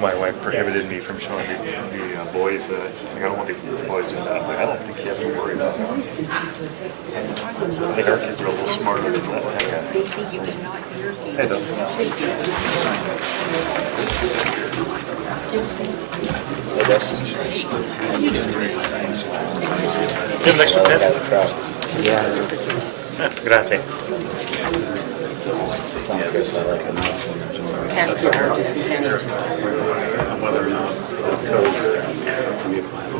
my wife prohibited me from showing the boys. She's like, I don't want the boys doing that. I'm like, I don't think you have to worry about that. I think our kids are a little smarter than that. Hey, though. You have an extra pen? Yeah. Grazie. Penny charges, penny. Whether or not the code can be applied.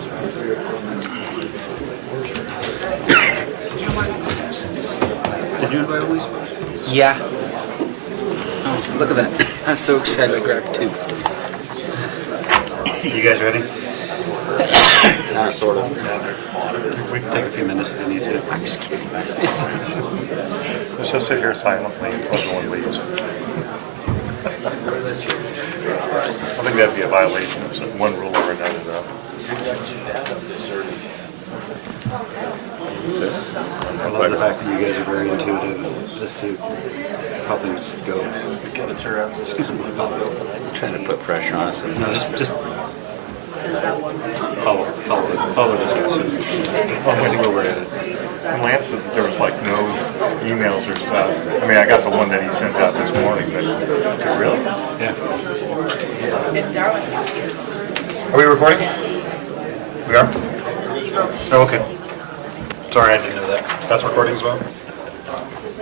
Did you invite Elise? Yeah. Oh, look at that. I'm so excited I grabbed two. You guys ready? Sort of. We can take a few minutes if you need to. I'm just kidding. Let's just sit here silently until everyone leaves. I think that'd be a violation of one rule or another, though. I love the fact that you guys are very intuitive as to how things go. Trying to put pressure on us. No, just follow the discussion. See where we're at. And Lance said that there was like no emails or stuff. I mean, I got the one that he sent out this morning, but really? Yeah. Are we recording? We are? Oh, okay. Sorry, I didn't know that. That's recording as well?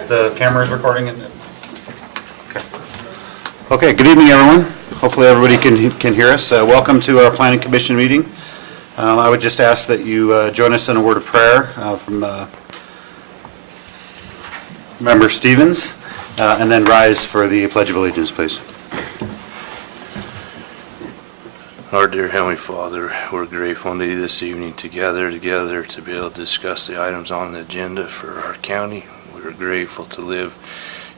The camera is recording? Okay, good evening, everyone. Hopefully everybody can hear us. Welcome to our Planning Commission meeting. I would just ask that you join us in a word of prayer from Member Stevens, and then rise for the Pledge of Allegiance, please. Our dear Heavenly Father, we're grateful unto you this evening to gather together to be able to discuss the items on the agenda for our county. We're grateful to live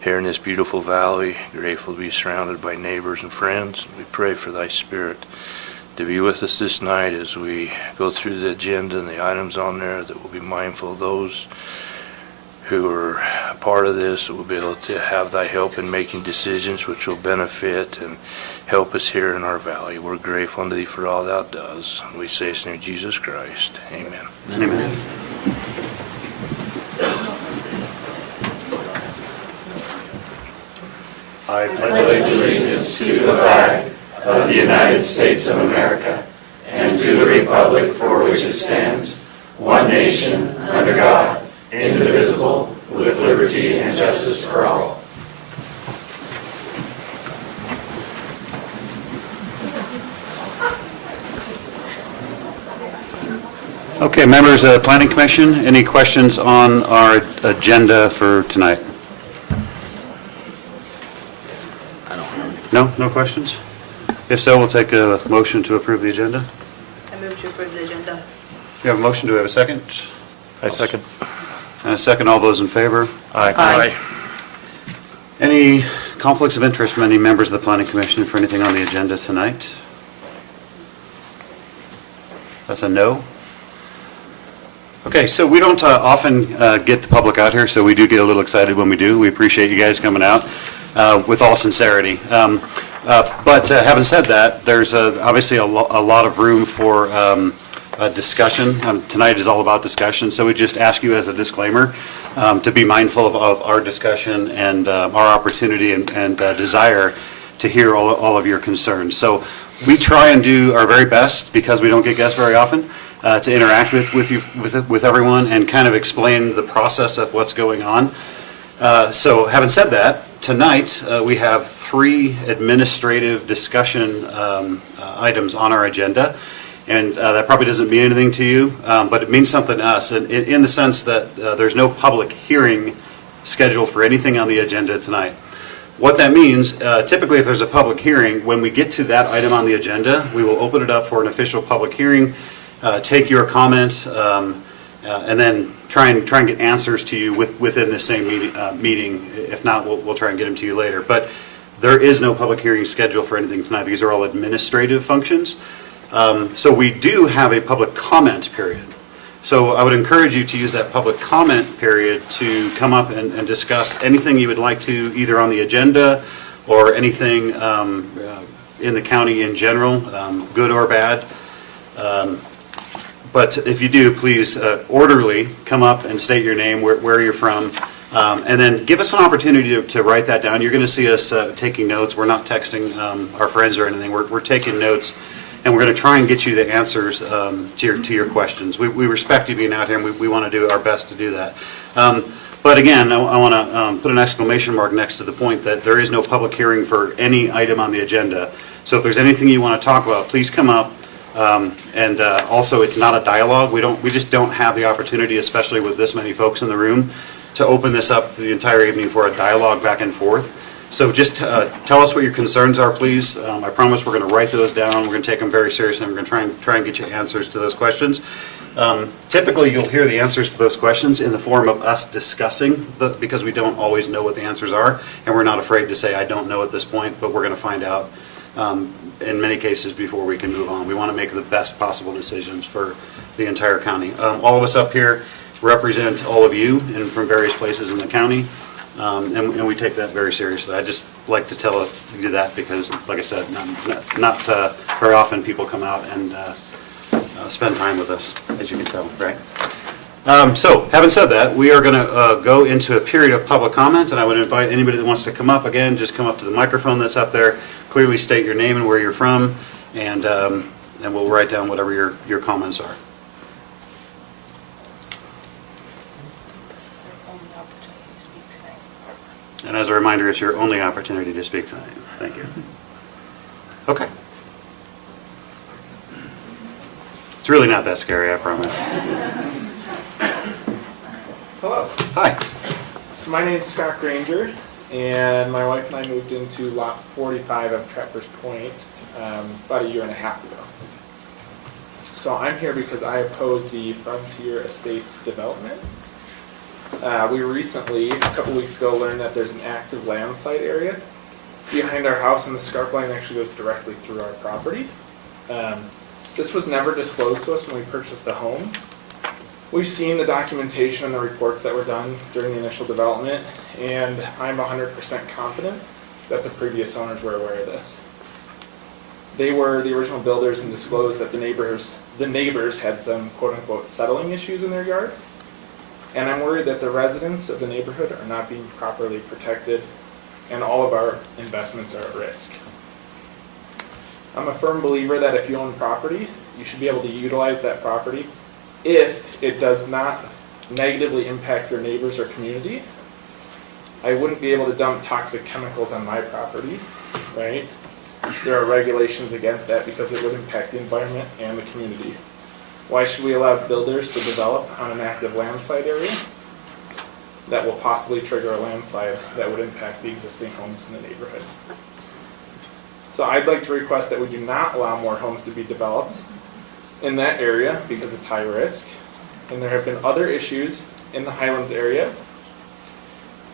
here in this beautiful valley, grateful to be surrounded by neighbors and friends. We pray for thy Spirit to be with us this night as we go through the agenda and the items on there, that we'll be mindful of those who are a part of this, that we'll be able to have thy help in making decisions which will benefit and help us here in our valley. We're grateful unto thee for all thou does. We say this in the name of Jesus Christ. Amen. Amen. I pledge allegiance to the flag of the United States of America and to the republic for which it stands, one nation, under God, indivisible, with liberty and justice for all. Okay, members of the Planning Commission, any questions on our agenda for tonight? No questions? If so, we'll take a motion to approve the agenda. I move to approve the agenda. We have a motion. Do we have a second? I second. And a second. All those in favor? Aye. Any conflicts of interest from any members of the Planning Commission for anything on the agenda tonight? That's a no. Okay, so we don't often get the public out here, so we do get a little excited when we do. We appreciate you guys coming out with all sincerity. But having said that, there's obviously a lot of room for a discussion. Tonight is all about discussion, so we just ask you as a disclaimer to be mindful of our discussion and our opportunity and desire to hear all of your concerns. So we try and do our very best, because we don't get guests very often, to interact with everyone and kind of explain the process of what's going on. So having said that, tonight we have 3 administrative discussion items on our agenda, and that probably doesn't mean anything to you, but it means something to us, and in the sense that there's no public hearing scheduled for anything on the agenda tonight. What that means, typically if there's a public hearing, when we get to that item on the agenda, we will open it up for an official public hearing, take your comment, and then try and get answers to you within the same meeting. If not, we'll try and get them to you later. But there is no public hearing scheduled for anything tonight. These are all administrative functions. So we do have a public comment period. So I would encourage you to use that public comment period to come up and discuss anything you would like to, either on the agenda or anything in the county in general, good or bad. But if you do, please orderly come up and state your name, where you're from, and then give us an opportunity to write that down. You're going to see us taking notes. We're not texting our friends or anything. We're taking notes, and we're going to try and get you the answers to your questions. We respect you being out here, and we want to do our best to do that. But again, I want to put an exclamation mark next to the point that there is no public hearing for any item on the agenda. So if there's anything you want to talk about, please come up. And also, it's not a dialogue. We just don't have the opportunity, especially with this many folks in the room, to open this up the entire evening for a dialogue back and forth. So just tell us what your concerns are, please. I promise we're going to write those down. We're going to take them very seriously, and we're going to try and get you answers to those questions. Typically, you'll hear the answers to those questions in the form of us discussing, because we don't always know what the answers are, and we're not afraid to say, I don't know at this point, but we're going to find out in many cases before we can move on. We want to make the best possible decisions for the entire county. All of us up here represent all of you and from various places in the county, and we take that very seriously. I just like to tell you that because, like I said, not very often people come out and spend time with us, as you can tell, right? So, having said that, we are going to go into a period of public comment, and I would invite anybody that wants to come up, again, just come up to the microphone that's up there, clearly state your name and where you're from, and we'll write down whatever your comments are. This is our only opportunity to speak tonight. And as a reminder, it's your only opportunity to speak tonight. Thank you. Okay. It's really not that scary, I promise. Hello, Hi. my name's Scott Granger, and my wife and I moved into lot 45 of Trappers Point about a year and a half ago. So I'm here because I oppose the Frontier Estates development. We recently, a couple weeks ago, learned that there's an active landslide area behind our house, and the scarp line actually goes directly through our property. This was never disclosed to us when we purchased the home. We've seen the documentation and the reports that were done during the initial development, and I'm 100% confident that the previous owners were aware of this. They were the original builders and disclosed that the neighbors had some quote-unquote settling issues in their yard, and I'm worried that the residents of the neighborhood are not being properly protected, and all of our investments are at risk. I'm a firm believer that if you own property, you should be able to utilize that property if it does not negatively impact your neighbors or community. I wouldn't be able to dump toxic chemicals on my property, right? There are regulations against that because it would impact the environment and the community. Why should we allow builders to develop on an active landslide area that will possibly trigger a landslide that would impact the existing homes in the neighborhood? So I'd like to request that we do not allow more homes to be developed in that area because it's high risk. And there have been other issues in the Highlands area,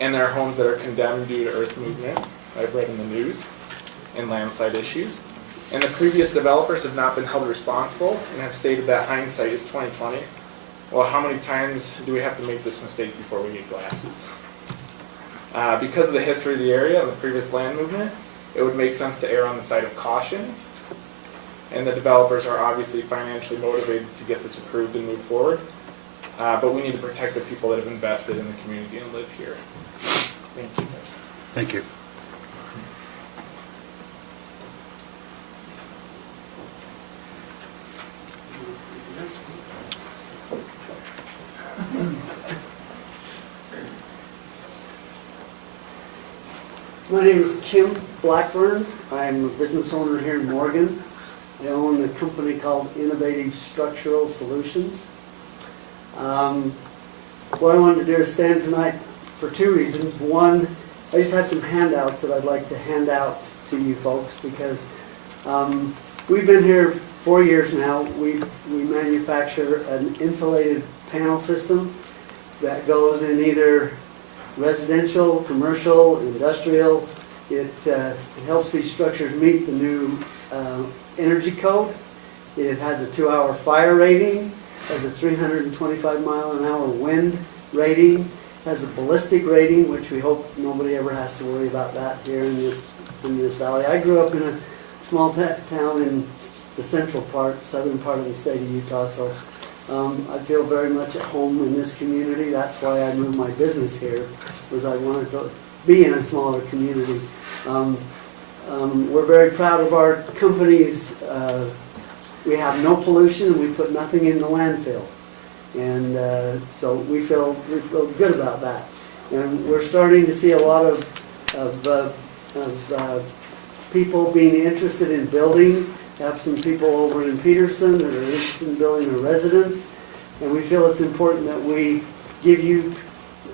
and there are homes that are condemned due to earth movement, I've read in the news, and landslide issues. And the previous developers have not been held responsible and have stated that hindsight is 20/20. Well, how many times do we have to make this mistake before we get glasses? Because of the history of the area and the previous land movement, it would make sense to err on the side of caution. And the developers are obviously financially motivated to get this approved and move forward. But we need to protect the people that have invested in the community and live here. Thank you, guys. Thank you. My name is Kim Blackburn. I'm a business owner here in Morgan. I own a company called Innovative Structural Solutions. What I wanted to do is stand tonight for two reasons. One, I just have some handouts that I'd like to hand out to you folks because we've been here 4 years now. We manufacture an insulated panel system that goes in either residential, commercial, industrial. It helps these structures meet the new energy code. It has a 2-hour fire rating, has a 325 mile an hour wind rating, has a ballistic rating, which we hope nobody ever has to worry about that here in this valley. I grew up in a small town in the central part, southern part of the state of Utah, so I feel very much at home in this community. That's why I moved my business here, was I wanted to be in a smaller community. We're very proud of our companies. We have no pollution, we put nothing in the landfill. And so we feel good about that. And we're starting to see a lot of people being interested in building. Have some people over in Peterson that are interested in building a residence. And we feel it's important that we give you,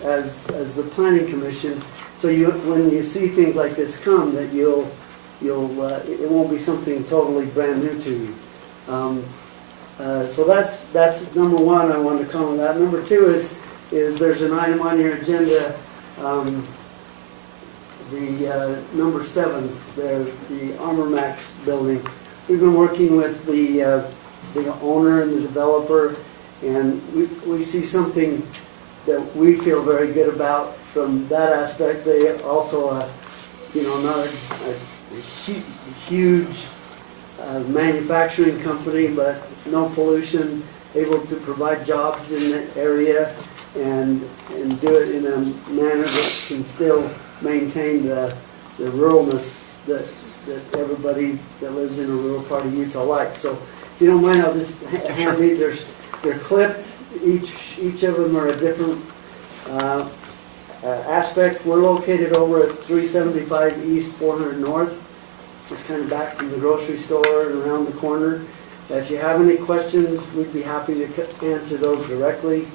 as the planning commission, so you, when you see things like this come, that it won't be something totally brand new to you. So that's number one. I wanted to comment on that. Number two is there's an item on your agenda, the number 7 there, the Armor Max building. We've been working with the owner and the developer, and we see something that we feel very good about from that aspect. They also, not a huge manufacturing company, but no pollution, able to provide jobs in the area and do it in a manner that can still maintain the ruralness that everybody that lives in a rural part of Utah likes. So if you don't mind, I'll just hand these. They're clipped. Each of them are a different aspect. We're located over at 375 East, 400 North. Just kind of back from the grocery store and around the corner. If you have any questions, we'd be happy to answer those directly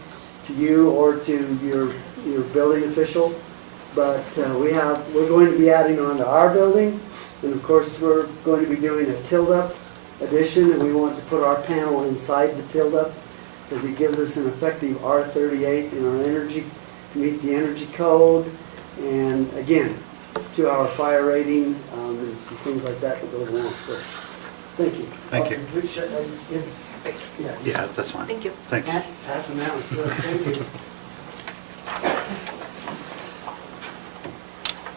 to you or to your building official. But we're going to be adding on to our building, and of course we're going to be doing a tilt-up addition, and we want to put our panel inside the tilt-up because it gives us an effective R38 in our energy, to meet the energy code, and again, 2-hour fire rating, and some things like that that goes along. So, thank you. Thank you. Yeah, Yeah, that's fine. Thank you. Thank you. pass them out. Good, thank you.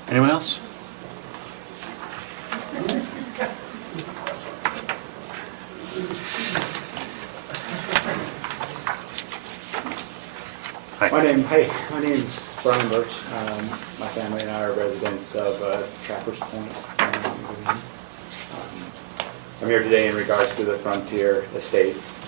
Anyone else? Hi. My name's Brian Birch. My family and I are residents of Trappers Point. I'm here today in regards to the Frontier Estates.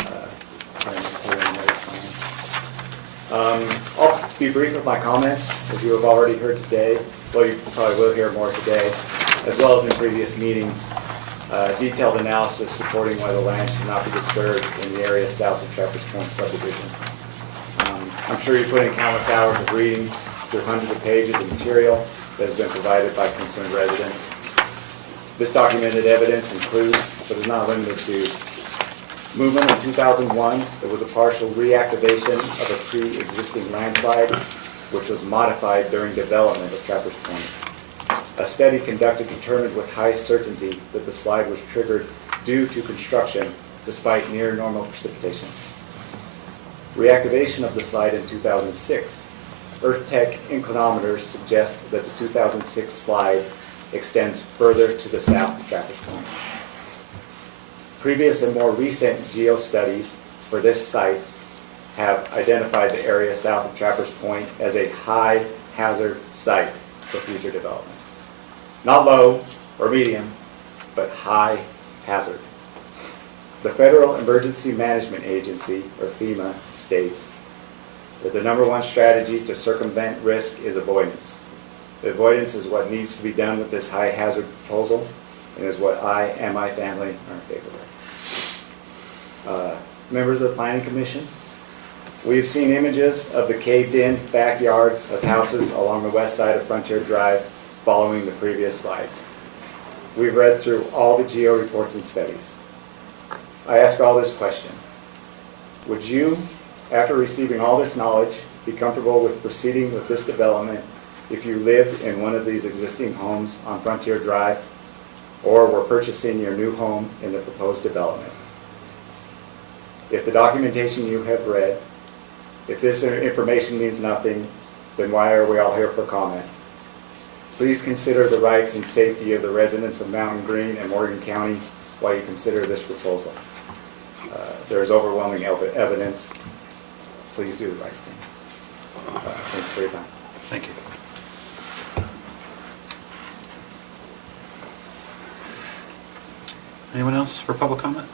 I'll be brief with my comments, as you have already heard today. Well, you probably will hear more today, as well as in previous meetings. Detailed analysis supporting why the land should not be disturbed in the area south of Trappers Point subdivision. I'm sure you put in countless hours of reading through hundreds of pages of material that has been provided by concerned residents. This documented evidence includes, but is not limited to, movement in 2001 that was a partial reactivation of a pre-existing landslide, which was modified during development of Trappers Point. A study conducted determined with high certainty that the slide was triggered due to construction despite near normal precipitation. Reactivation of the slide in 2006. EarthTech inclinometers suggest that the 2006 slide extends further to the south of Trappers Point. Previous and more recent geo-studies for this site have identified the area south of Trappers Point as a high hazard site for future development. Not low or medium, but high hazard. The Federal Emergency Management Agency, or FEMA, states that the #1 strategy to circumvent risk is avoidance. The avoidance is what needs to be done with this high hazard proposal, and is what I and my family are in favor of. Members of the Planning Commission, we've seen images of the caved-in backyards of houses along the west side of Frontier Drive following the previous slides. We've read through all the geo reports and studies. I ask all this question. Would you, after receiving all this knowledge, be comfortable with proceeding with this development if you lived in one of these existing homes on Frontier Drive or were purchasing your new home in the proposed development? If the documentation you have read, if this information means nothing, then why are we all here for comment? Please consider the rights and safety of the residents of Mountain Green and Morgan County while you consider this proposal. There is overwhelming evidence. Please do the right thing. Thanks for your time. Thank you. Anyone else for public comment?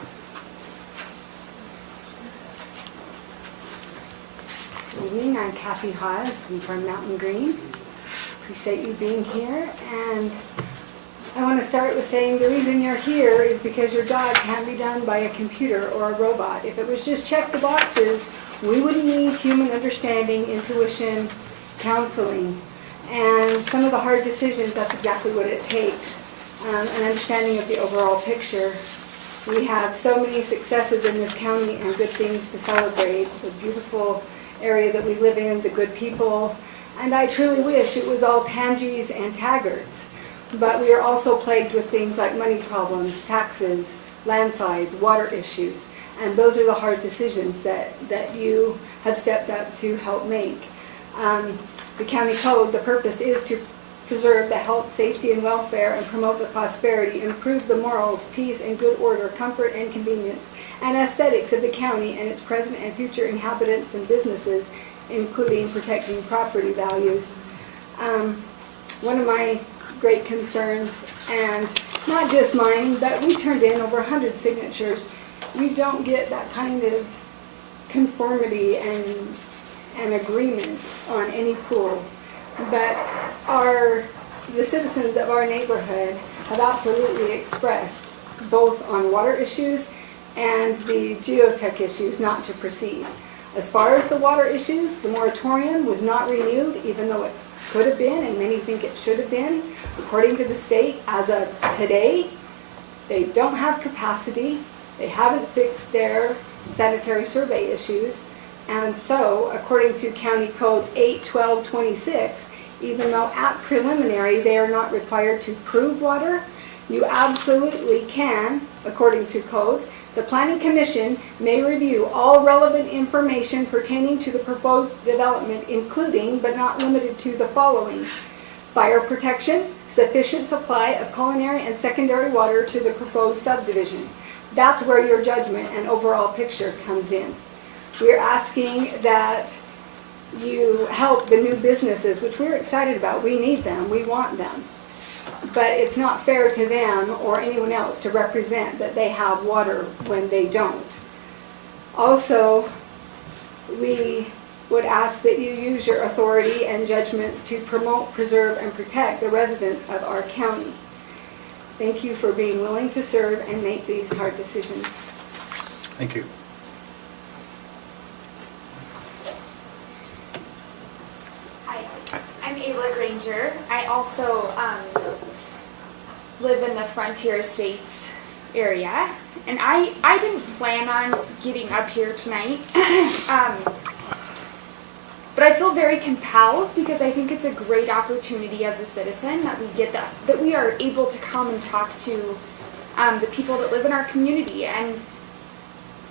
Good evening, I'm Kathy Haas, I'm from Mountain Green. Appreciate you being here, and I want to start with saying the reason you're here is because your job can't be done by a computer or a robot. If it was just check the boxes, we wouldn't need human understanding, intuition, counseling, and some of the hard decisions, that's exactly what it takes. An understanding of the overall picture. We have so many successes in this county and good things to celebrate. The beautiful area that we live in, the good people, and I truly wish it was all Tangies and Taggarts. But we are also plagued with things like money problems, taxes, landslides, water issues, and those are the hard decisions that you have stepped up to help make. The county code, the purpose is to preserve the health, safety, and welfare, and promote the prosperity, improve the morals, peace, and good order, comfort, and convenience, and aesthetics of the county and its present and future inhabitants and businesses, including protecting property values. One of my great concerns, and not just mine, but we turned in over 100 signatures. We don't get that kind of conformity and agreement on any pool. But the citizens of our neighborhood have absolutely expressed, both on water issues and the geotech issues, not to proceed. As far as the water issues, the moratorium was not renewed, even though it could have been, and many think it should have been. According to the state, as of today, they don't have capacity, they haven't fixed their sanitary survey issues, and so, according to County Code 81226, even though at preliminary they are not required to prove water, you absolutely can, according to code. The Planning Commission may review all relevant information pertaining to the proposed development, including, but not limited to, the following: fire protection, sufficient supply of culinary and secondary water to the proposed subdivision. That's where your judgment and overall picture comes in. We're asking that you help the new businesses, which we're excited about. We need them, we want them. But it's not fair to them or anyone else to represent that they have water when they don't. Also, we would ask that you use your authority and judgment to promote, preserve, and protect the residents of our county. Thank you for being willing to serve and make these hard decisions. Thank you. Hi, I'm Ayla Granger. I also live in the Frontier Estates area, and I didn't plan on getting up here tonight, but I feel very compelled because I think it's a great opportunity as a citizen that we get that we are able to come and talk to the people that live in our community. And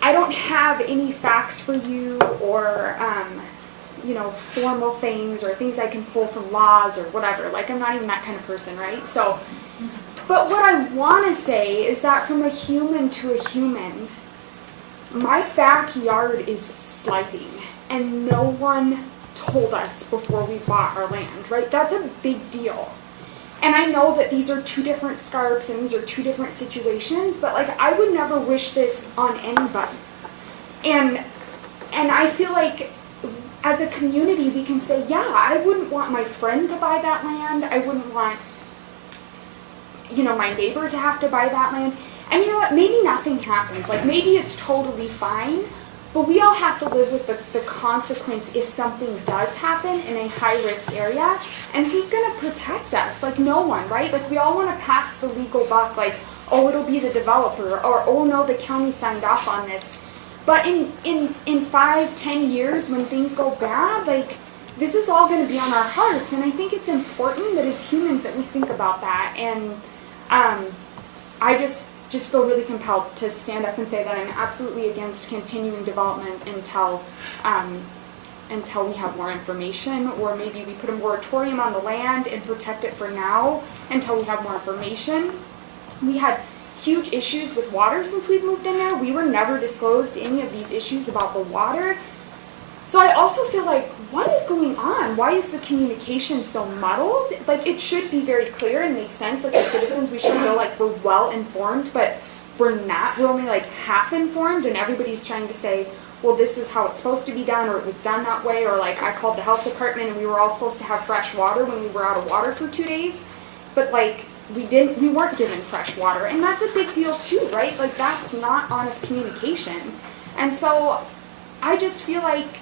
I don't have any facts for you or formal things or things I can pull from laws or whatever. Like, I'm not even that kind of person, right? So, but what I want to say is that from a human to a human, my backyard is sliding, and no one told us before we bought our land, right? That's a big deal. And I know that these are two different starts and these are two different situations, but like, I would never wish this on anybody. And I feel like as a community we can say, yeah, I wouldn't want my friend to buy that land. I wouldn't want, my neighbor to have to buy that land. And you know what, maybe nothing happens. Like, maybe it's totally fine, but we all have to live with the consequence if something does happen in a high-risk area. And who's going to protect us? Like, no one, right? Like, we all want to pass the legal buck, like, oh, it'll be the developer, or oh, no, the county signed off on this. But in 5-10 years, when things go bad, like, this is all going to be on our hearts. And I think it's important that as humans that we think about that. And I just feel really compelled to stand up and say that I'm absolutely against continuing development until until we have more information, or maybe we put a moratorium on the land and protect it for now until we have more information. We had huge issues with water since we've moved in there. We were never disclosed any of these issues about the water. So I also feel like, what is going on? Why is the communication so muddled? Like, it should be very clear and make sense. Like, as citizens, we should feel like we're well informed, but we're not. We're only like half informed, and everybody's trying to say, well, this is how it's supposed to be done, or it was done that way, or like I called the health department and we were all supposed to have fresh water when we were out of water for 2 days. But like, we weren't given fresh water, and that's a big deal too, right? Like, that's not honest communication. And so I just feel like,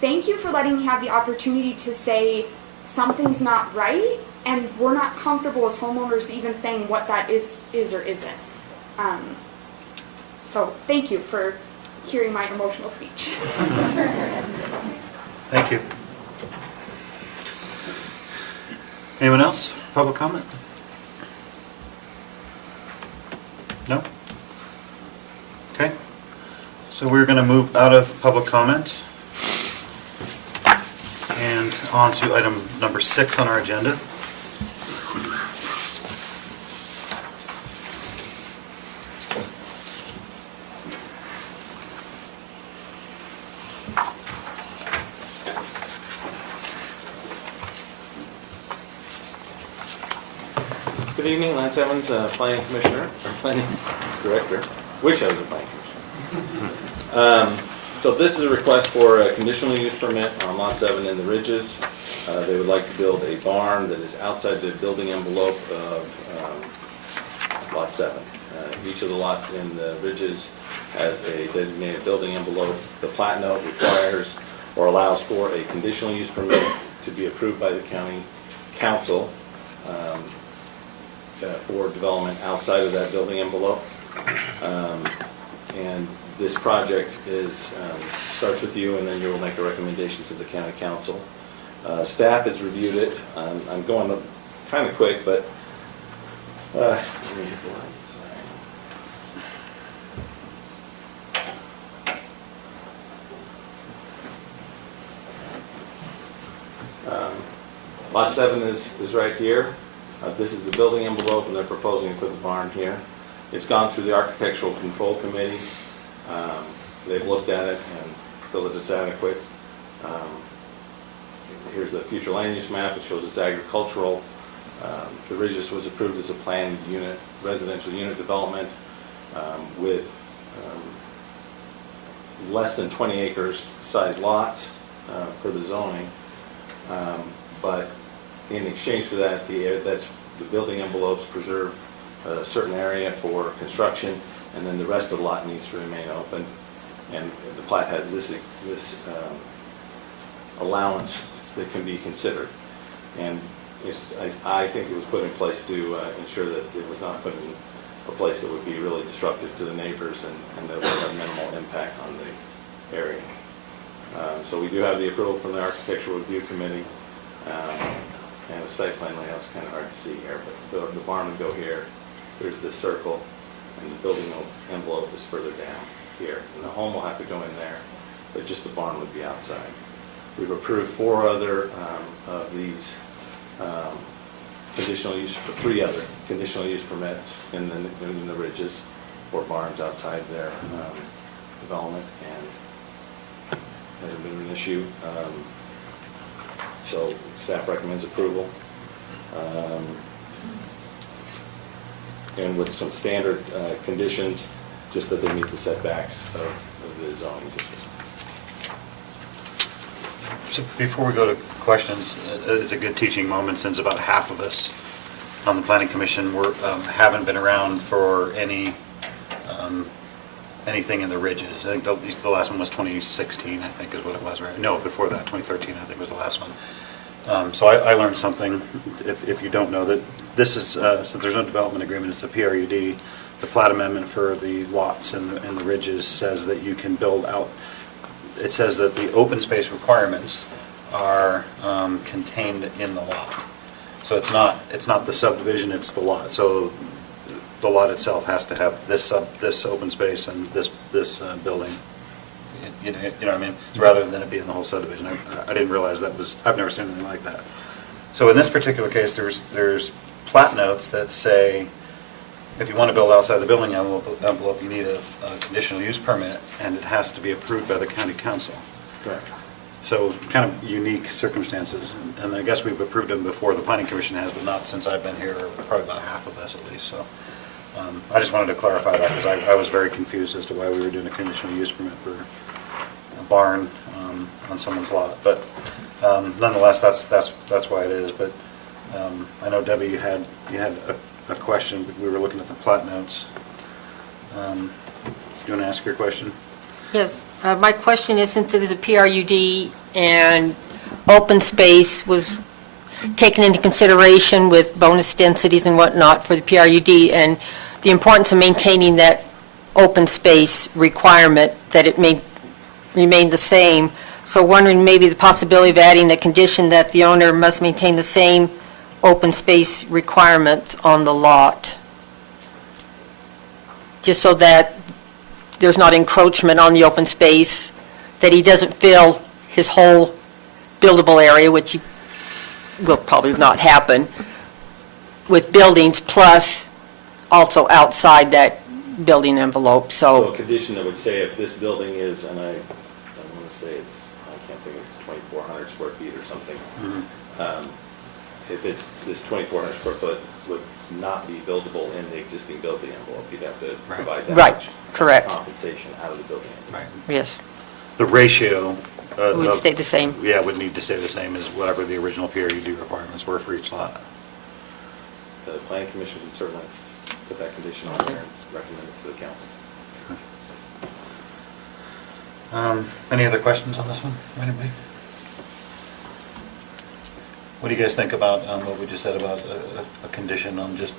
thank you for letting me have the opportunity to say something's not right, and we're not comfortable as homeowners even saying what that is or isn't. So thank you for hearing my emotional speech. Thank you. Anyone else? Public comment? No? Okay. So we're going to move out of public comment and on to item number 6 on our agenda. Good evening, Lance Evans, Planning Commissioner, or Planning Director. Wish I was a Planning Commissioner. So this is a request for a conditional use permit on Lot 7 in the Ridges. They would like to build a barn that is outside the building envelope of Lot 7. Each of the lots in the Ridges has a designated building envelope. The plat note requires or allows for a conditional use permit to be approved by the county council for development outside of that building envelope. And this project is starts with you, and then you will make a recommendation to the county council. Staff has reviewed it. I'm going kind of quick, but let me hit the lights. Lot 7 is right here. This is the building envelope, and they're proposing to put the barn here. It's gone through the Architectural Control Committee. They've looked at it and feel that it's adequate. Here's the future land use map. It shows it's agricultural. The Ridges was approved as a planned unit, residential unit development with less than 20 acres size lots for the zoning. But in exchange for that, the building envelopes preserve a certain area for construction, and then the rest of the lot needs to remain open. And the plat has this allowance that can be considered. And I think it was put in place to ensure that it was not put in a place that would be really disruptive to the neighbors and that would have minimal impact on the area. So we do have the approval from the Architectural Review Committee. And the site plan layout is kind of hard to see here, but the barn would go here. There's this circle, and the building envelope is further down here. And the home will have to go in there, but just the barn would be outside. We've approved 4 other of these conditional use, 3 other conditional use permits in the Ridges for barns outside their development, and that has been an issue. So staff recommends approval. And with some standard conditions, just that they meet the setbacks of the zoning district. So before we go to questions, it's a good teaching moment since about half of us on the Planning Commission haven't been around for anything in the Ridges. I think the last one was 2016, I think is what it was, right? No, before that, 2013, I think was the last one. So I learned something, if you don't know, that this is, since there's no development agreement, it's a PRUD. The plat amendment for the lots in the Ridges says that you can build out, it says that the open space requirements are contained in the lot. So it's not the subdivision, it's the lot. So the lot itself has to have this open space and this building you know what I mean? Rather than it being the whole subdivision. I didn't realize that was, I've never seen anything like that. So in this particular case, there's plat notes that say, if you want to build outside the building envelope, you need a conditional use permit, and it has to be approved by the county council. Correct. So kind of unique circumstances, and I guess we've approved them before, the planning commission has, but not since I've been here, probably about half of us at least, so. I just wanted to clarify that, because I was very confused as to why we were doing a conditional use permit for a barn on someone's lot, but nonetheless, that's why it is, but I know Debbie, you had a question, but we were looking at the plat notes. Do you want to ask your question? Yes, my question is, since there's a PRUD and open space was taken into consideration with bonus densities and whatnot for the PRUD, and the importance of maintaining that open space requirement, that it may remain the same. So wondering maybe the possibility of adding the condition that the owner must maintain the same open space requirement on the lot, just so that there's not encroachment on the open space, that he doesn't fill his whole buildable area, which will probably not happen, with buildings, plus also outside that building envelope, So so, a condition that would say if this building is, and I want to say it's, I can't think, it's 2,400 square feet or something. If it's, this 2,400 square foot would not be buildable in the existing building envelope, you'd have to provide that Right, much correct. compensation out of the building envelope. yes, The ratio. would stay the same. Yeah, would need to stay the same as whatever the original PRUD requirements were for each lot. The planning commission can certainly put that condition on there and recommend it to the council. Any other questions on this one? Anybody? What do you guys think about what we just said about a condition on just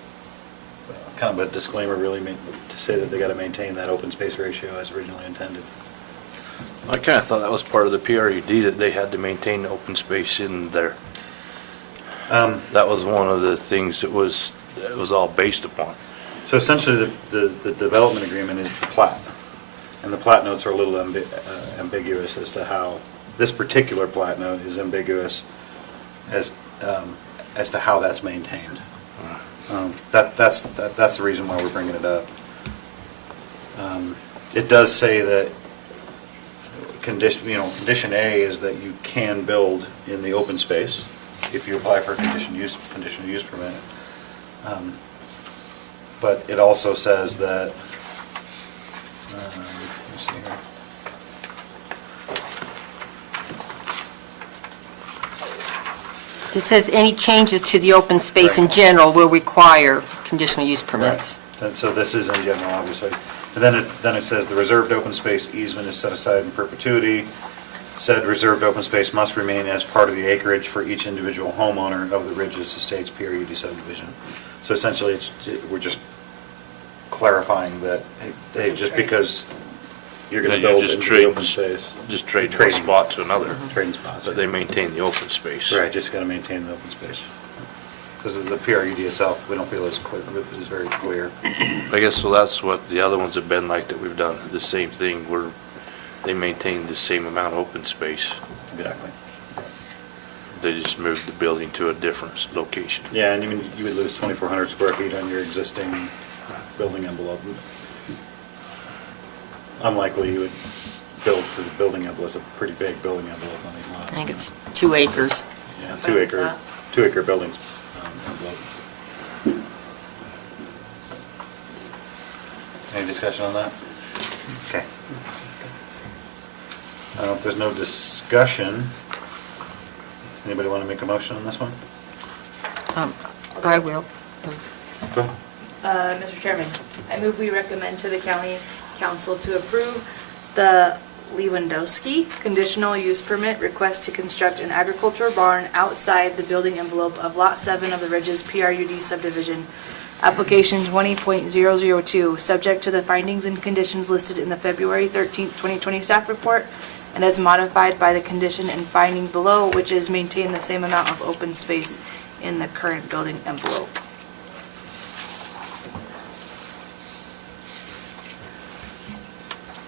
kind of a disclaimer, really, to say that they got to maintain that open space ratio as originally intended? I kind of thought that was part of the PRUD, that they had to maintain the open space in there. That was one of the things that was all based upon. So essentially, the development agreement is the plat, and the plat notes are a little ambiguous as to how, this particular plat note is ambiguous as to how that's maintained. That's the reason why we're bringing it up. It does say that condition A is that you can build in the open space if you apply for a conditional use permit. But it also says that, let me see here. It says any changes to the open space in Right. general will require conditional use permits. So this is in general, obviously. And then it says the reserved open space easement is set aside in perpetuity. Said reserved open space must remain as part of the acreage for each individual homeowner of the Ridges Estates PRUD subdivision. So essentially, we're just clarifying that, hey, just because you're going to You're build just into the trading- open space. Just trading one Trading. spot to another, Trading spots. but they maintain the open space. Right, just got to maintain the open space. Because the PRUD itself, we don't feel is clear, is very clear. I guess, so that's what the other ones have been like, that we've done the same thing, where they maintain the same amount of open space. Exactly. They just moved the building to a different location. Yeah, and you would lose 2,400 square feet on your existing building envelope. Unlikely you would build to the building envelope. It's a pretty big building envelope on these lots. I think it's 2 acres. Yeah, 2 acre buildings envelope. Any discussion on that? Okay. If there's no discussion, anybody want to make a motion on this one? I will. Go ahead. Mr. Chairman, I move we recommend to the county council to approve the Lewandowski conditional use permit request to construct an agricultural barn outside the building envelope of Lot 7 of the Ridges PRUD subdivision, application 20.002, subject to the findings and conditions listed in the February 13th, 2020 staff report, and as modified by the condition and finding below, which is maintain the same amount of open space in the current building envelope.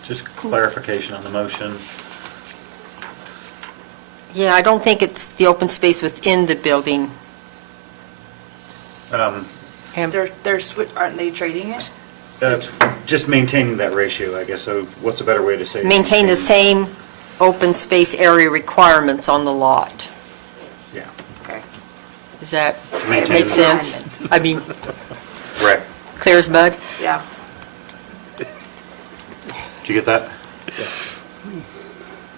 Just clarification on the motion. Yeah, I don't think it's the open space within the building. And Aren't they trading it? Just maintaining that ratio, I guess. So what's a better way to say it? maintain the same open space area requirements on the lot. Yeah, Okay. Does that To maintain make the- sense? I mean, correct. clear as mud? Yeah. Did you get that?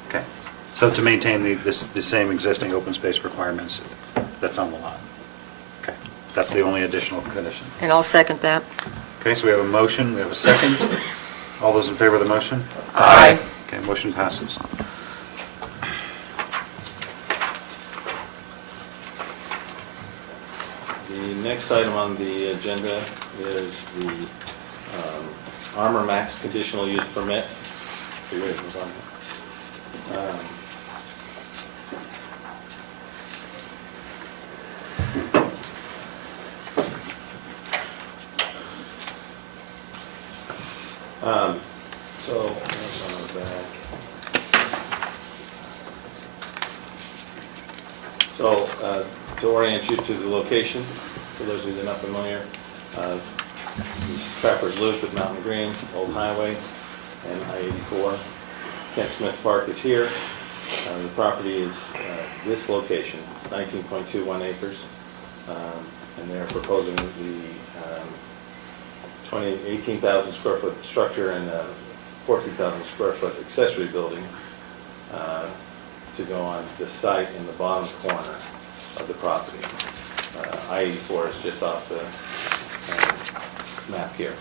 Okay. So to maintain the same existing open space requirements that's on the lot. Okay. That's the only additional condition. And I'll second that. Okay, so we have a motion, we have a second. All those in favor of the motion? Aye. Okay, motion passes. The next item on the agenda is the Armor Max conditional use permit. Are you ready to move on? So, that's on the back. So, to orient you to the location, for those of you that are not familiar, this is Trapper's Loop at Mountain Green, Old Highway, and I-84. Kent Smith Park is here. The property is this location. It's 19.21 acres, and they're proposing the 18,000 square foot structure and 14,000 square foot accessory building to go on the site in the bottom corner of the property. I-84 is just off the map here.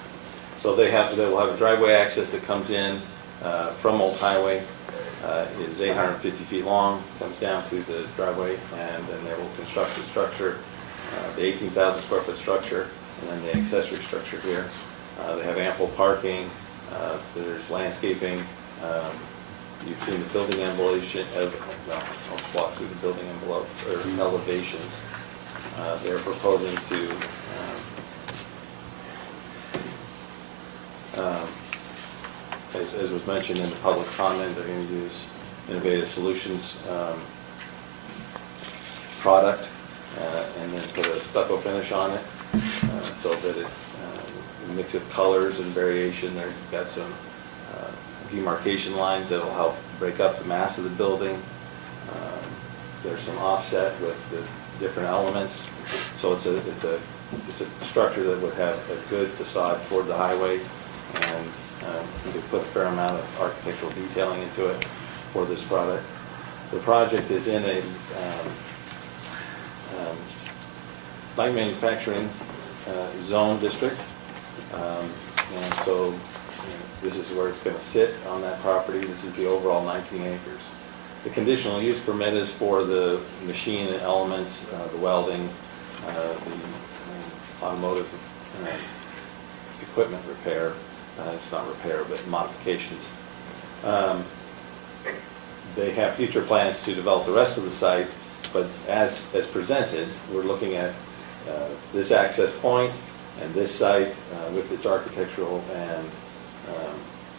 So they will have a driveway access that comes in from Old Highway, is 850 feet long, comes down to the driveway, and then they will construct the structure, the 18,000 square foot structure, and then the accessory structure here. They have ample parking, there's landscaping. You've seen the building envelope, I'll walk through the building envelope, or elevations. They're proposing to as was mentioned in the public comment, they're going to use Innovative Solutions product and then put a stucco finish on it so that it mix of colors and variation. They've got some demarcation lines that will help break up the mass of the building. There's some offset with the different elements, so it's a structure that would have a good facade toward the highway, and you could put a fair amount of architectural detailing into it for this product. The project is in a light manufacturing zone district, and so this is where it's going to sit on that property. This is the overall 19 acres. The conditional use permit is for the machine elements, the welding, the automotive equipment repair. It's not repair, but modifications. They have future plans to develop the rest of the site, but as presented, we're looking at this access point and this site with its architectural and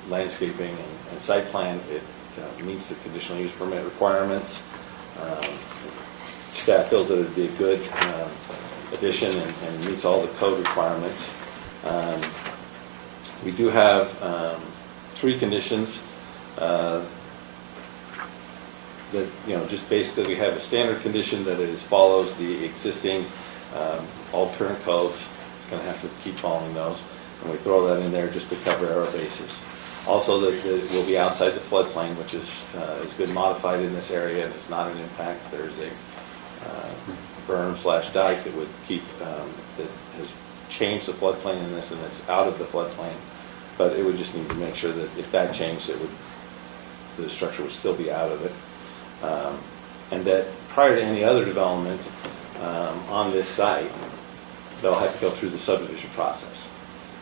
landscaping and site plan. It meets the conditional use permit requirements. Staff feels that it would be a good addition and meets all the code requirements. We do have 3 conditions that, just basically we have a standard condition that is follows the existing all current codes. It's going to have to keep following those, and we throw that in there just to cover our bases. Also, that it will be outside the floodplain, which has been modified in this area and is not an impact. There's a berm/dike that would keep that has changed the floodplain in this, and it's out of the floodplain. But it would just need to make sure that if that changed, the structure would still be out of it, and that prior to any other development on this site, they'll have to go through the subdivision process.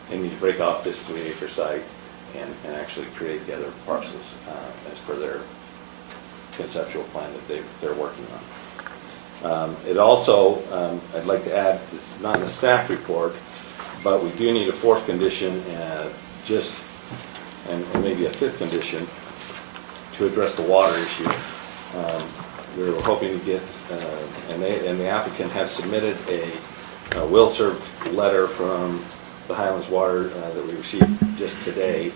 They need to break off this 3-acre site and actually create the other parcels as per their conceptual plan that they're working on. It also, I'd like to add, it's not in the staff report, but we do need a 4th condition just and maybe a fifth condition to address the water issue. We were hoping to get, and the applicant has submitted a will-serve letter from the Highlands Water that we received just today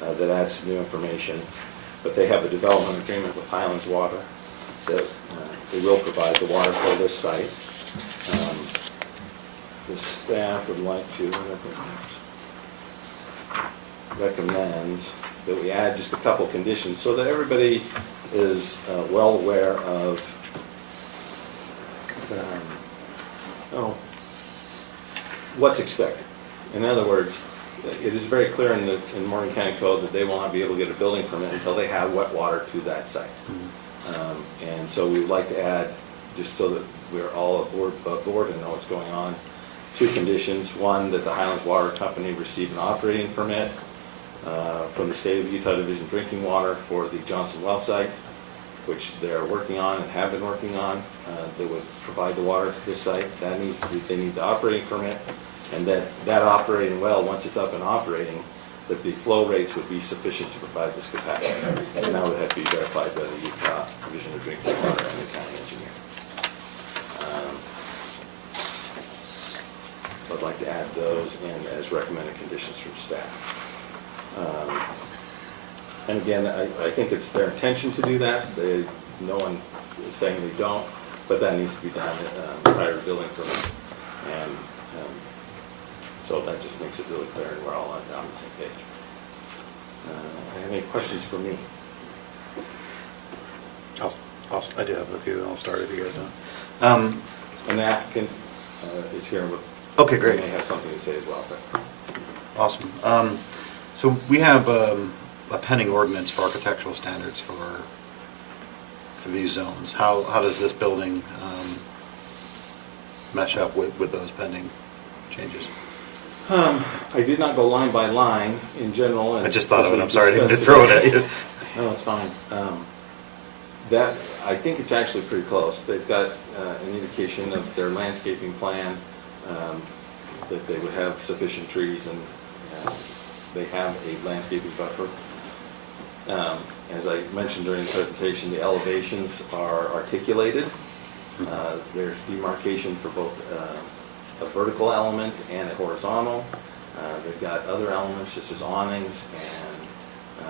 that adds some new information. But they have a development agreement with Highlands Water that they will provide the water for this site. The staff would like to recommends that we add just a couple conditions so that everybody is well aware of what's expected. In other words, it is very clear in Morgan County Code that they will not be able to get a building permit until they have wet water to that site. And so we would like to add, just so that we're all aboard and know what's going on, 2 conditions. One, that the Highlands Water Company receive an operating permit from the State of Utah Division Drinking Water for the Johnson Well site, which they're working on and have been working on. They would provide the water to this site. They need the operating permit, and that operating well, once it's up and operating, that the flow rates would be sufficient to provide this capacity. And that would have to be verified by the Utah Division of Drinking Water and the county engineer. So I'd like to add those in as recommended conditions from staff. And again, I think it's their intention to do that. No one is saying they don't, but that needs to be done prior to building permit. And so that just makes it really clear and we're all on the same page. Any questions for me? I do have a few. I'll start if you guys don't. And the applicant is here. Okay, great. May have something to say as well. But. Awesome. So we have a pending ordinance for architectural standards for these zones. How does this building mesh up with those pending changes? I did not go line by line in general. I just thought of it. I'm sorry, I didn't throw it at you. No, it's fine. That, I think it's actually pretty close. They've got an indication of their landscaping plan, that they would have sufficient trees, and they have a landscaping buffer. As I mentioned during the presentation, the elevations are articulated. There's demarcation for both a vertical element and a horizontal. They've got other elements such as awnings and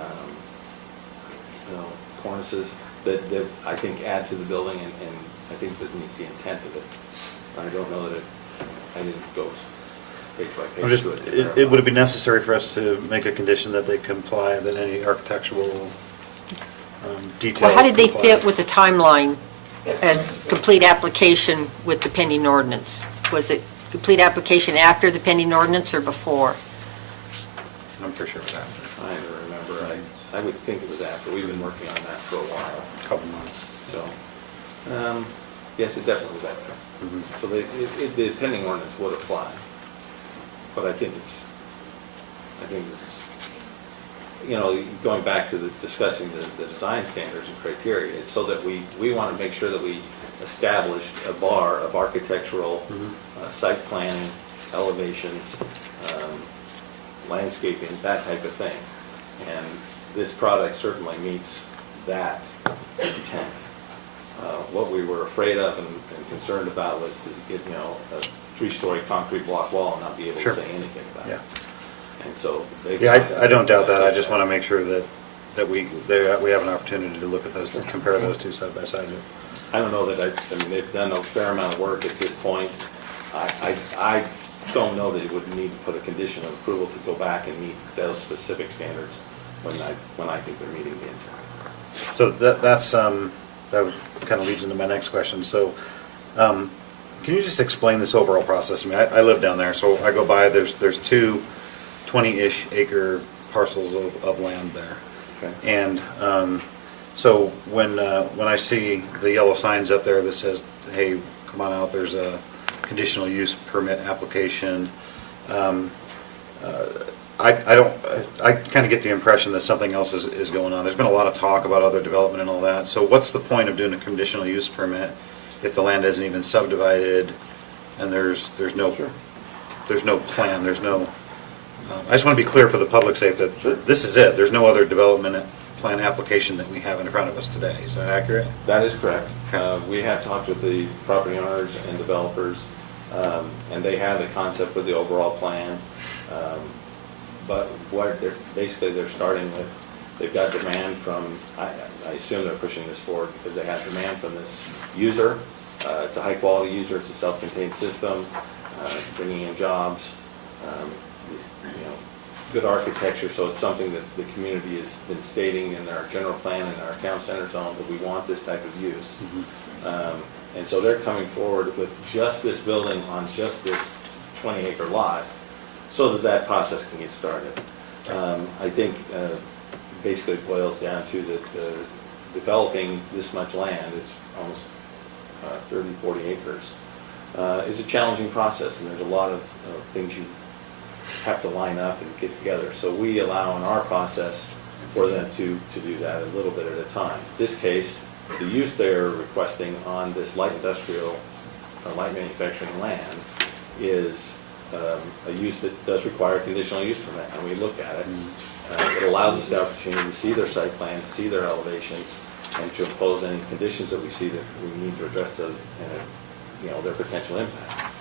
cornices that I think add to the building, and I think that meets the intent of it. I don't know that I didn't go page by page through it. Would it be necessary for us to make a condition that they comply, that any architectural details Well, how did they comply? fit with the timeline as complete application with the pending ordinance? Was it complete application after the pending ordinance or before? I'm pretty sure it was after. I don't remember. I would think it was after. We've been working on that for a while. A couple months. So, yes, it definitely was after. So the pending ordinance would apply. But I think this is, going back to discussing the design standards and criteria, it's so that we want to make sure that we established a bar of architectural, site planning, elevations, landscaping, that type of thing. And this product certainly meets that intent. What we were afraid of and concerned about was to get, a 3-story concrete block wall and not be able to say anything about it. And so they. Yeah, I don't doubt that. I just want to make sure that we have an opportunity to look at those, to compare those two side by side. I don't know that I mean, they've done a fair amount of work at this point. I don't know that it would need to put a condition of approval to go back and meet those specific standards when I think they're meeting the intent. So that kind of leads into my next question. So, can you just explain this overall process? I mean, I live down there, so I go by, there's 2 20-ish acre parcels of land there. Okay. And so when I see the yellow signs up there that says, hey, come on out, there's a conditional use permit application, I kind of get the impression that something else is going on. There's been a lot of talk about other development and all that. So what's the point of doing a conditional use permit if the land isn't even subdivided and there's no plan, there's no I just want to be clear for the public's sake that this is it. There's no other development plan application that we have in front of us today. Is that accurate? That is correct. Okay. We have talked with the property owners and developers, and they have the concept for the overall plan. But what they're starting with, they've got demand from, I assume they're pushing this forward because they have demand from this user. It's a high-quality user, it's a self-contained system, bringing in jobs, good architecture, so it's something that the community has been stating in our general plan and our town center zone that we want this type of use. And so they're coming forward with just this building on just this 20-acre lot so that process can get started. I think basically it boils down to that developing this much land, it's almost 30, 40 acres, is a challenging process, and there's a lot of things you have to line up and get together. So we allow in our process for them to do that a little bit at a time. In this case, the use they're requesting on this light industrial or light manufacturing land is a use that does require a conditional use permit, and we look at it. It allows us the opportunity to see their site plan, to see their elevations, and to impose any conditions that we see that we need to address those, their potential impacts.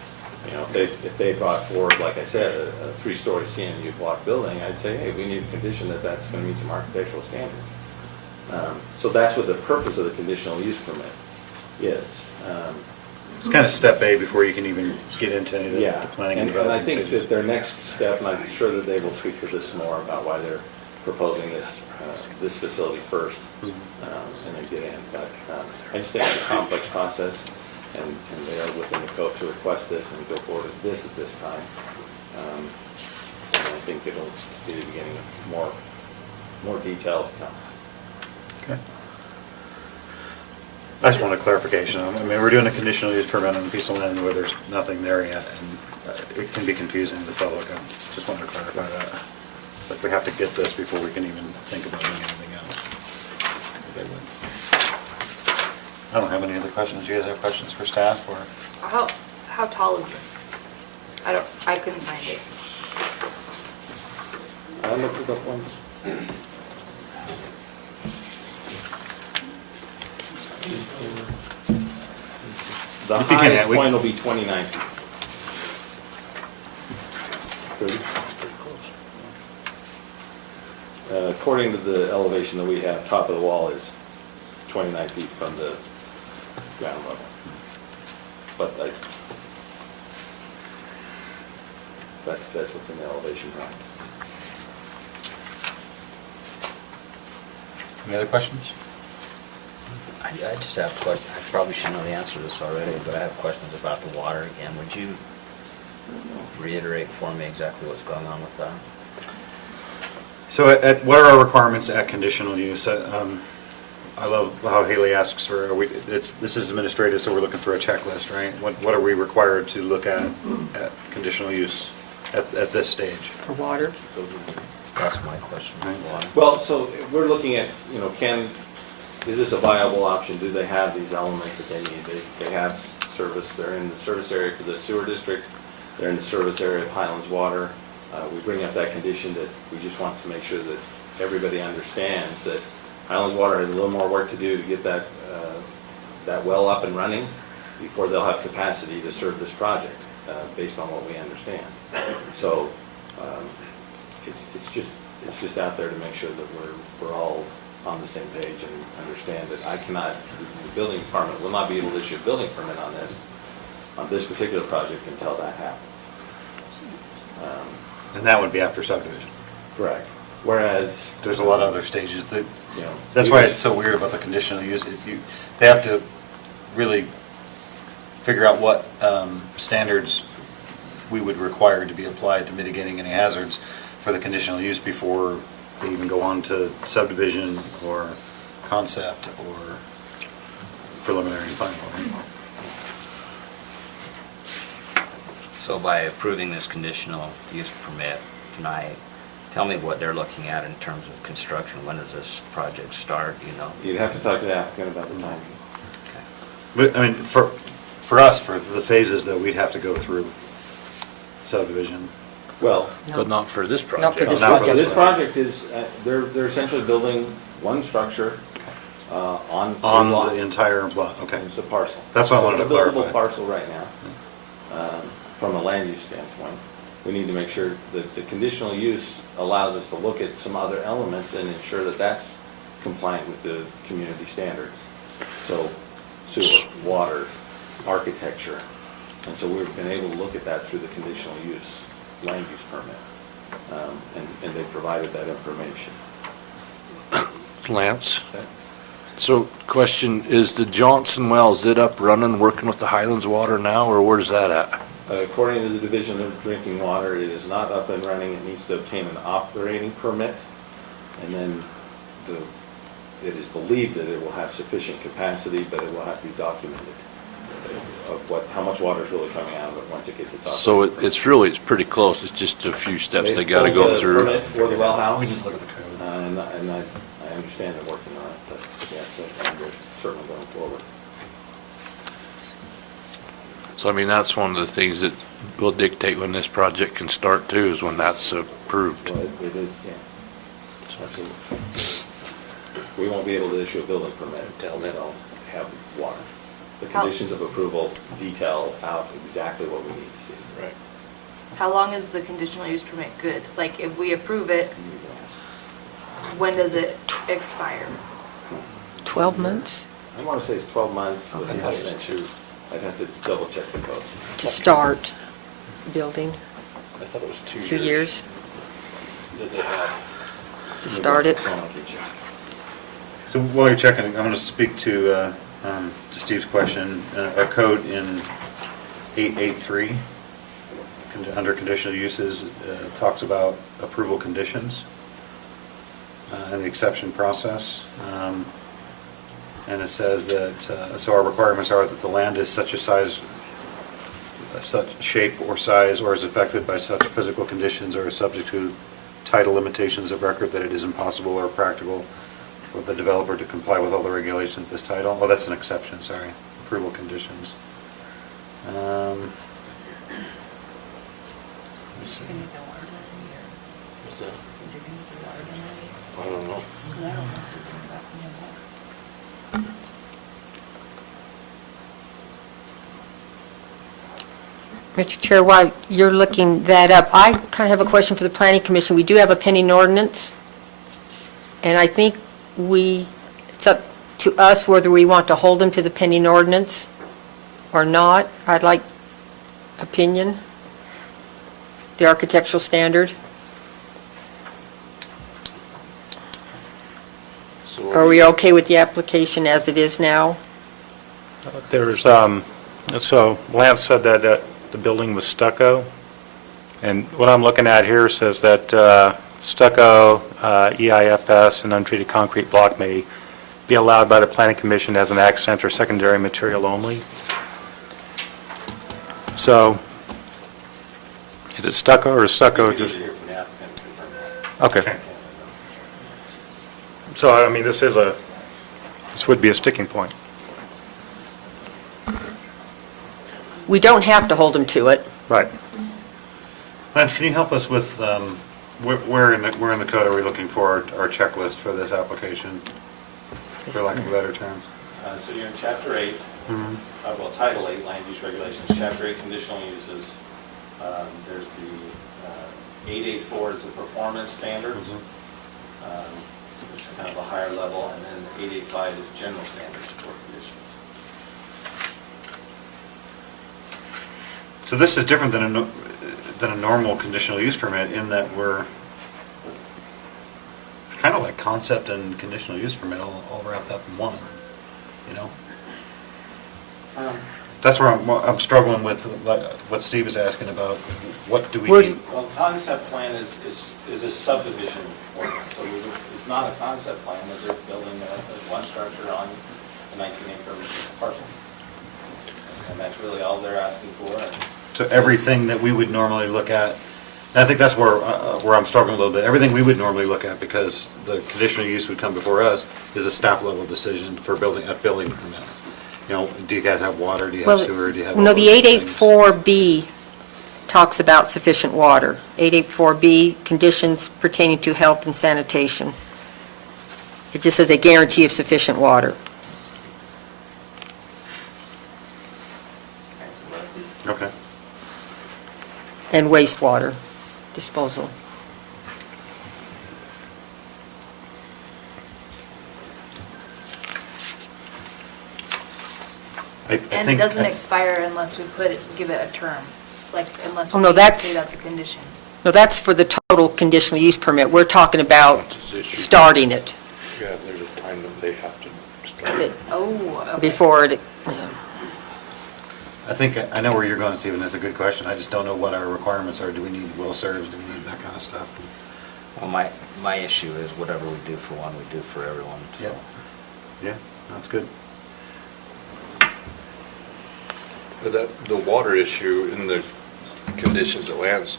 If they brought forward, like I said, a 3-story CMU block building, I'd say, hey, we need a condition that that's going to meet some architectural standards. So that's what the purpose of the conditional use permit is. It's kind of step A before you can even get into any of the planning and And development I think stages. that their next step, and I'm sure that they will speak to this more about why they're proposing this facility first, and then get in. But I just think it's a complex process, and they are within the code to request this and go forward with this at this time. And I think it'll be the beginning of more details to come. Okay. I just want a clarification. I mean, we're doing a conditional use permit on a piece of land where there's nothing there yet, and it can be confusing to the public. I just wanted to clarify that. But we have to get this before we can even think about doing anything else. I don't have any other questions. You guys have questions for staff or? How tall is this? I couldn't find it. I looked it up once. The If you can, highest we- point will be 29 feet. 30? According to the elevation that we have, top of the wall is 29 feet from the ground level. But that's what's in the elevation drawings. Any other questions? I just have a question. I probably should know the answer to this already, but I have questions about the water again. Would you reiterate for me exactly what's going on with that? So what are our requirements at conditional use? I love how Haley asks for, this is administrative, so we're looking for a checklist, right? What are we required to look at conditional use at this stage? For water? That's my question. Water. Well, so we're looking at, is this a viable option? Do they have these elements that they need? They have service, they're in the service area for the sewer district, they're in the service area of Highlands Water. We bring up that condition that we just want to make sure that everybody understands that Highlands Water has a little more work to do to get that well up and running before they'll have capacity to serve this project, based on what we understand. So it's just out there to make sure that we're all on the same page and understand that the building department will not be able to issue a building permit on this particular project until that happens. And that would be after subdivision. Correct. Whereas There's a lot of other stages that, you know, that's why it's so weird about the conditional use. They have to really figure out what standards we would require to be applied to mitigating any hazards for the conditional use before they even go on to subdivision or concept or preliminary and final. So by approving this conditional use permit tonight, tell me what they're looking at in terms of construction. When does this project start, you'd have to talk to the applicant about the timing. But, I mean, for us, for the phases that we'd have to go through, subdivision, Well, But not for this project. Not for this Not for project. this project is, they're essentially building one structure on a On lot. the entire block, okay. It's a parcel. That's what I So wanted to It's a buildable clarify. parcel right now, from a land use standpoint. We need to make sure that the conditional use allows us to look at some other elements and ensure that that's compliant with the community standards. So sewer, water, architecture. And so we've been able to look at that through the conditional use, land use permit. And they provided that information. Lance? So question, is the Johnson well, is it up running, working with the Highlands Water now, or where's that at? According to the Division of Drinking Water, it is not up and running. It needs to obtain an operating permit. And then it is believed that it will have sufficient capacity, but it will have to be documented of how much water is really coming out of it once it gets its So operating permit. it's pretty close, it's just a few steps they They've gotta pulled go the through. permit for the well house, We need to look at the code. and I understand they're working on it, but yes, and they're certainly going forward. So I mean, that's one of the things that will dictate when this project can start too, is when that's approved. Well, it is, yeah. Absolutely. We won't be able to issue a building permit until they don't have water. The conditions of approval detail out exactly what we need to see. Right. How long is the conditional use permit good? Like, if we approve it, when does it expire? 12 months I want to say it's 12 months with the extension. I'd have to double check the code. to start building, I thought it was 2 years that they had. to start it. So while you're checking, I'm going to speak to Steve's question. Our code in 883, under conditional uses, talks about approval conditions and the exception process. And it says that, so our requirements are that the land is such a size, such shape or size, or is affected by such physical conditions or is subject to title limitations of record that it is impossible or practical for the developer to comply with all the regulations of this title. Oh, that's an exception, sorry. Approval conditions. Let's see. What's that? I don't know. Mr. Chair, while you're looking that up, I kind of have a question for the Planning Commission. We do have a pending ordinance, and I think it's up to us whether we want to hold them to the pending ordinance or not. I'd like opinion. The architectural standard. Are we okay with the application as it is now? There's, so Lance said that the building was stucco, and what I'm looking at here says that stucco, EIFS, and untreated concrete block may be allowed by the Planning Commission as an accent or secondary material only. So, is it stucco or is stucco We need just? to hear from the applicant to confirm that. Okay. So, I mean, this would be a sticking point. We don't have to hold them to it. Right. Lance, can you help us with, where in the code are we looking for our checklist for this application, for lack of better terms? So you're in Chapter 8, well, Title 8, Land Use Regulations, Chapter 8, Conditional Uses. There's the 884 is the performance standards, which are kind of a higher level, and then 885 is general standards for conditions. So this is different than a normal conditional use permit in that it's kind of like concept and conditional use permit all wrapped up in one, you know? That's where I'm struggling with what Steve is asking about. What do we need? Well, concept plan is a subdivision ordinance, so it's not a concept plan, they're building one structure on a 19-acre parcel. And that's really all they're asking for. So everything that we would normally look at, and I think that's where I'm struggling a little bit. Everything we would normally look at, because the conditional use would come before us, is a staff level decision for building permit. You know, do you guys have water? Do you have sewer? Do you have all No, the those things? 884B talks about sufficient water. 884B, conditions pertaining to health and sanitation. It just says a guarantee of sufficient water. Okay. And wastewater disposal. I And it think- doesn't expire unless we give it a term, like unless Oh, we no, say that's- that's a condition. No, that's for the total conditional use permit. We're talking about starting it Yeah, there's a time that they have to start. Oh, okay. before it, I think, I know where you're going, Stephen, that's a good question. I just don't know what our requirements are. Do we need will serves, do we need that kind of stuff? Well, my issue is whatever we do for one, we do for everyone, so. Yep. Yeah, that's good. But the water issue in the conditions that Lance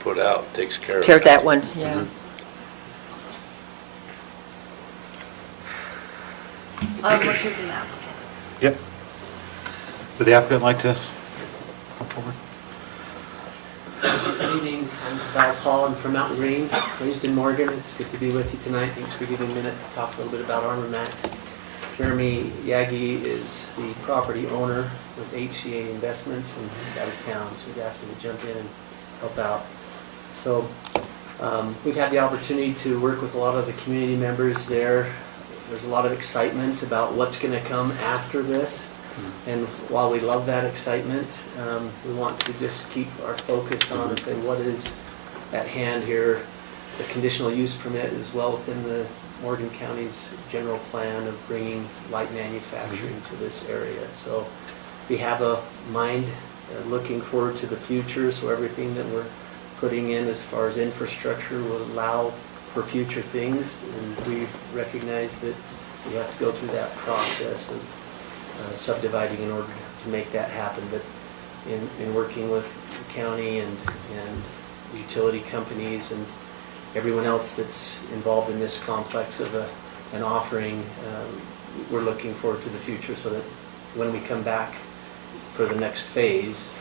put out takes care of tear that one, yeah. Mhm. Let's hear from the applicant. Yep. Would the applicant like to come forward? Good evening, I'm Val Paul, I'm from Mountain Green, raised in Morgan. It's good to be with you tonight. Thanks for giving me a minute to talk a little bit about Armor Max. Jeremy Yagi is the property owner with HCA Investments, and he's out of town, so he's asked me to jump in and help out. So we've had the opportunity to work with a lot of the community members there. There's a lot of excitement about what's going to come after this. And while we love that excitement, we want to just keep our focus on and say what is at hand here. The conditional use permit is well within the Morgan County's general plan of bringing light manufacturing to this area. So we have a mind looking forward to the future, so everything that we're putting in as far as infrastructure will allow for future things. And we recognize that we have to go through that process of subdividing in order to make that happen. But in working with the county and utility companies and everyone else that's involved in this complex of an offering, we're looking forward to the future so that when we come back for the next phase,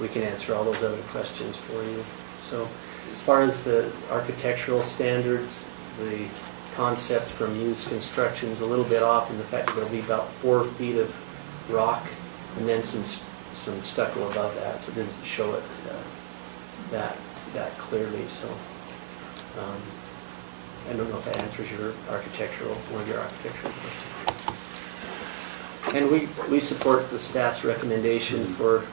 we can answer all those other questions for you. So as far as the architectural standards, the concept from Hughes Construction is a little bit off in the fact that there'll be about 4 feet of rock and then some stucco above that, so it doesn't show it that clearly. So I don't know if that answers one of your architectural questions. And we support the staff's recommendation for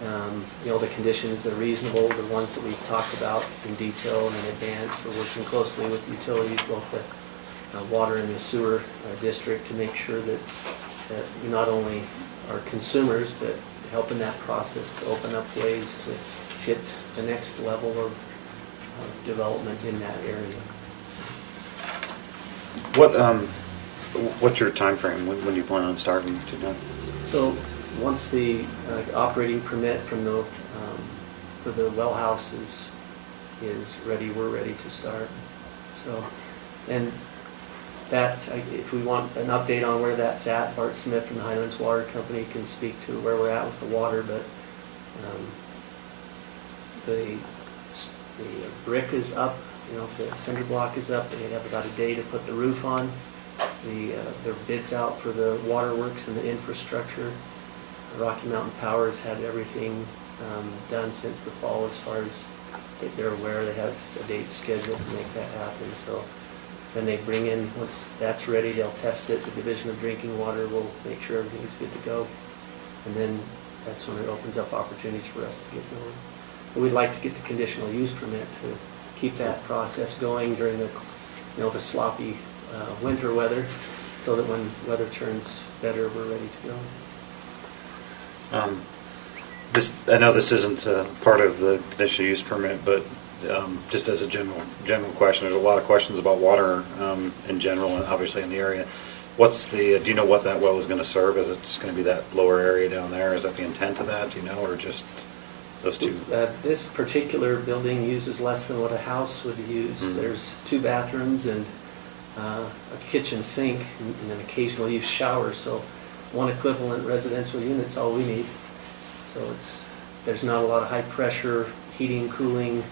the conditions that are reasonable, the ones that we've talked about in detail and in advance. We're working closely with utilities, both the water and the sewer district, to make sure that we not only are consumers, but helping that process to open up ways to get the next level of development in that area. What's your timeframe? When do you plan on starting to do? So once the operating permit from the for the well house is ready, we're ready to start. So, and that, if we want an update on where that's at, Bart Smith from the Highlands Water Company can speak to where we're at with the water, but the brick is up, the cinder block is up. They have about a day to put the roof on. Their bid's out for the waterworks and the infrastructure. Rocky Mountain Power has had everything done since the fall as far as they're aware. They have a date scheduled to make that happen. So then they bring in, once that's ready, they'll test it. The Division of Drinking Water will make sure everything's good to go. And then that's when it opens up opportunities for us to get going. But we'd like to get the conditional use permit to keep that process going during the sloppy winter weather, so that when weather turns better, we're ready to go. I know this isn't part of the conditional use permit, but just as a general question, there's a lot of questions about water in general, and obviously in the area. Do you know what that well is going to serve? Is it just going to be that lower area down there? Is that the intent of that, do you know, or just those two? This particular building uses less than what a house would use. Mm-hmm. There's 2 bathrooms and a kitchen sink and an occasional use shower, so 1 equivalent residential unit's all we need. So There's not a lot of high-pressure heating, cooling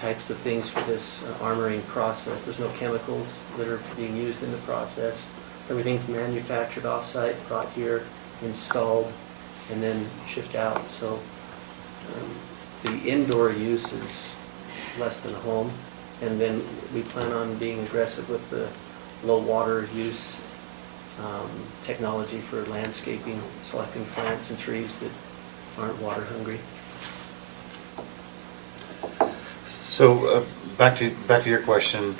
types of things for this armoring process. There's no chemicals that are being used in the process. Everything's manufactured off-site, brought here, installed, and then shipped out. So the indoor use is less than a home. And then we plan on being aggressive with the low water use technology for landscaping, selecting plants and trees that aren't water hungry. So, back to your question,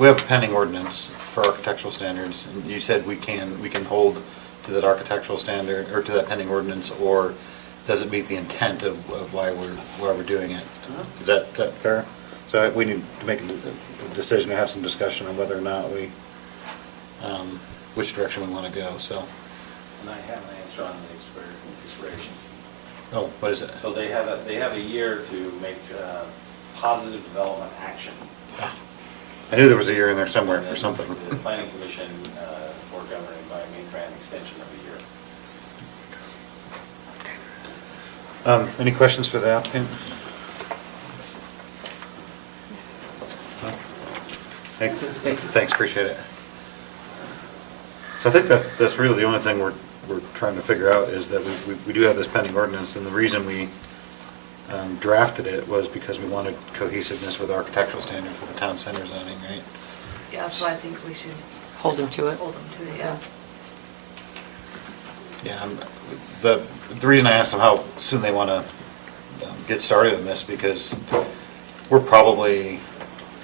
we have a pending ordinance for architectural standards, and you said we can hold to that architectural standard, or to that pending ordinance, or does it meet the intent of why we're doing it? Is that fair? So we need to make a decision, to have some discussion on whether or not we, which direction we want to go, so. And I have an answer on the expiration. Oh, what is it? So they have a year to make positive development action. I knew there was a year in there somewhere for something. The planning commission for governing by may grant an extension of a year. Any questions for the applicant? No? Thank you. Thanks, appreciate it. So I think that's really the only thing we're trying to figure out, is that we do have this pending ordinance, and the reason we drafted it was because we wanted cohesiveness with architectural standards for the town center zoning, right? Yeah, so I think we should Hold them to it. hold them to it, yeah. Yeah, the reason I asked them how soon they want to get started on this, because we're probably,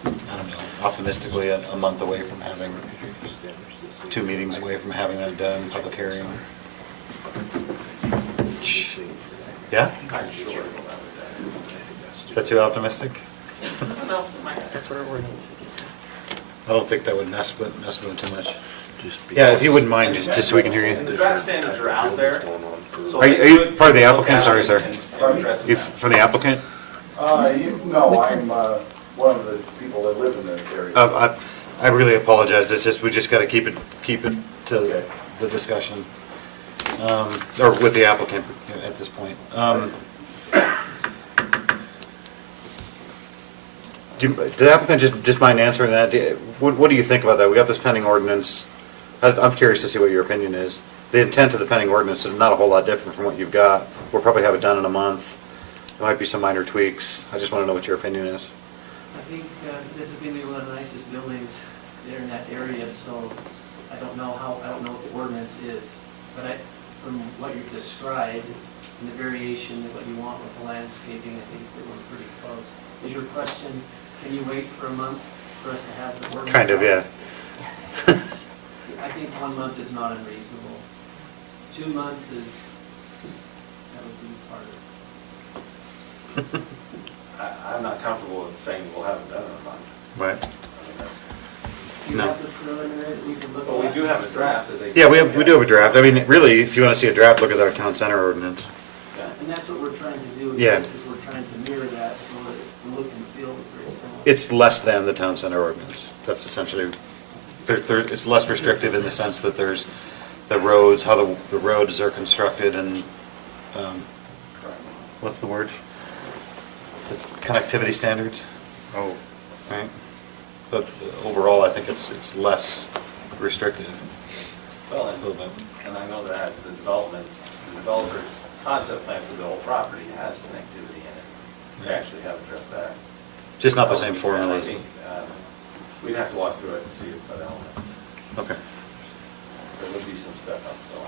I don't know, optimistically a month away from having, 2 meetings away from having that done, public hearing. Yeah? I'm sure. Is that too optimistic? That's what our ordinance is. I don't think that would mess with them too much. Yeah, if you wouldn't mind, just so we can hear And the you. draft standards are out there. So Are you part of the applicant? Sorry, sir. Address You them. from the applicant? No, I'm one of the people that live in the area. I really apologize. It's just, we just got to keep it to the discussion, or with the applicant at this point. Did the applicant just mind answering that? What do you think about that? We got this pending ordinance. I'm curious to see what your opinion is. The intent of the pending ordinance is not a whole lot different from what you've got. We'll probably have it done in a month. There might be some minor tweaks. I just want to know what your opinion is. I think this is going to be one of the nicest buildings there in that area, so I don't know what the ordinance is. But from what you've described, and the variation of what you want with the landscaping, I think that we're pretty close. Is your question, can you wait for a month for us to have the ordinance? Kind of, yeah. I think 1 month is not unreasonable. 2 months that would be part of it. I'm not comfortable with saying we'll have it done in a month. Right. I mean, that's. Do you No. have the preliminary that we can look at? But we do have a draft that they. Yeah, we do have a draft. I mean, really, if you want to see a draft, look at our town center ordinance. And that's what we're trying to do. Yeah. Is we're trying to mirror that so that the look and feel is very similar. It's less than the town center ordinance. That's essentially, it's less restrictive in the sense that there's the roads, how the roads are constructed, and, what's the word? The connectivity standards? Oh. Right? But overall, I think it's less restrictive. Well, A little bit. and I know that the developer's concept plan for the whole property has connectivity in it. They actually have addressed that. Just not the same And I formulas. think we'd have to walk through it and see what elements. Okay. There would be some stuff up, so I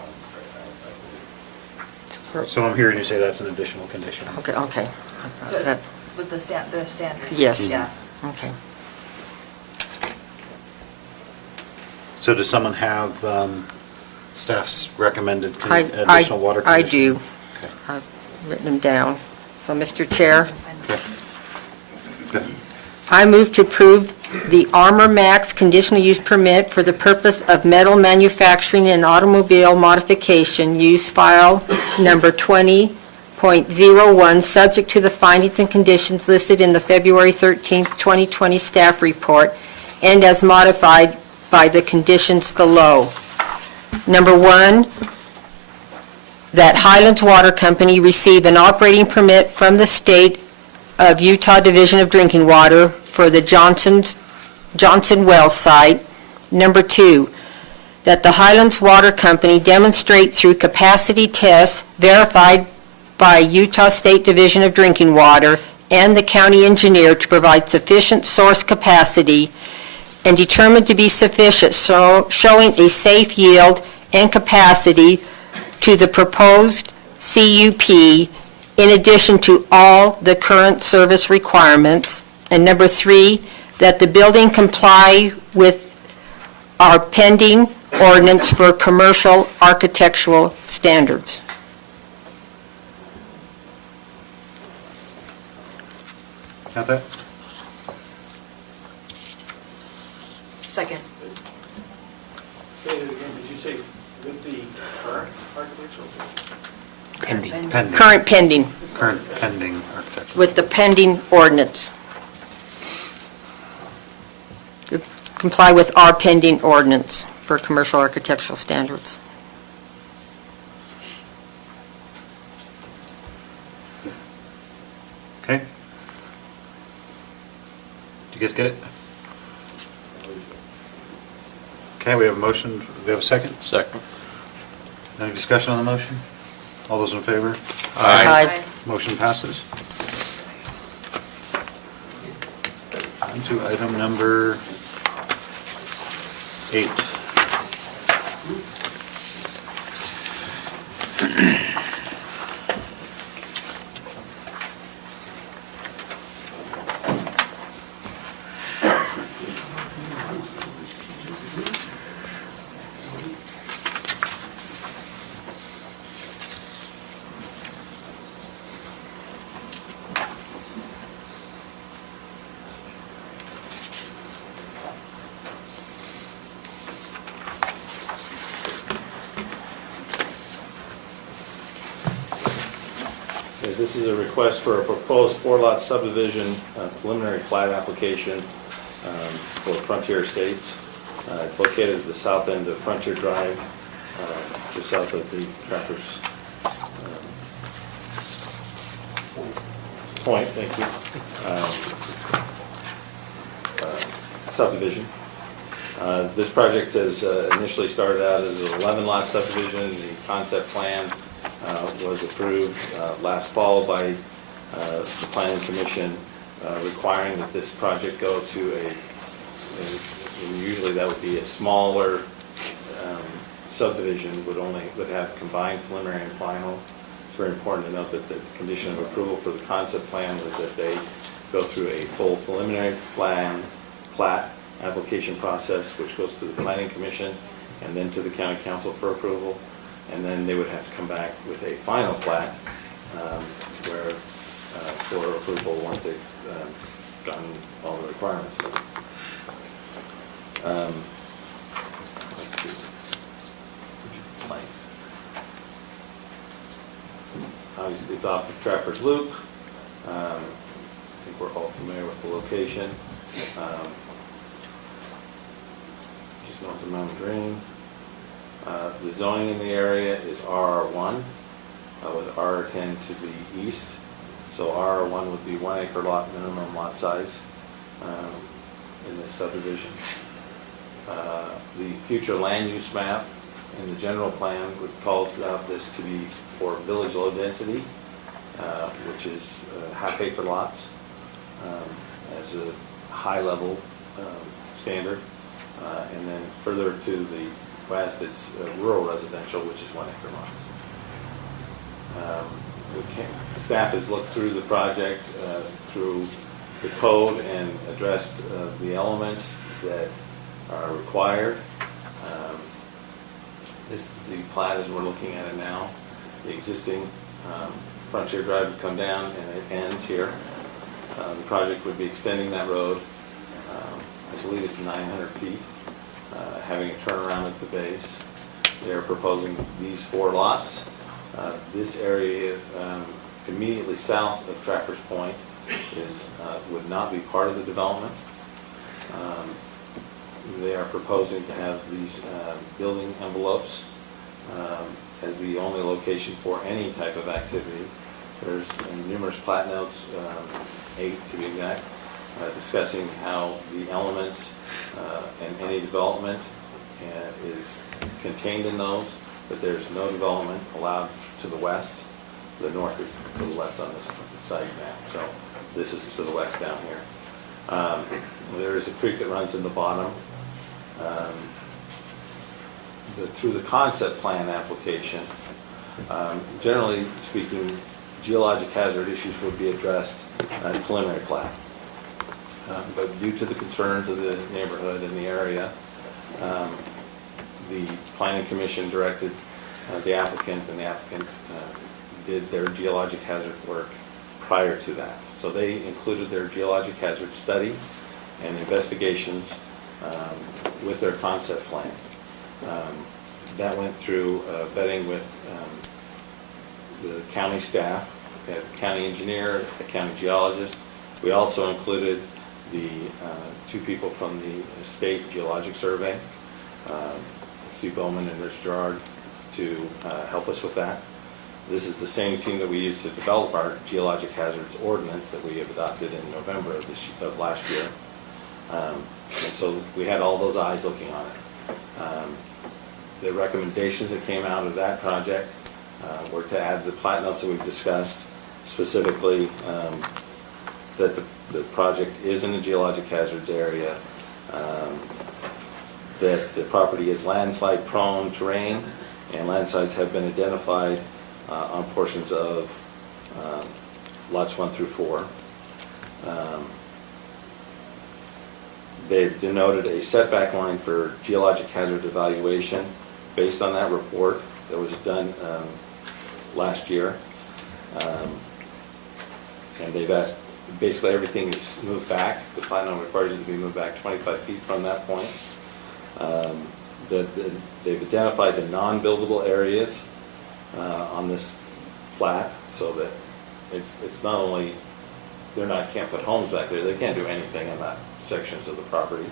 believe. So I'm hearing you say that's an additional condition. Okay. But with the standard. Yes. Yeah. Okay. So does someone have staff's recommended additional water I condition? do. I've written them down. So, Mr. Chair, Okay. I move to approve the Armor Max conditional use permit for the purpose of metal manufacturing and automobile modification, use file number 20.01, subject to the findings and conditions listed in the February 13th, 2020 staff report, and as modified by the conditions below. Number 1, that Highlands Water Company receive an operating permit from the State of Utah Division of Drinking Water for the Johnson Well site. Number 2, that the Highlands Water Company demonstrate through capacity tests verified by Utah State Division of Drinking Water and the county engineer to provide sufficient source capacity and determined to be sufficient, so showing a safe yield and capacity to the proposed CUP in addition to all the current service requirements. And number 3, that the building comply with our pending ordinance for commercial architectural standards. Got that? Second. Say it again, did you say with the current architectural standards? Pending. Current pending, Current pending architecture. with the pending ordinance. Comply with our pending ordinance for commercial architectural standards. Okay. Did you guys get it? Okay, we have a motion. We have a second? Second. Any discussion on the motion? All those in favor? Aye. Motion passes. On to item number 8. This is a request for a proposed 4-lot subdivision preliminary plat application for Frontier Estates. It's located at the south end of Frontier Drive, just south of the Trappers Point, thank you, subdivision. This project has initially started out as an 11-lot subdivision. The concept plan was approved last fall by the Planning Commission, requiring that this project go to and usually that would be a smaller subdivision, would have combined preliminary and final. It's very important to note that the condition of approval for the concept plan was that they go through a full preliminary plat application process, which goes to the Planning Commission and then to the County Council for approval. And then they would have to come back with a final plat for approval once they've gotten all the requirements. Let's see. It's off of Trappers Loop. I think we're all familiar with the location. Just north of Mountain Green. The zoning in the area is RR1 with RR10 to the east. So RR1 would be 1 acre lot minimum lot size in this subdivision. The future land use map in the general plan calls out this to be for village low density, which is half acre lots as a high level standard. And then further to the west, it's rural residential, which is 1 acre lots. Staff has looked through the project, through the code, and addressed the elements that are required. This is the plat as we're looking at it now. The existing Frontier Drive would come down and it ends here. The project would be extending that road. I believe it's 900 feet. Having a turnaround at the base. They're proposing these 4 lots. This area immediately south of Trappers Point would not be part of the development. They are proposing to have these building envelopes as the only location for any type of activity. There's numerous plat notes, 8 to be exact, discussing how the elements and any development is contained in those, that there's no development allowed to the west. The north is to the left on this site map, so this is to the west down here. There is a creek that runs in the bottom. Through the concept plan application, generally speaking, geologic hazard issues would be addressed in preliminary plat. But due to the concerns of the neighborhood and the area, the planning commission directed the applicant, and the applicant did their geologic hazard work prior to that. So they included their geologic hazard study and investigations with their concept plan. That went through vetting with the county staff, a county engineer, a county geologist. We also included the 2 people from the state geologic survey, Steve Bowman and Rich Gerard, to help us with that. This is the same team that we used to develop our geologic hazards ordinance that we have adopted in November of last year. And so we had all those eyes looking on it. The recommendations that came out of that project were to add the plat notes that we've discussed, specifically that the project is in the geologic hazards area, that the property is landslide prone terrain, and landslides have been identified on portions of lots 1 through 4. They've denoted a setback line for geologic hazard evaluation based on that report that was done last year. And they've asked, basically everything is moved back. The plan requires it to be moved back 25 feet from that point. They've identified the non-buildable areas on this plat, so that it's not only, can't put homes back there, they can't do anything in that sections of the property.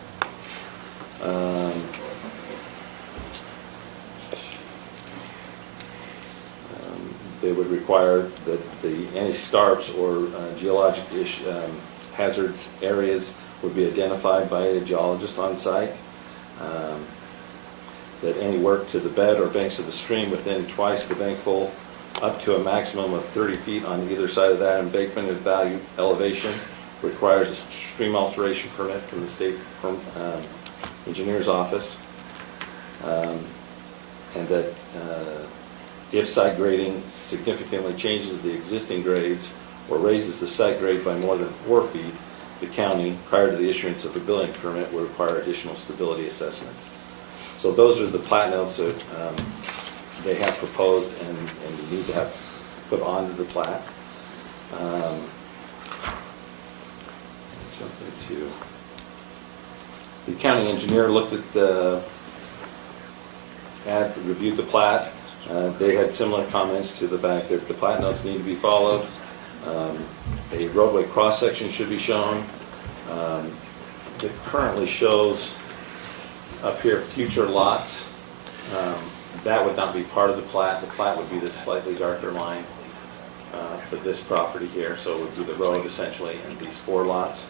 They would require that any STARPs or geologic hazards areas would be identified by a geologist on site. That any work to the bed or banks of the stream within twice the bankful up to a maximum of 30 feet on either side of that embankment of value elevation requires a stream alteration permit from the state engineer's office. And that if site grading significantly changes the existing grades or raises the site grade by more than 4 feet, the county, prior to the issuance of a building permit, will require additional stability assessments. So those are the plat notes that they have proposed and need to have put onto the plat. Jump into the county engineer looked at reviewed the plat. They had similar comments to the fact that the plat notes need to be followed. A roadway cross-section should be shown. It currently shows up here future lots. That would not be part of the plat. The plat would be this slightly darker line for this property here. So it would be the road essentially and these 4 lots.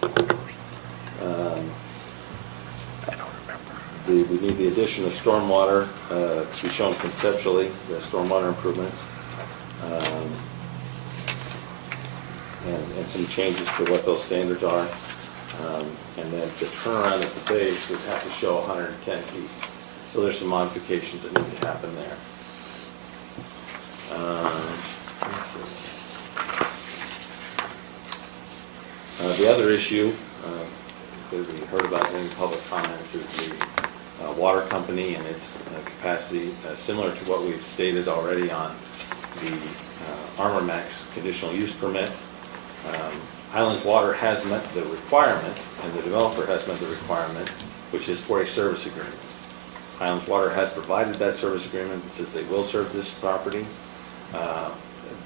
We need the addition of stormwater to be shown conceptually, the stormwater improvements, and some changes to what those standards are. And then the turnaround at the base would have to show 110 feet. So there's some modifications that need to happen there. Let's see. The other issue that we heard about in public comments is the water company and its capacity, similar to what we've stated already on the Armor Max conditional use permit. Highlands Water has met the requirement, and the developer has met the requirement, which is for a service agreement. Highlands Water has provided that service agreement and says they will serve this property.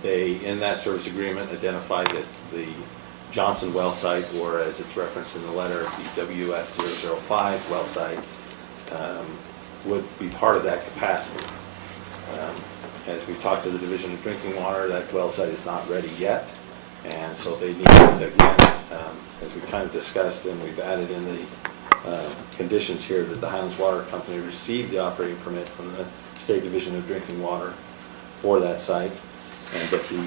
They, in that service agreement, identified that the Johnson well site, or as it's referenced in the letter, the WS005 well site, would be part of that capacity. as we talked to the Division of Drinking Water, that well site is not ready yet. And so they need, again, as we kind of discussed, and we've added in the conditions here, that the Highlands Water Company received the operating permit from the State Division of Drinking Water for that site, and that the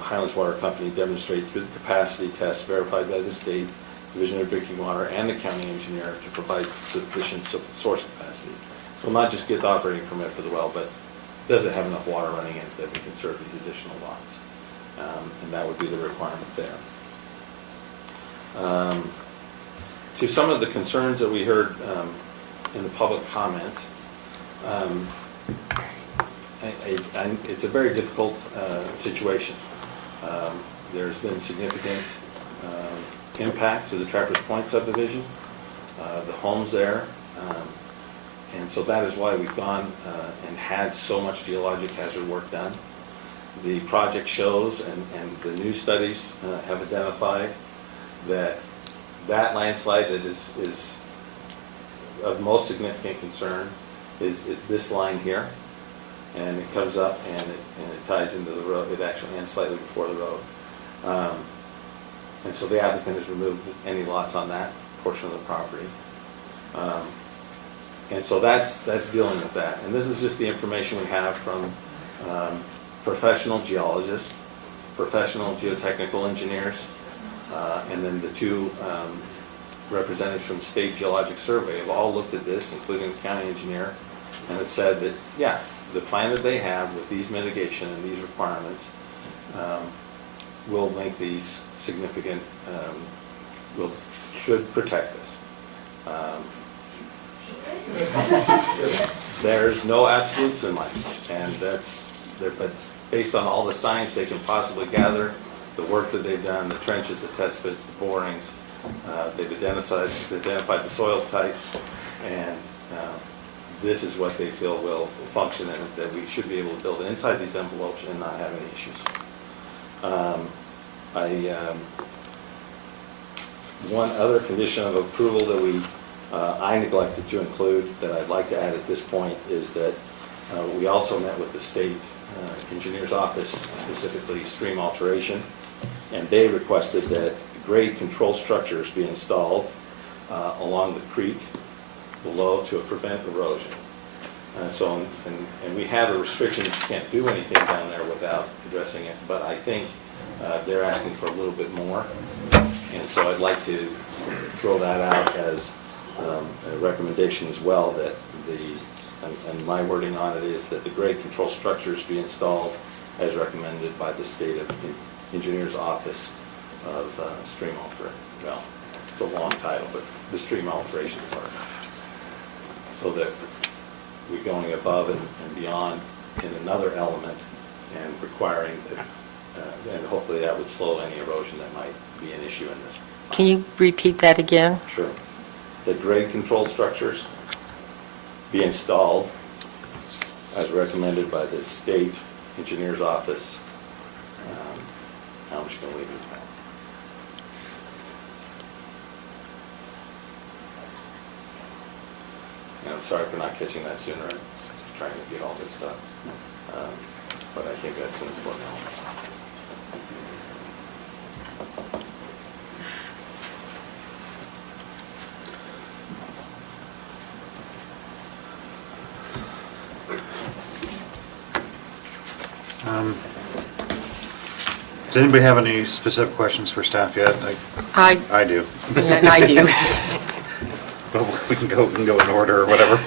Highlands Water Company demonstrate through the capacity tests verified by the State Division of Drinking Water and the county engineer to provide sufficient source capacity. So not just get the operating permit for the well, but does it have enough water running in it that we can serve these additional lots? And that would be the requirement there. To some of the concerns that we heard in the public comments, it's a very difficult situation. There's been significant impact to the Trappers Point subdivision, the homes there, and so that is why we've gone and had so much geologic hazard work done. The project shows, and the new studies have identified, that landslide that is of most significant concern is this line here, and it comes up and it ties into the road. It actually ends slightly before the road, and so the applicant has removed any lots on that portion of the property, and so that's dealing with that. And this is just the information we have from professional geologists, professional geotechnical engineers, and then the two representatives from the State Geologic Survey have all looked at this, including the county engineer, and have said that, yeah, the plan that they have with these mitigation and these requirements will make these significant, should protect us. There's no absolutes in life, and but based on all the science they can possibly gather, the work that they've done, the trenches, the test pits, the borings, they've identified the soils types, and this is what they feel will function, and that we should be able to build inside these envelopes and not have any issues. One other condition of approval that I neglected to include, that I'd like to add at this point, is that we also met with the state engineer's office, specifically stream alteration, and they requested that grade control structures be installed along the creek below to prevent erosion. And we have a restriction that you can't do anything down there without addressing it, but I think they're asking for a little bit more, and so I'd like to throw that out as a recommendation as well, that and my wording on it is that the grade control structures be installed as recommended by the State Engineer's Office of Stream Alteration. Well, it's a long title, but the stream alteration part. So that we're going above and beyond in another element and requiring that, and hopefully that would slow any erosion that might be an issue in this. Can you repeat that again? Sure. The grade control structures be installed as recommended by the State Engineer's Office. I'm just going to leave it at that. And I'm sorry for not catching that sooner. I'm just trying to get all this stuff. But I think that's an important element. Does anybody have any specific questions for staff yet? I do. Yeah, and I do. But we can go in order or whatever.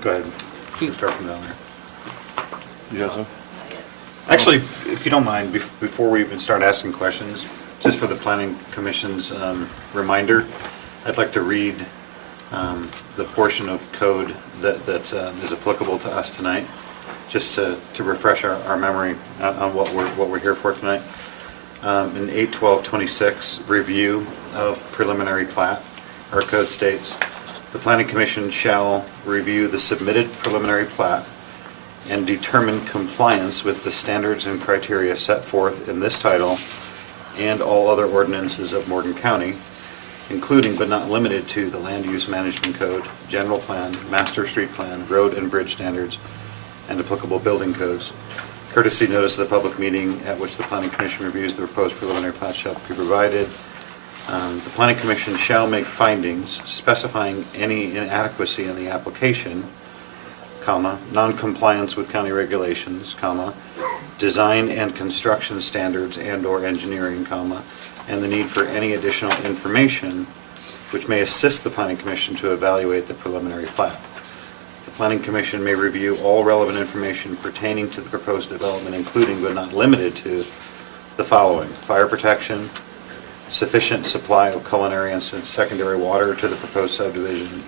Go ahead. Start from down there. You got some? Actually, if you don't mind, before we even start asking questions, just for the Planning Commission's reminder, I'd like to read the portion of code that is applicable to us tonight, just to refresh our memory on what we're here for tonight. In 8/12/26, review of preliminary plat, our code states, the Planning Commission shall review the submitted preliminary plat and determine compliance with the standards and criteria set forth in this title and all other ordinances of Morgan County, including but not limited to the Land Use Management Code, General Plan, Master Street Plan, Road and Bridge Standards, and applicable building codes. Courtesy notice of the public meeting at which the Planning Commission reviews the proposed preliminary plat shall be provided. The Planning Commission shall make findings specifying any inadequacy in the application, comma, non-compliance with county regulations, comma, design and construction standards and/or engineering, comma, and the need for any additional information which may assist the Planning Commission to evaluate the preliminary plat. The Planning Commission may review all relevant information pertaining to the proposed development, including but not limited to the following: fire protection, sufficient supply of culinary and secondary water to the proposed subdivision,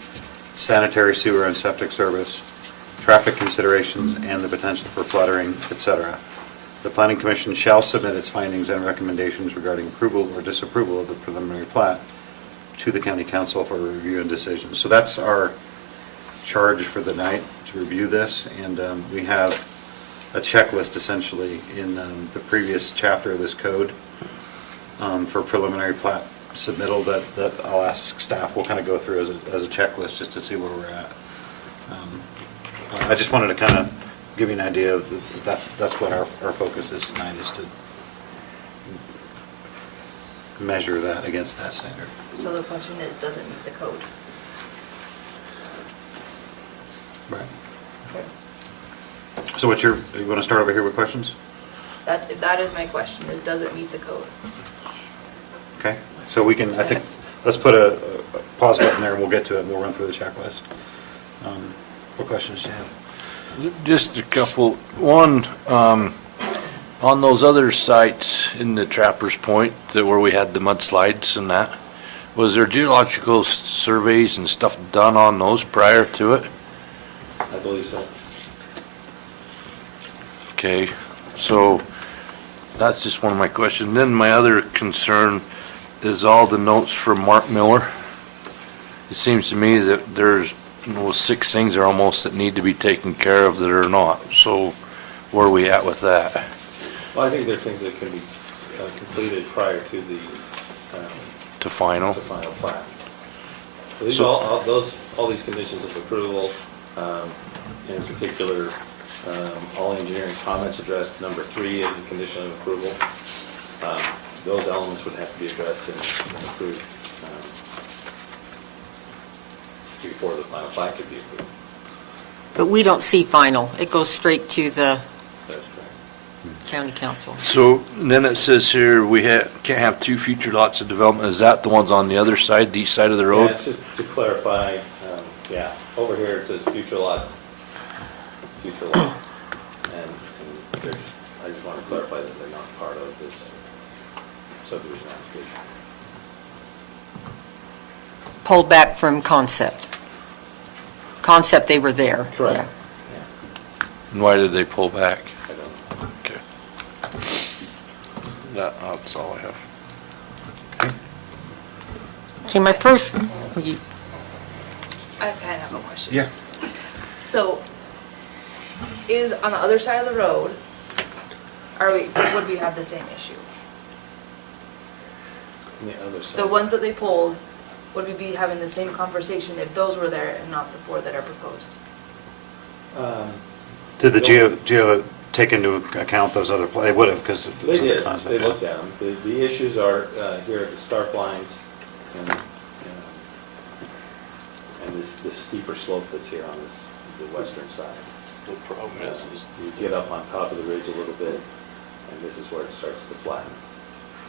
sanitary sewer and septic service, traffic considerations, and the potential for flooding, etc. The Planning Commission shall submit its findings and recommendations regarding approval or disapproval of the preliminary plat to the County Council for review and decision. So that's our charge for the night, to review this, and we have a checklist essentially in the previous chapter of this code for preliminary plat submittal that I'll ask staff, we'll kind of go through as a checklist just to see where we're at. I just wanted to kind of give you an idea of that's what our focus is tonight, is to measure that against that standard. So the question is, does it meet the code? Right. Okay. So you want to start over here with questions? That is my question, is does it meet the code? Okay, so we can, I think, let's put a pause button there and we'll get to it and we'll run through the checklist. What questions do you have? Just a couple. One, on those other sites in the Trappers Point where we had the mudslides and that, was there geological surveys and stuff done on those prior to it? I believe so. Okay, so that's just one of my questions. Then my other concern is all the notes from Mark Miller. It seems to me that there's 6 things or almost that need to be taken care of that are not. So where are we at with that? Well, I think there are things that can be completed prior to the final plat. So these all these conditions of approval, in particular, all engineering comments addressed. Number 3 is a condition of approval. Those elements would have to be addressed and approved before the final plat could be approved. But we don't see final. It goes straight to the That's correct. county council. So then it says here we can't have 2 future lots of development. Is that the ones on the other side, the east side of the road? Yeah, it's just to clarify, yeah, over here it says future lot. And there's, I just want to clarify that they're not part of this subdivision application. Pulled back from concept. Concept, they were there. Correct. Yeah. And why did they pull back? I don't know. Okay. That's all I have. Okay, my first, I kind of have a question. Yeah. So, is on the other side of the road, would we have the same issue? On the other side. The ones that they pulled, would we be having the same conversation if those were there and not the 4 that are proposed? Did the geo take into account those other, they would have, because They did, they looked at them. The issues are here at the start lines and this steeper slope that's here on the western side. The problem is You get up on top of the ridge a little bit, and this is where it starts to flatten.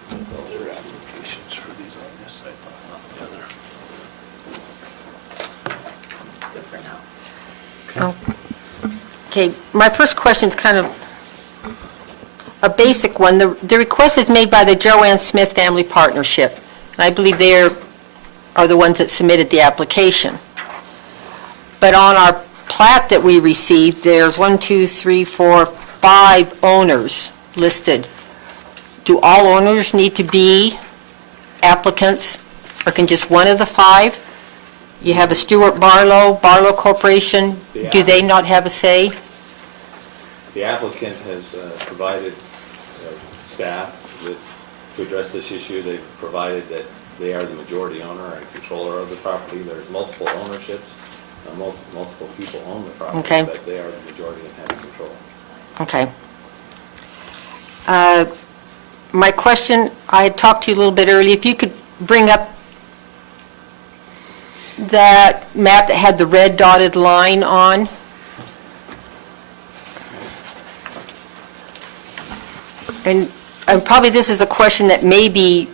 there are applications for these on this side, not the other. Good for now. okay, my first question is kind of a basic one. The request is made by the Joanne Smith Family Partnership. And I believe they are the ones that submitted the application. But on our plat that we received, there's 5 owners listed. Do all owners need to be applicants, or can just one of the 5? You have a Stuart Barlow Corporation, do they not have a say? The applicant has provided staff to address this issue. They've provided that they are the majority owner and controller of the property. There's multiple ownerships multiple people own the property, Okay. but they are the majority and have control. Okay. My question, I had talked to you a little bit earlier, if you could bring up that map that had the red dotted line on. And probably this is a question that maybe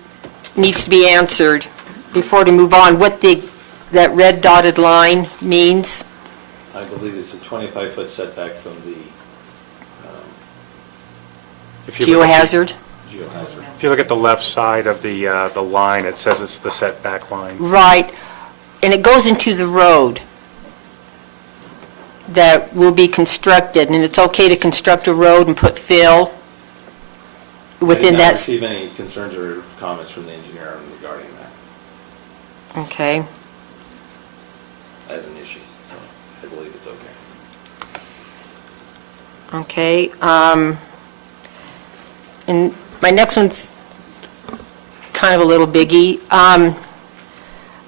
needs to be answered before to move on, what that red dotted line means. I believe it's a 25-foot setback from the Geohazard? geohazard. If you look at the left side of the line, it says it's the setback line. Right, and it goes into the road that will be constructed, and it's okay to construct a road and put fill within I did not that. receive any concerns or comments from the engineer regarding that Okay, as an issue. I believe it's okay. okay. And my next one's kind of a little biggie.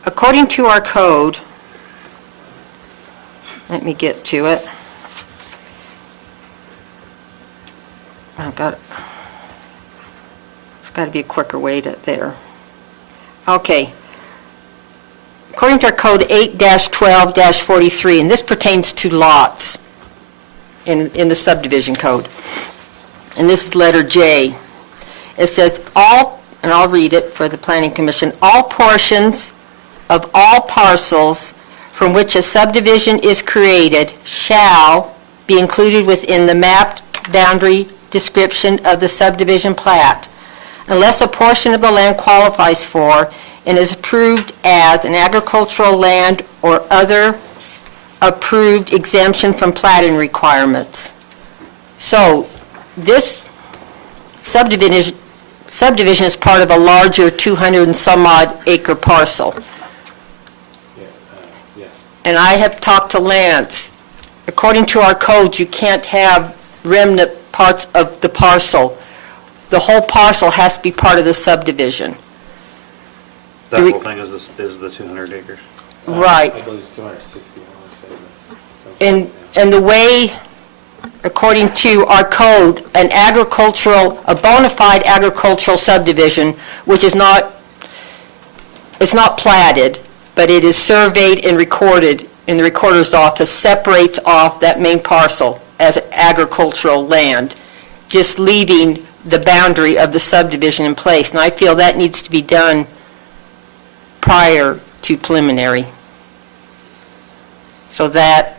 According to our code, let me get to it. I've got, there's got to be a quicker way to there. Okay. According to our code 8-12-43, and this pertains to lots in the subdivision code, and this is letter J. It says all, and I'll read it for the Planning Commission, all portions of all parcels from which a subdivision is created shall be included within the mapped boundary description of the subdivision plat, unless a portion of the land qualifies for and is approved as an agricultural land or other approved exemption from platting requirements. So this subdivision is part of a larger 200 and some odd acre parcel. Yes. And I have talked to Lance. According to our codes, you can't have remnant parts of the parcel. The whole parcel has to be part of the subdivision. That whole thing is the 200 acres? Right. I believe it's 260, I want to say. And the way, according to our code, a bona fide agricultural subdivision, which is not, it's not platted, but it is surveyed and recorded in the recorder's office, separates off that main parcel as agricultural land, just leaving the boundary of the subdivision in place. And I feel that needs to be done prior to preliminary, so that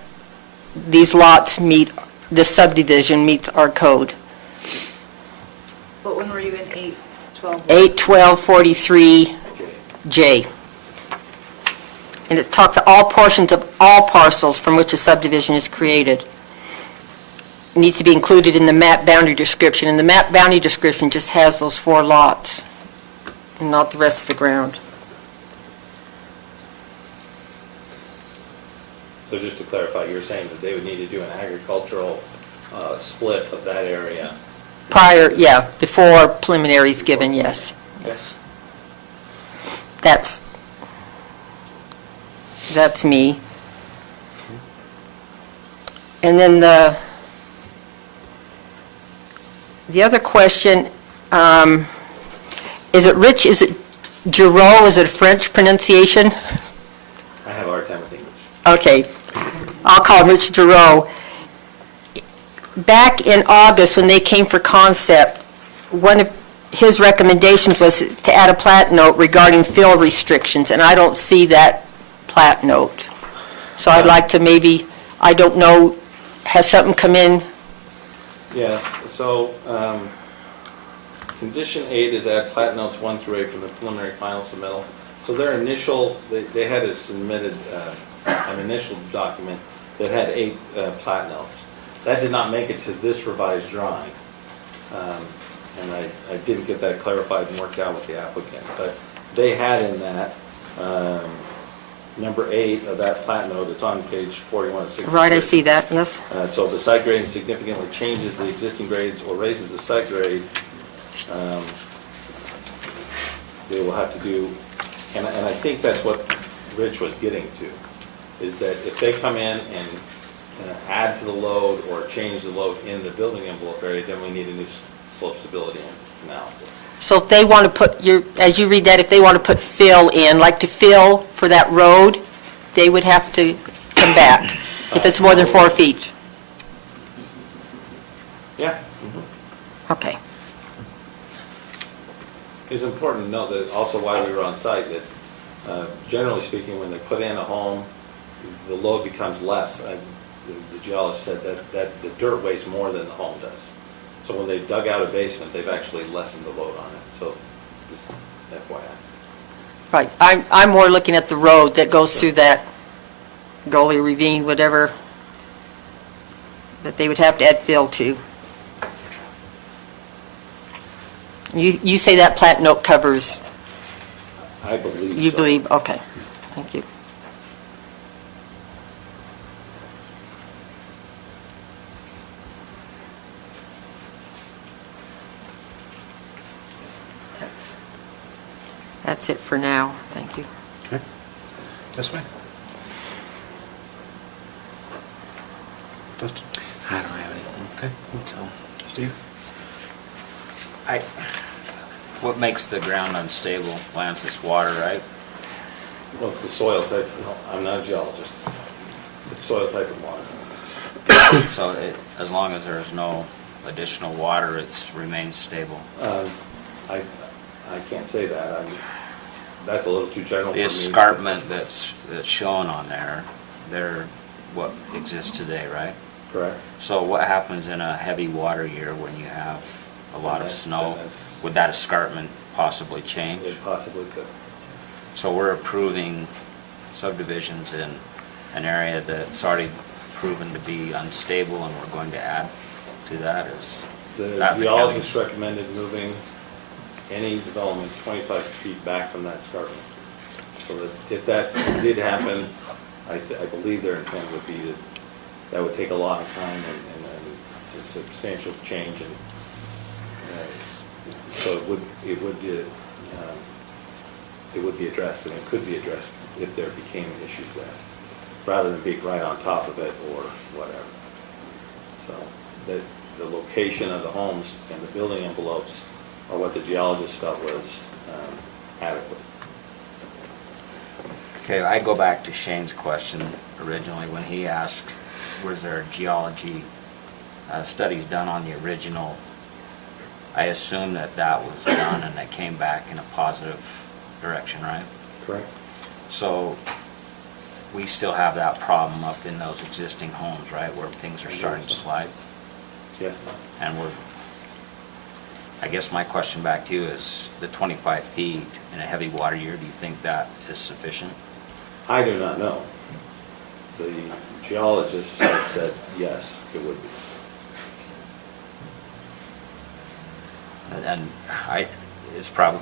these lots meet, the subdivision meets our code. But when were you in 8-12? 8-12-43J. And it talks to all portions of all parcels from which a subdivision is created. It needs to be included in the map boundary description, and the map boundary description just has those 4 lots, and not the rest of the ground. So just to clarify, you're saying that they would need to do an agricultural split of that area? Prior, yeah, before preliminary is given, yes. Yes. That's me. And then the other question, is it Giroux, is it a French pronunciation? I have a hard time with English. Okay, I'll call him Rich Giroux. Back in August, when they came for concept, one of his recommendations was to add a plat note regarding fill restrictions, and I don't see that plat note. So I'd like to maybe, I don't know, has something come in? Yes, so condition 8 is add plat notes 1 through 8 from the preliminary final submittal. So their initial, they had submitted an initial document that had 8 plat notes. That did not make it to this revised drawing. And I didn't get that clarified and worked out with the applicant. But they had in that number 8 of that plat note. It's on page 41 of 63. Right, I see that, yes. So if the site grading significantly changes the existing grades or raises the site grade, they will have to do, and I think that's what Rich was getting to. is that if they come in and add to the load or change the load in the building envelope area, then we need a new slope stability analysis. So if they want to put, as you read that, if they want to put fill in, like to fill for that road, they would have to come back if it's more than 4 feet? Yeah. Okay. It's important to note that also while we were on site, that generally speaking, when they put in a home, the load becomes less. The geologist said that the dirt weighs more than the home does. So when they dug out a basement, they've actually lessened the load on it. So just FYI. Right. I'm more looking at the road that goes through that gully, ravine, whatever, that they would have to add fill to. You say that plat note covers, I believe you so. believe, okay, thank you. That's it for now, thank you. Okay. This way. Dustin? I don't have anything. Okay. So, Steve? what makes the ground unstable? Lance, it's water, right? Well, it's the soil type. No, I'm not a geologist. It's soil type of water. So as long as there's no additional water, it remains stable? I can't say that. That's a little too general for The me. escarpment that's shown on there, they're what exists today, right? Correct. So what happens in a heavy water year when you have a lot of snow? that's- Would that escarpment possibly change? It possibly could. So we're approving subdivisions in an area that's already proven to be unstable, and we're going to add to that? Is The that the geologist recommended moving any development 25 feet back from that escarpment. So that if that did happen, I believe their intent would be that would take a lot of time and a substantial change. And so it would be addressed, and it could be addressed if there became issues there, rather than being right on top of it or whatever. So the location of the homes and the building envelopes are what the geologist felt was adequate. Okay, I go back to Shane's question originally when he asked, was there geology studies done on the original? I assume that was done and that came back in a positive direction, right? Correct. So we still have that problem up in those existing homes, right, where things are starting to slide? Yes. And I guess my question back to you is, the 25 feet in a heavy water year, do you think that is sufficient? I do not know. The geologists have said yes, it would be. And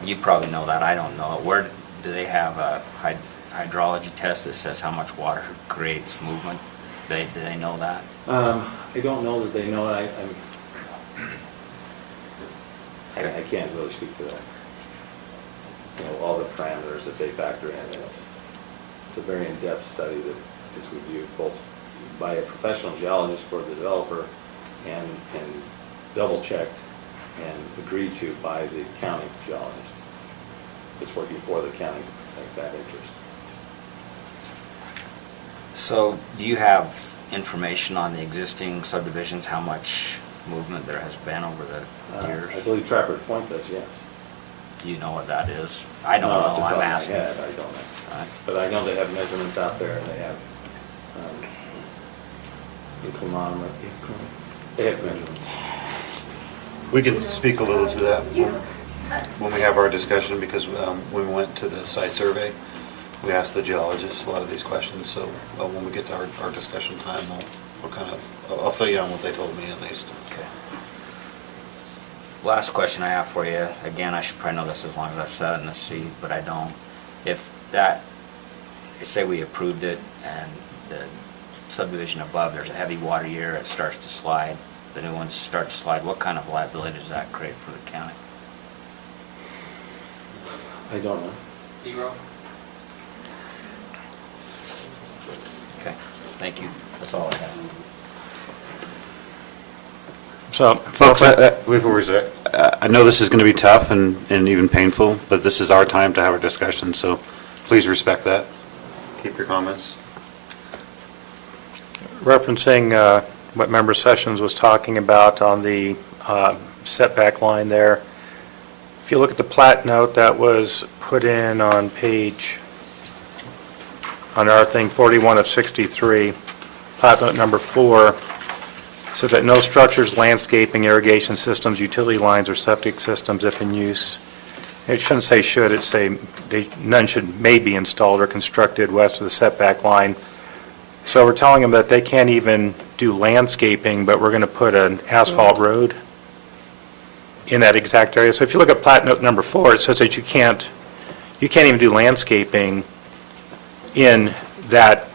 you probably know that, I don't know it. Where, do they have a hydrology test that says how much water creates movement? Do they know that? I don't know that they know it. I can't really speak to that. All the parameters that they factor in. It's a very in-depth study that is reviewed both by a professional geologist for the developer and double-checked and agreed to by the county geologist that's working for the county at that interest. So do you have information on the existing subdivisions, how much movement there has been over the years? I believe Trappers Point does, yes. Do you know what that is? I don't Not off the know, top I'm of my asking. head, I don't know. Right. But I know they have measurements out there, and they have inclinometer. They have measurements. We can speak a little to that when we have our discussion, because when we went to the site survey, we asked the geologists a lot of these questions, so when we get to our discussion time, we'll kind of, I'll fill you on what they told me at least. Okay. Last question I have for you, again, I should probably know this as long as I've sat in this seat, but I don't. If say we approved it and the subdivision above, there's a heavy water year, it starts to slide, the new ones start to slide, what kind of liability does that create for the county? I don't know. Zero. Thank you. That's all I have. So, Folks, before we start, I know this is going to be tough and even painful, but this is our time to have a discussion, so please respect that. Keep your comments. referencing what Member Sessions was talking about on the setback line there, if you look at the plat note that was put in on page, on our thing, 41 of 63, plat note number 4, says that no structures, landscaping, irrigation systems, utility lines, or septic systems, if in use, it shouldn't say should, it say none should may be installed or constructed west of the setback line. So we're telling them that they can't even do landscaping, but we're going to put an asphalt road in that exact area. So if you look at plat note number 4, it says that you can't even do landscaping in that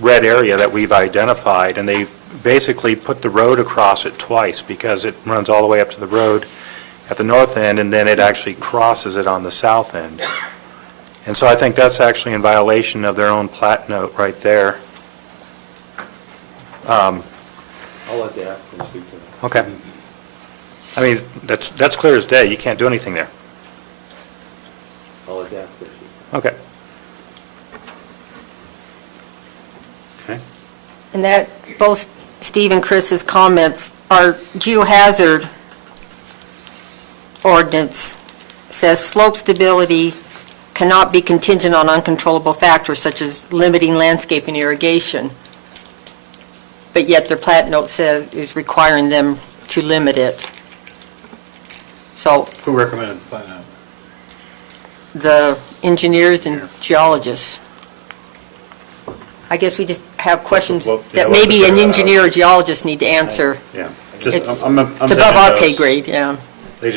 red area that we've identified, and they've basically put the road across it twice because it runs all the way up to the road at the north end, and then it actually crosses it on the south end. And so I think that's actually in violation of their own plat note right there. I'll let the applicant speak to that. Okay. I mean, that's clear as day. You can't do anything there. I'll let the applicant speak. Okay. Okay. And that, both Steve and Chris's comments, our geohazard ordinance says slope stability cannot be contingent on uncontrollable factors such as limiting landscaping irrigation. But yet their plat note says, is requiring them to limit it. So Who recommended the plat note? the engineers and geologists. I guess we just have questions Well, yeah, that well, maybe an the- engineer or geologist need to answer. Yeah. Just, It's I'm it's taking above our notes. pay grade, yeah. They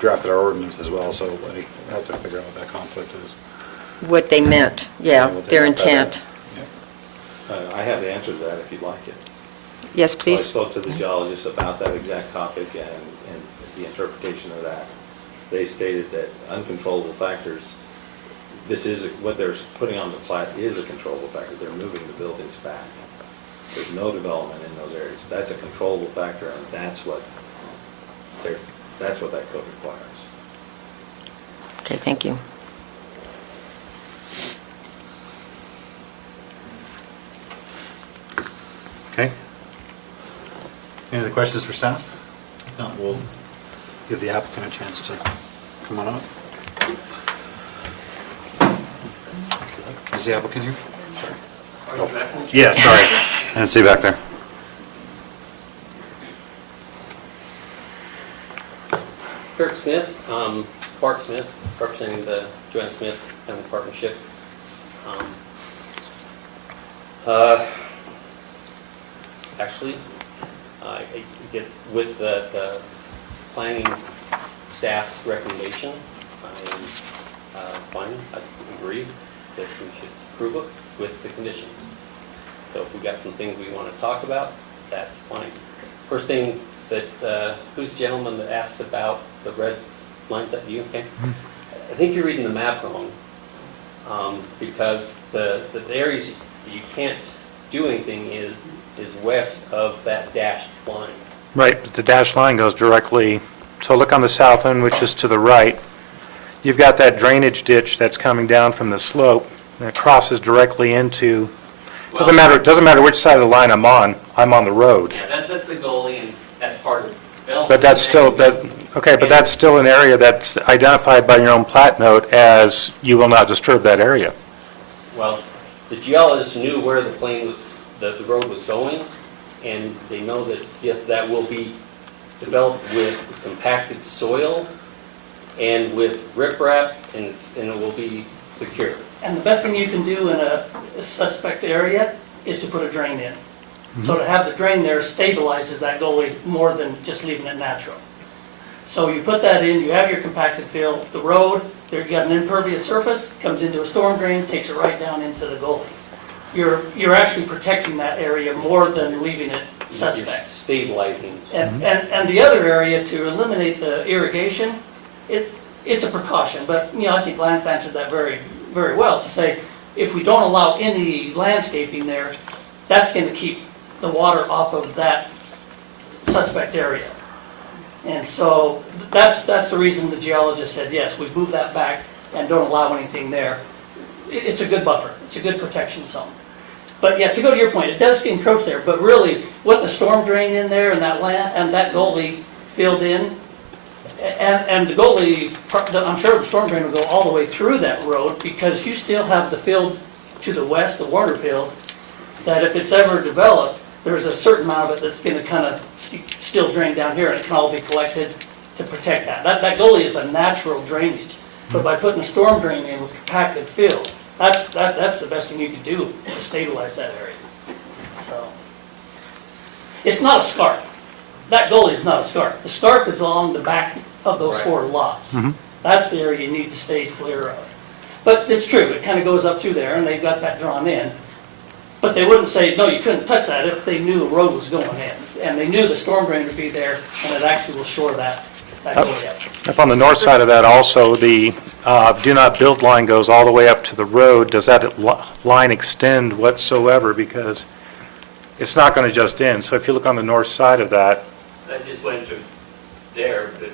drafted our ordinance as well, so I have to figure out what that conflict is. What they meant, yeah, what they their meant by that. intent. I have the answer to that if you'd like it. Yes, So I please. spoke to the geologist about that exact topic and the interpretation of that. They stated that uncontrollable factors, what they're putting on the plat is a controllable factor. They're moving the buildings back. There's no development in those areas. That's a controllable factor, and that's what that code requires. Okay, thank you. Okay. Any other questions for staff? If not, we'll give the applicant a chance to come on up. Is the applicant here? Yeah, sorry. I didn't see you back there. Kirk Smith, Bart Smith, representing the Joanne Smith Family Partnership. Actually, I guess with the planning staff's recommendation, I am fine. I agree that we should approve it with the conditions. So if we've got some things we want to talk about, that's fine. First thing that, who's the gentleman that asked about the red lines that you, okay? I think you're reading the map wrong, because the areas you can't do anything is west of that dashed line. Right, but the dashed line goes directly, so look on the south end, which is to the right. You've got that drainage ditch that's coming down from the slope, and it crosses directly into, doesn't matter which side of the line I'm on the road. Yeah, that's the goalie, and that's part of the development. But that's still, but that's still an area that's identified by your own plat note as you will not disturb that area. Well, the geologists knew where the plane, the road was going, and they know that, yes, that will be developed with compacted soil and with riprap, and it will be secure. And the best thing you can do in a suspect area is to put a drain in. So to have the drain there stabilizes that gully more than just leaving it natural. So you put that in, you have your compacted fill, the road, there you got an impervious surface, comes into a storm drain, takes it right down into the gully. You're actually protecting that area more than leaving it You're suspect. stabilizing. And the other area, to eliminate the irrigation, it's a precaution, but, I think Lance answered that very, very well, to say, if we don't allow any landscaping there, that's gonna keep the water off of that suspect area. And so that's the reason the geologist said, yes, we move that back and don't allow anything there. It's a good buffer, it's a good protection zone. But yeah, to go to your point, it does encroach there, but really, with the storm drain in there and that land, and that gully filled in, and the gully, I'm sure the storm drain will go all the way through that road, because you still have the field to the west, the Warner field, that if it's ever developed, there's a certain amount of it that's gonna kind of still drain down here, and it can all be collected to protect that. That gully is a natural drainage, but by putting a storm drain in with compacted fill, that's the best thing you can do to stabilize that area. So, it's not a scarp. That gully is not a scarp. The scarp is along the back of those 4 lots. That's the area you need to stay clear of. But it's true, it kind of goes up through there, and they've got that drawn in. But they wouldn't say, no, you couldn't touch that if they knew a road was going in. And they knew the storm drain would be there, and it actually will shore that gully up. Up on the north side of that also, the do not build line goes all the way up to the road. Does that line extend whatsoever? Because it's not going to just end. So if you look on the north side of that, That just went through there, but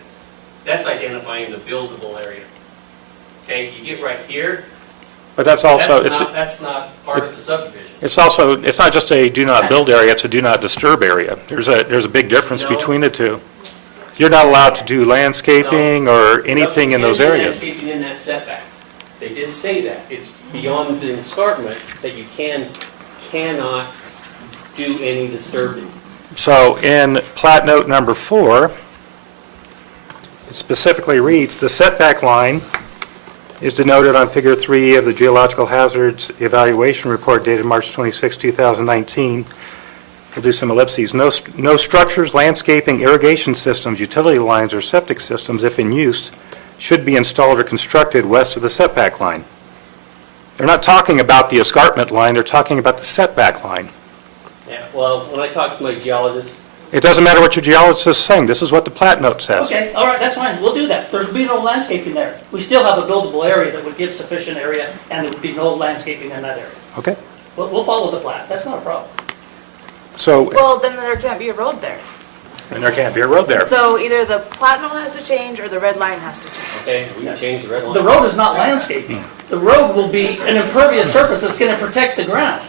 that's identifying the buildable area. Okay, you get right here, but that's also, that's not part of the subdivision. it's also, it's not just a do not build area, it's a do not disturb area. There's a big difference No. between the two. You're not allowed to do landscaping or anything in those areas. Landscaping in that setback. They did say that. It's beyond the escarpment that you cannot do any disturbing. So in plat note number 4, it specifically reads, the setback line is denoted on figure 3 of the Geological Hazards Evaluation Report dated March 26, 2019. We'll do some ellipses. No structures, landscaping, irrigation systems, utility lines, or septic systems, if in use, should be installed or constructed west of the setback line. They're not talking about the escarpment line, they're talking about the setback line. Yeah, well, when I talked to my geologist, It doesn't matter what your geologist is saying, this is what the plat note says. Okay, all right, that's fine, we'll do that. There's be no landscaping there. We still have a buildable area that would give sufficient area, and there would be no landscaping in that area. Okay, We'll follow the plat, that's not a problem. so, Well, then there can't be a road there. and there can't be a road there. So either the platinum has to change or the red line has to change. okay, we can change the red line. The road is not landscaping. The road will be an impervious surface that's gonna protect the ground.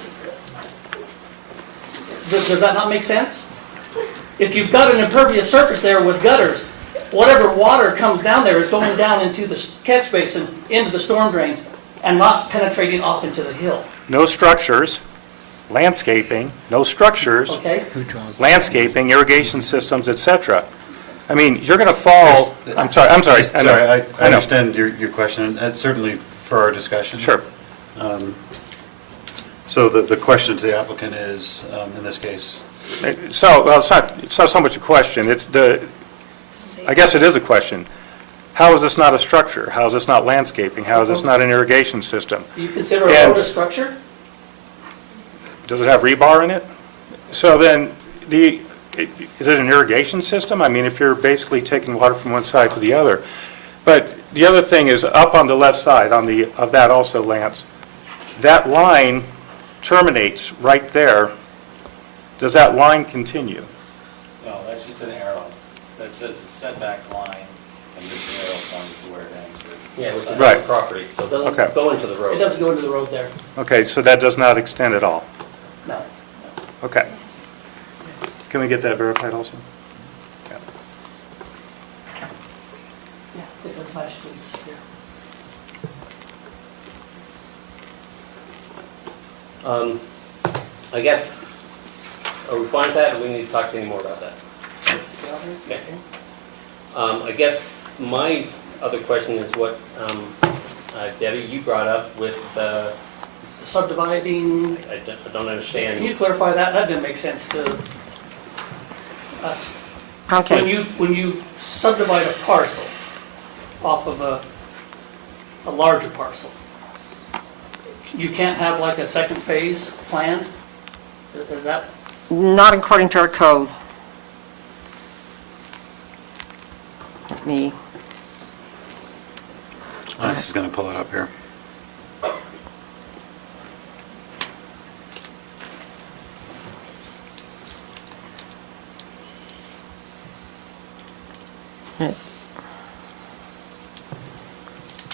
Does that not make sense? If you've got an impervious surface there with gutters, whatever water comes down there is going down into the catch basin, into the storm drain, and not penetrating off into the hill. No structures, landscaping, no structures, Okay? landscaping, irrigation systems, et cetera. I mean, you're going to fall, I'm sorry, I know. I I know. understand your question, and certainly for our discussion. Sure. So the question to the applicant is, in this case, So, well, it's not so much a question, I guess it is a question. How is this not a structure? How is this not landscaping? How is this not an irrigation system? Do you consider a And- road a structure? Does it have rebar in it? So then, is it an irrigation system? I mean, if you're basically taking water from one side to the other. But the other thing is, up on the left side, of that also, Lance, that line terminates right there. Does that line continue? No, that's just an arrow that says the setback line, and this arrow pointing to where it ends. Yeah, which is Right. on property, so it Okay. doesn't go into the road. It doesn't go into the road there, Okay, so that does not extend at all? no. Okay. Can we get that verified also? Yeah. Yeah, it does match, please, yeah. I guess, are we fine with that, or do we need to talk any more about that? Okay. I guess my other question is what, Debbie, you brought up with, Subdividing, I don't understand. can you clarify that? That didn't make sense to us. Okay. When you subdivide a parcel off of a larger parcel, you can't have like a second phase planned? Is that, Not according to our code. Let me, Lance is going to pull it up here.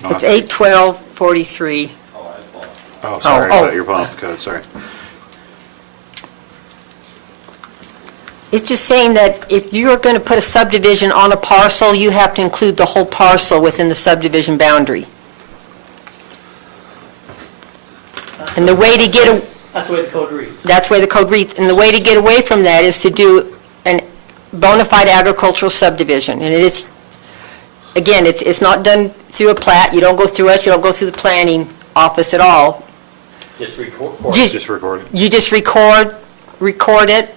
It's 8/12/43. Oh, sorry, Oh, oh. you're pulling up the code, sorry. It's just saying that if you're going to put a subdivision on a parcel, you have to include the whole parcel within the subdivision boundary. And the way to get, That's the way the code reads. that's the way the code reads, and the way to get away from that is to do an bona fide agricultural subdivision. And it is, again, it's not done through a plat, you don't go through us, you don't go through the planning office at all. Just record. Just record it. You just record it,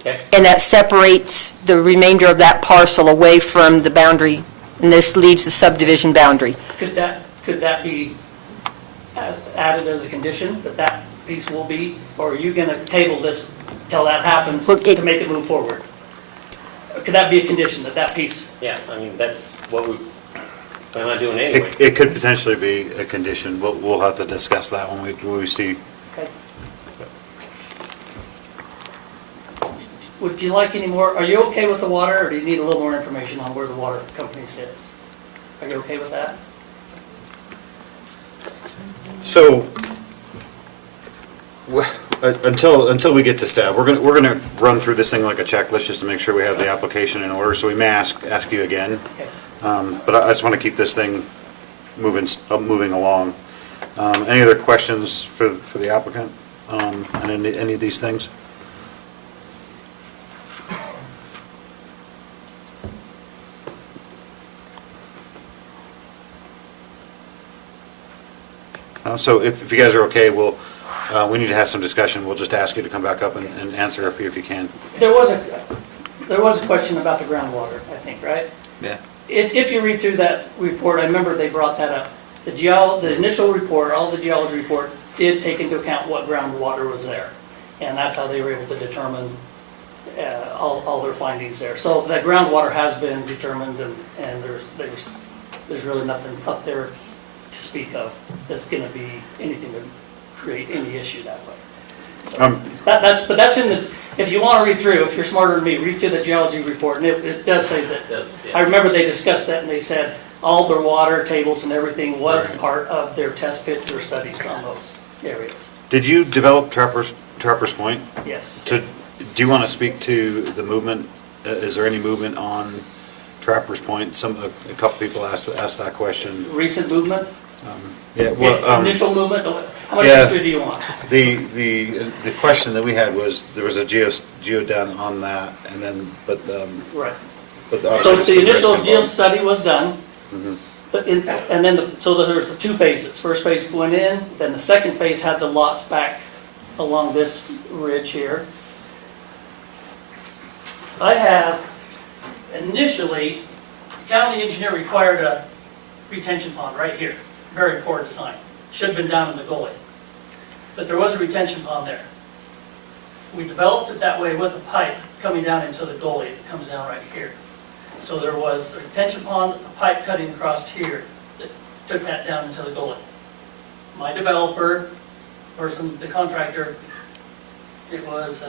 Okay. and that separates the remainder of that parcel away from the boundary, and this leaves the subdivision boundary. Could that be added as a condition, that that piece will be, or are you going to table this till that happens to make it move forward? Could that be a condition, that that piece? Yeah, I mean, that's what we plan on doing anyway. It could potentially be a condition. We'll have to discuss that when we see. Okay. Would you like any more, are you okay with the water, or do you need a little more information on where the water company sits? Are you okay with that? So, until we get to staff, we're gonna run through this thing like a checklist just to make sure we have the application in order, so we may ask you again. But I just want to keep this thing moving along. Any other questions for the applicant on any of these things? So if you guys are okay, we need to have some discussion. We'll just ask you to come back up and answer if you can. There was a question about the groundwater, I think, right? Yeah. If you read through that report, I remember they brought that up. The initial report, all the geology report, did take into account what groundwater was there. And that's how they were able to determine all their findings there. So that groundwater has been determined, and there's really nothing up there to speak of that's going to be anything to create any issue that way. So but that's in the, if you want to read through, if you're smarter than me, read through the geology report, and it does say that. I remember they discussed that, and they said all their water tables and everything was part of their test pits, their studies on those areas. Did you develop Trappers Point? Yes. Do you want to speak to the movement? Is there any movement on Trappers Point? A couple people asked that question. Recent movement? Yeah. Well, initial movement. How much history do you want? The question that we had was there was a geo done on that, and then right. But So the initial geo study was done. Mm-hmm. And then so there's the two phases. First phase went in, then the second phase had the lots back along this ridge here. I have initially, the county engineer required a retention pond right here. Very important sign. Should have been down in the gully. But there was a retention pond there. We developed it that way with a pipe coming down into the gully. It comes down right here. So there was a retention pond, a pipe cutting across here that took that down into the gully. My developer, the contractor, it was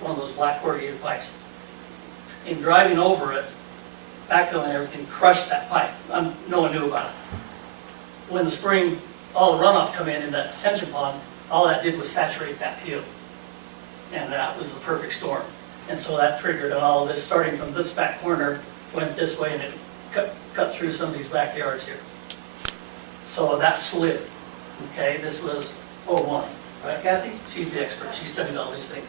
one of those black corrugated pipes. In driving over it, backfill and everything, crushed that pipe. No one knew about it. When the spring, all the runoff come in that detention pond, all that did was saturate that hill. And that was the perfect storm. And so that triggered all of this, starting from this back corner, went this way, and it cut through some of these backyards here. So that slid. Okay, this was 01, right, Kathy? She's the expert. She studied all these things.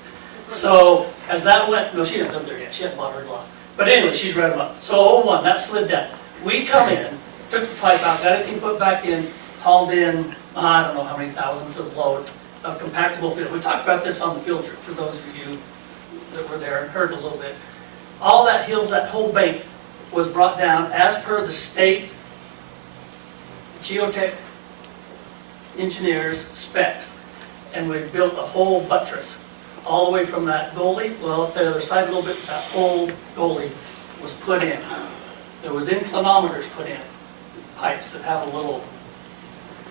So as that went, no, she didn't live there yet. She hadn't bought her lot. But anyway, she's read them up. So 01, that slid down. We come in, took the pipe out, got everything put back in, hauled in, I don't know how many thousands of load of compactable field. We talked about this on the field trip for those of you that were there and heard a little bit. All that hills, that whole bank was brought down as per the state geotech engineers specs. And we built a whole buttress all the way from that gully, well, up the other side a little bit, that whole gully was put in. There was inclinometers put in, pipes that have a little,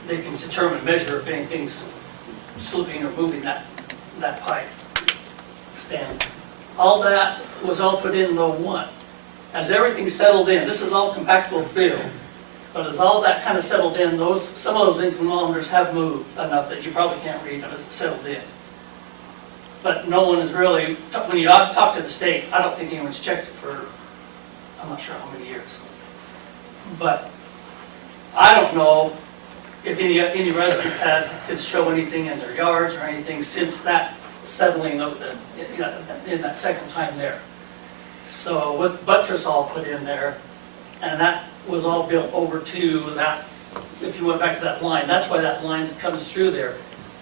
they can determine, measure if anything's slipping or moving that pipe stand. All that was all put in 01. As everything settled in, this is all compactable field. But as all that kind of settled in, some of those inclinometers have moved enough that you probably can't read them as it settled in. But no one is really, when you talk to the state, I don't think anyone's checked it for, I'm not sure how many years. But I don't know if any residents could show anything in their yards or anything since that settling of in that second time there. So with buttress all put in there, and that was all built over to that, if you went back to that line, that's why that line that comes through there,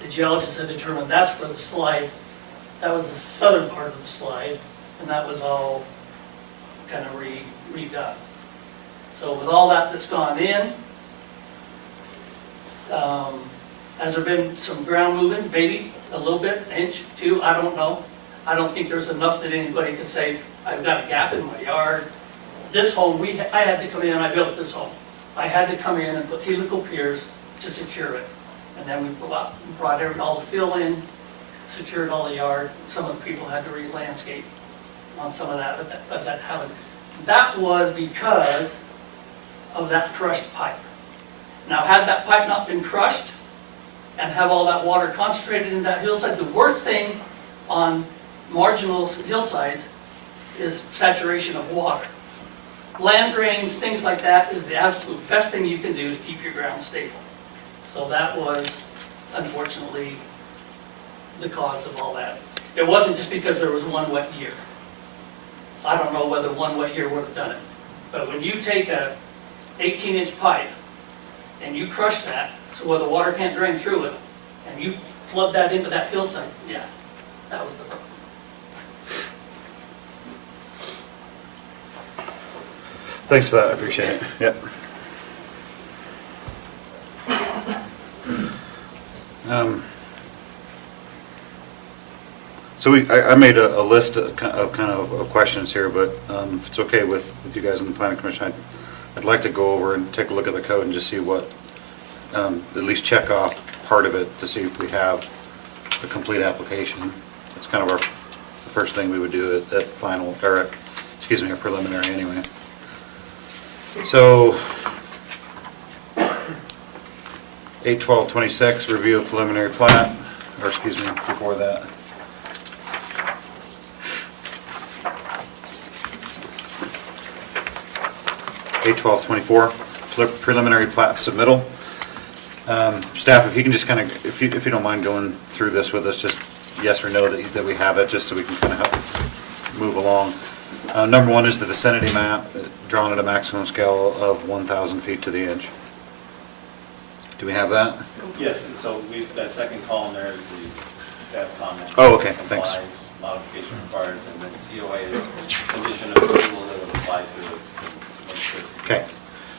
the geologists had determined that's where the slide, that was the southern part of the slide, and that was all kind of redone. So with all that's gone in, has there been some ground moving? Maybe a little bit, an inch, two, I don't know. I don't think there's enough that anybody could say, I've got a gap in my yard. This home, I had to come in, I built this home. I had to come in and put helical piers to secure it. And then we brought all the fill in, secured all the yard. Some of the people had to re-landscape on some of that, but as that happened. That was because of that crushed pipe. Now, had that pipe not been crushed and have all that water concentrated in that hillside, the worst thing on marginal hillsides is saturation of water. Land drains, things like that is the absolute best thing you can do to keep your ground stable. So that was, unfortunately, the cause of all that. It wasn't just because there was one wet year. I don't know whether one wet year would have done it. But when you take a 18-inch pipe and you crush that so where the water can't drain through it, and you flood that into that hillside, yeah, that was the problem. Thanks for that, I appreciate it. Yep. So I made a list of kind of questions here, but if it's okay with you guys in the planning commission, I'd like to go over and take a look at the code and just see what, at least check off part of it to see if we have a complete application. That's kind of the first thing we would do at final, or at, excuse me, a preliminary anyway. So, 8/12/26, review of preliminary plat, or excuse me, before that. (8/12/24), preliminary plat submittal. Staff, if you can just kind of, if you don't mind going through this with us, just yes or no that we have it, just so we can kind of help move along. Number one is the vicinity map, drawn at a maximum scale of 1,000 feet to the inch. Do we have that? Yes, and so that second column there is the staff comment. Oh, okay, thanks. Complies, modification required, and then COA is condition of approval that would apply to make sure. Okay,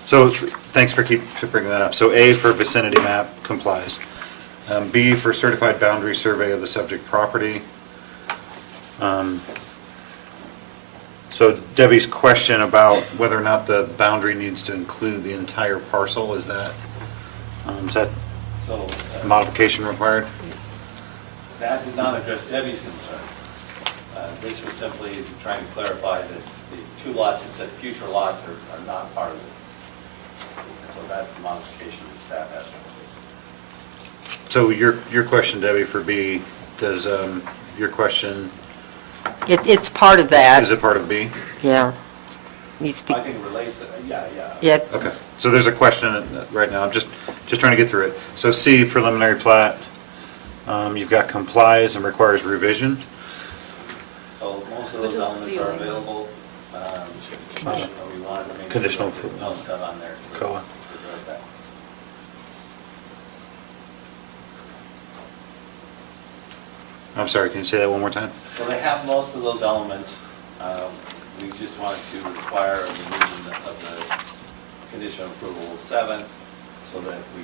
so thanks for bringing that up. So A for vicinity map complies. B for certified boundary survey of the subject property. So Debbie's question about whether or not the boundary needs to include the entire parcel, is that So, modification required? that did not address Debbie's concern. This was simply trying to clarify that the two lots that said future lots are not part of this. And so that's the modification that staff has to. So your question, Debbie, for B, does your question, It's part of that. is it part of B? Yeah. I think it relates to, yeah. Yeah. Okay, so there's a question right now, I'm just trying to get through it. So C, preliminary plat, you've got complies and requires revision. So most of those elements are available. We wanted to make Conditional sure that no stuff on there to COA. address that. I'm sorry, can you say that one more time? Well, they have most of those elements. We just wanted to require a revision of the condition of approval 7 so that we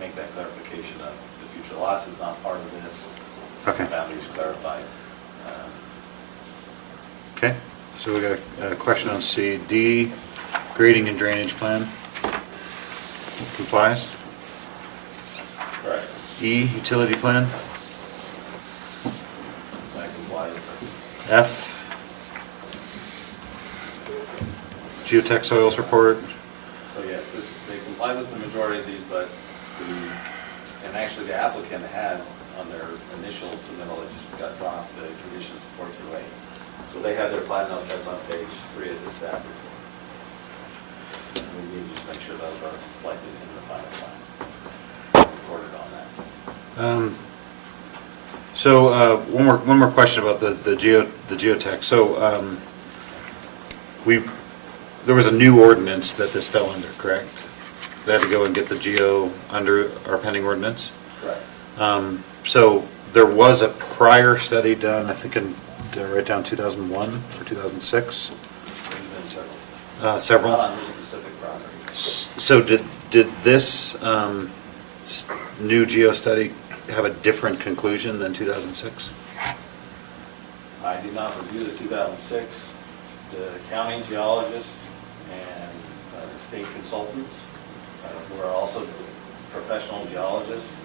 make that clarification of the future lots is not part of this. Okay. Boundaries clarified. Okay, so we got a question on C. D, grading and drainage plan. Complies. Correct. E, utility plan. That complies. F, geotech soils report. So yeah, majority of these, but and actually the applicant had on their initial submittal, it just got dropped, the conditions 4 through 8. So they have their plat notes, that's on page 3 of the staff report. And we need to just make sure those are reflected in the final plan, recorded on that. So one more question about the geotech. So there was a new ordinance that this fell under, correct? They had to go and get the geo under our pending ordinance? Right. So there was a prior study done, I think did I write down 2001 or 2006? There's been several. Several? Not on this specific property. So did this new geo study have a different conclusion than 2006? I did not review the 2006. The county geologists and the state consultants, who are also professional geologists,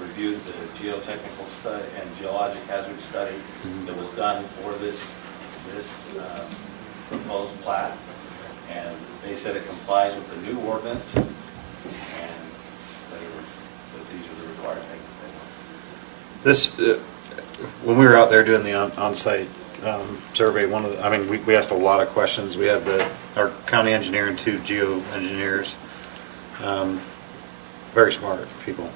reviewed the geotechnical study and geologic hazard study that was done for this proposed plat, and they said it complies with the new ordinance, and that these are the required things. This, when we were out there doing the on-site survey, we asked a lot of questions. We had our county engineer and 2 geo engineers, very smart people.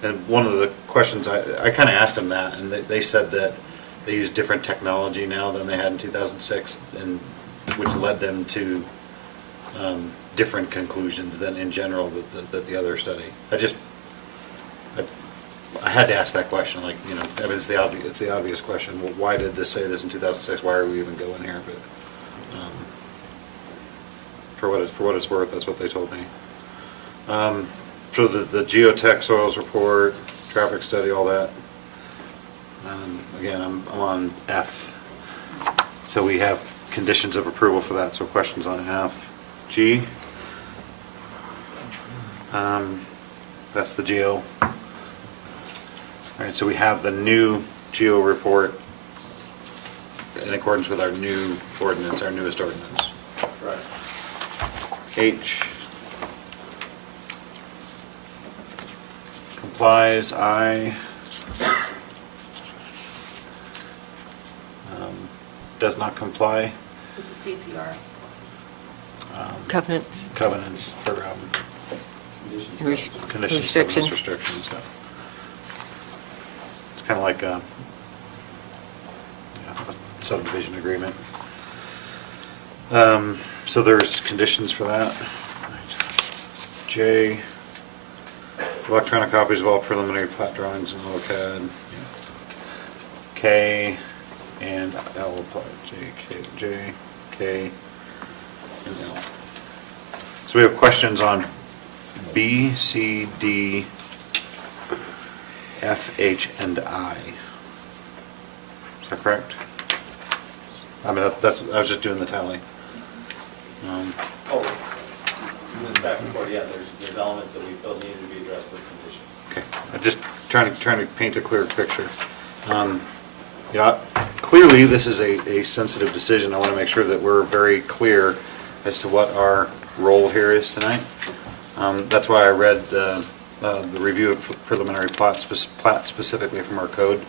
And one of the questions, I kind of asked them that, and they said that they use different technology now than they had in 2006, and which led them to different conclusions than in general that the other study. I had to ask that question, it's the obvious question. Well, why did this say this in 2006? Why are we even going here? But for what it's worth, that's what they told me. So the geotech soils report, traffic study, all that. Again, I'm on F. So we have conditions of approval for that. So questions on F. G. That's the geo. All right, so we have the new geo report in accordance with our new ordinance, our newest ordinance. Right. H. Complies. I. Does not comply. It's a CCR. Covenants. Covenants for conditions, Restrictions. Restrictions. It's kind of like a subdivision agreement. So there's conditions for that. J. Electronic copies of all preliminary plat drawings in AutoCAD. K and L apply. J, K, and L. So we have questions on B, C, D, F, H, and I. Is that correct? I mean, I was just doing the tally. In the staff report, yeah, there's elements that we feel need to be addressed with conditions. Okay, I'm just trying to paint a clear picture. Clearly, this is a sensitive decision. I want to make sure that we're very clear as to what our role here is tonight. That's why I read the review of preliminary plat specifically from our code.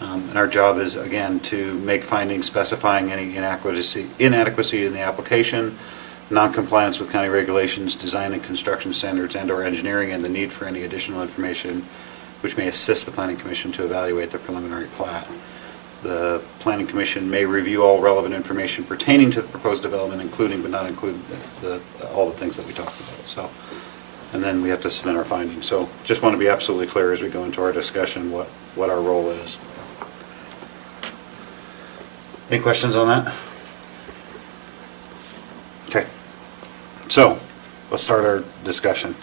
And our job is, again, to make findings specifying any inadequacy in the application, non-compliance with county regulations, design and construction standards, and/or engineering, and the need for any additional information which may assist the Planning Commission to evaluate the preliminary plat. The Planning Commission may review all relevant information pertaining to the proposed development, including but not including all the things that we talked about. So, and then we have to submit our findings. So just want to be absolutely clear as we go into our discussion what our role is. Any questions on that? Okay. So let's start our discussion.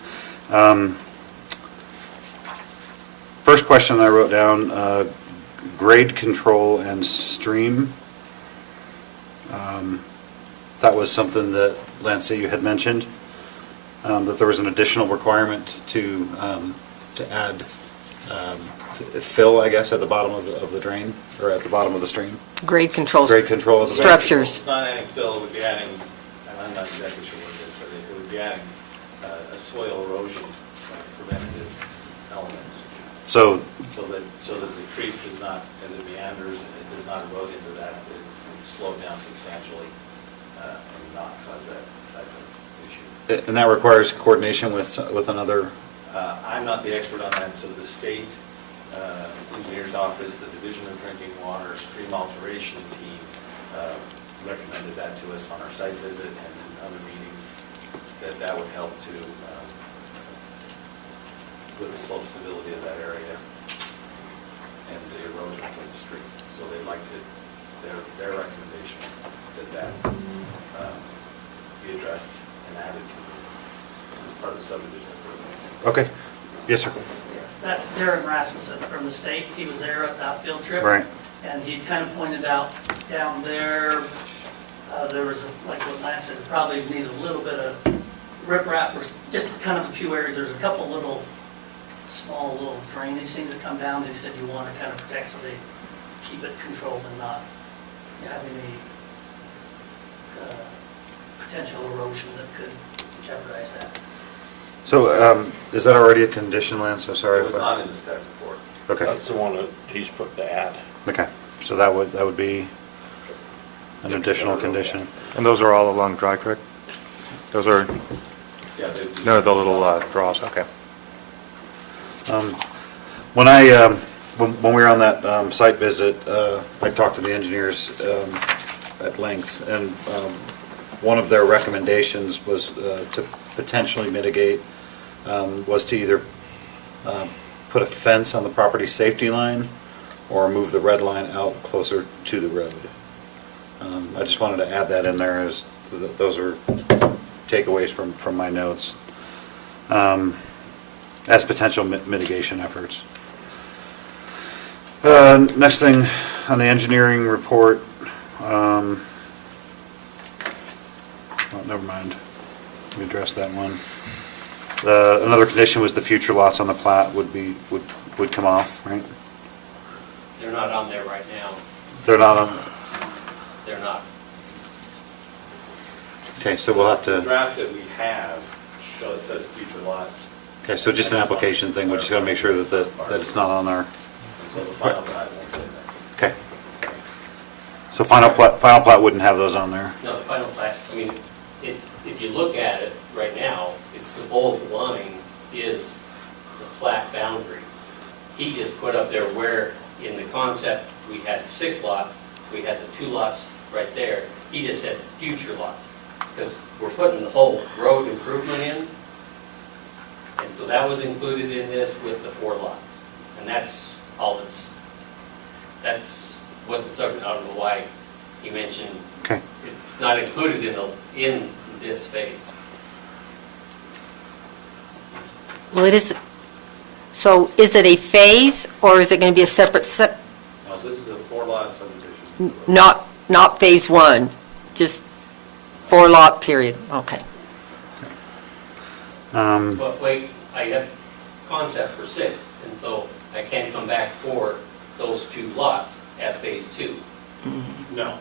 First question that I wrote down, grade control and stream. That was something that, Lance, you had mentioned, that there was an additional requirement to add fill, I guess, at the bottom of the drain, or at the bottom of the stream. Grade control. Grade control of the structures. It's not adding fill, it would be adding, and I'm not exactly sure what it is, but it would be adding soil erosion preventative elements. So, So that the creek does not, as it meanders, it does not erode into that, it will slow down substantially and not cause that type of issue. and that requires coordination with another, I'm not the expert on that, so the state engineer's office, the Division of Drinking Water, stream alteration team recommended that to us on our site visit and in other meetings, that would help to with the slope stability of that area and the erosion from the stream. So they'd like to, their recommendation that be addressed and added to as part of the subdivision improvement. okay, yes, sir. That's Darren Rasmussen from the state. He was there at that field trip. Right. And he kind of pointed out down there, there was, like what Lance said, probably need a little bit of riprap, or just kind of a few areas. There's a couple small little drainage things that come down. They said you want to kind of protect so they keep it controlled and not have any potential erosion that could jeopardize that. So, is that already a condition, Lance? I'm sorry. It was not in the staff report. Okay. That's the one that he's put to add. Okay, so that would be an additional condition. And those are all along Dry Creek? Those are, Yeah, no, the little draws, okay. When when we were on that site visit, I talked to the engineers at length, and one of their recommendations was to potentially mitigate, was to either put a fence on the property safety line or move the red line out closer to the road. I just wanted to add that in there, as those are takeaways from my notes, as potential mitigation efforts. Next thing on the engineering report, oh, never mind, we addressed that one. Another condition was the future lots on the plat would come off, right? They're not on there right now. They're not on, They're not. okay, so we'll have The to, draft that we have says future lots. okay, so just an application thing, we just gotta make sure that it's not on our, And so the final plat won't say that. okay. So final plat wouldn't have those on there. No, the final plat, I mean, if you look at it right now, it's the bold line is the plat boundary. He just put up there where, in the concept, we had 6 lots, we had the 2 lots right there. He just said future lots, because we're putting the whole road improvement in. And so that was included in this with the 4 lots. And that's all that's what the subject, I don't know why he mentioned Okay. it's not included in this phase. Well, it is, so is it a phase, or is it going to be a separate, No, this is a 4-lot subdivision. not phase 1, just 4-lot period? Okay. But wait, I have concept for 6, and so I can come back for those 2 lots as phase 2. No.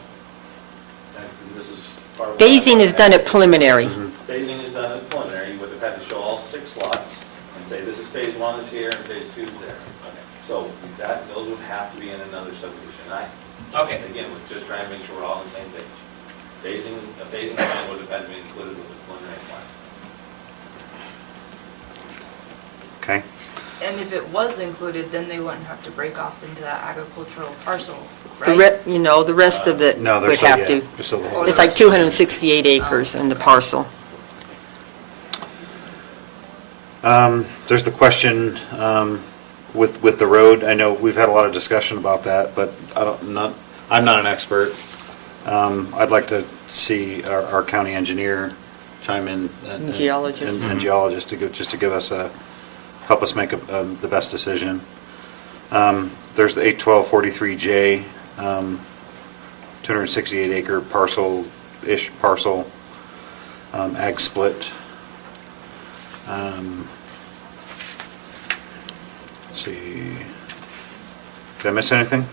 And this is part of. Phasing is done at preliminary. Phasing is done at preliminary. You would have had to show all 6 lots and say, this is phase 1 is here and phase 2 is there. So those would have to be in another subdivision. Okay. Again, we're just trying to make sure we're all on the same page. A phasing plan would have had to be included with the preliminary plan. Okay. And if it was included, then they wouldn't have to break off into that agricultural parcel, The right? the rest of it No, would there's still, have yeah, to. there's still the whole. It's like 268 acres in the parcel. There's the question with the road. I know we've had a lot of discussion about that, but I'm not an expert. I'd like to see our county engineer chime in. And Geologist. And geologist to give us help us make the best decision. There's the 81243J, 268 acre parcel, ag split. Let's see, did I miss anything?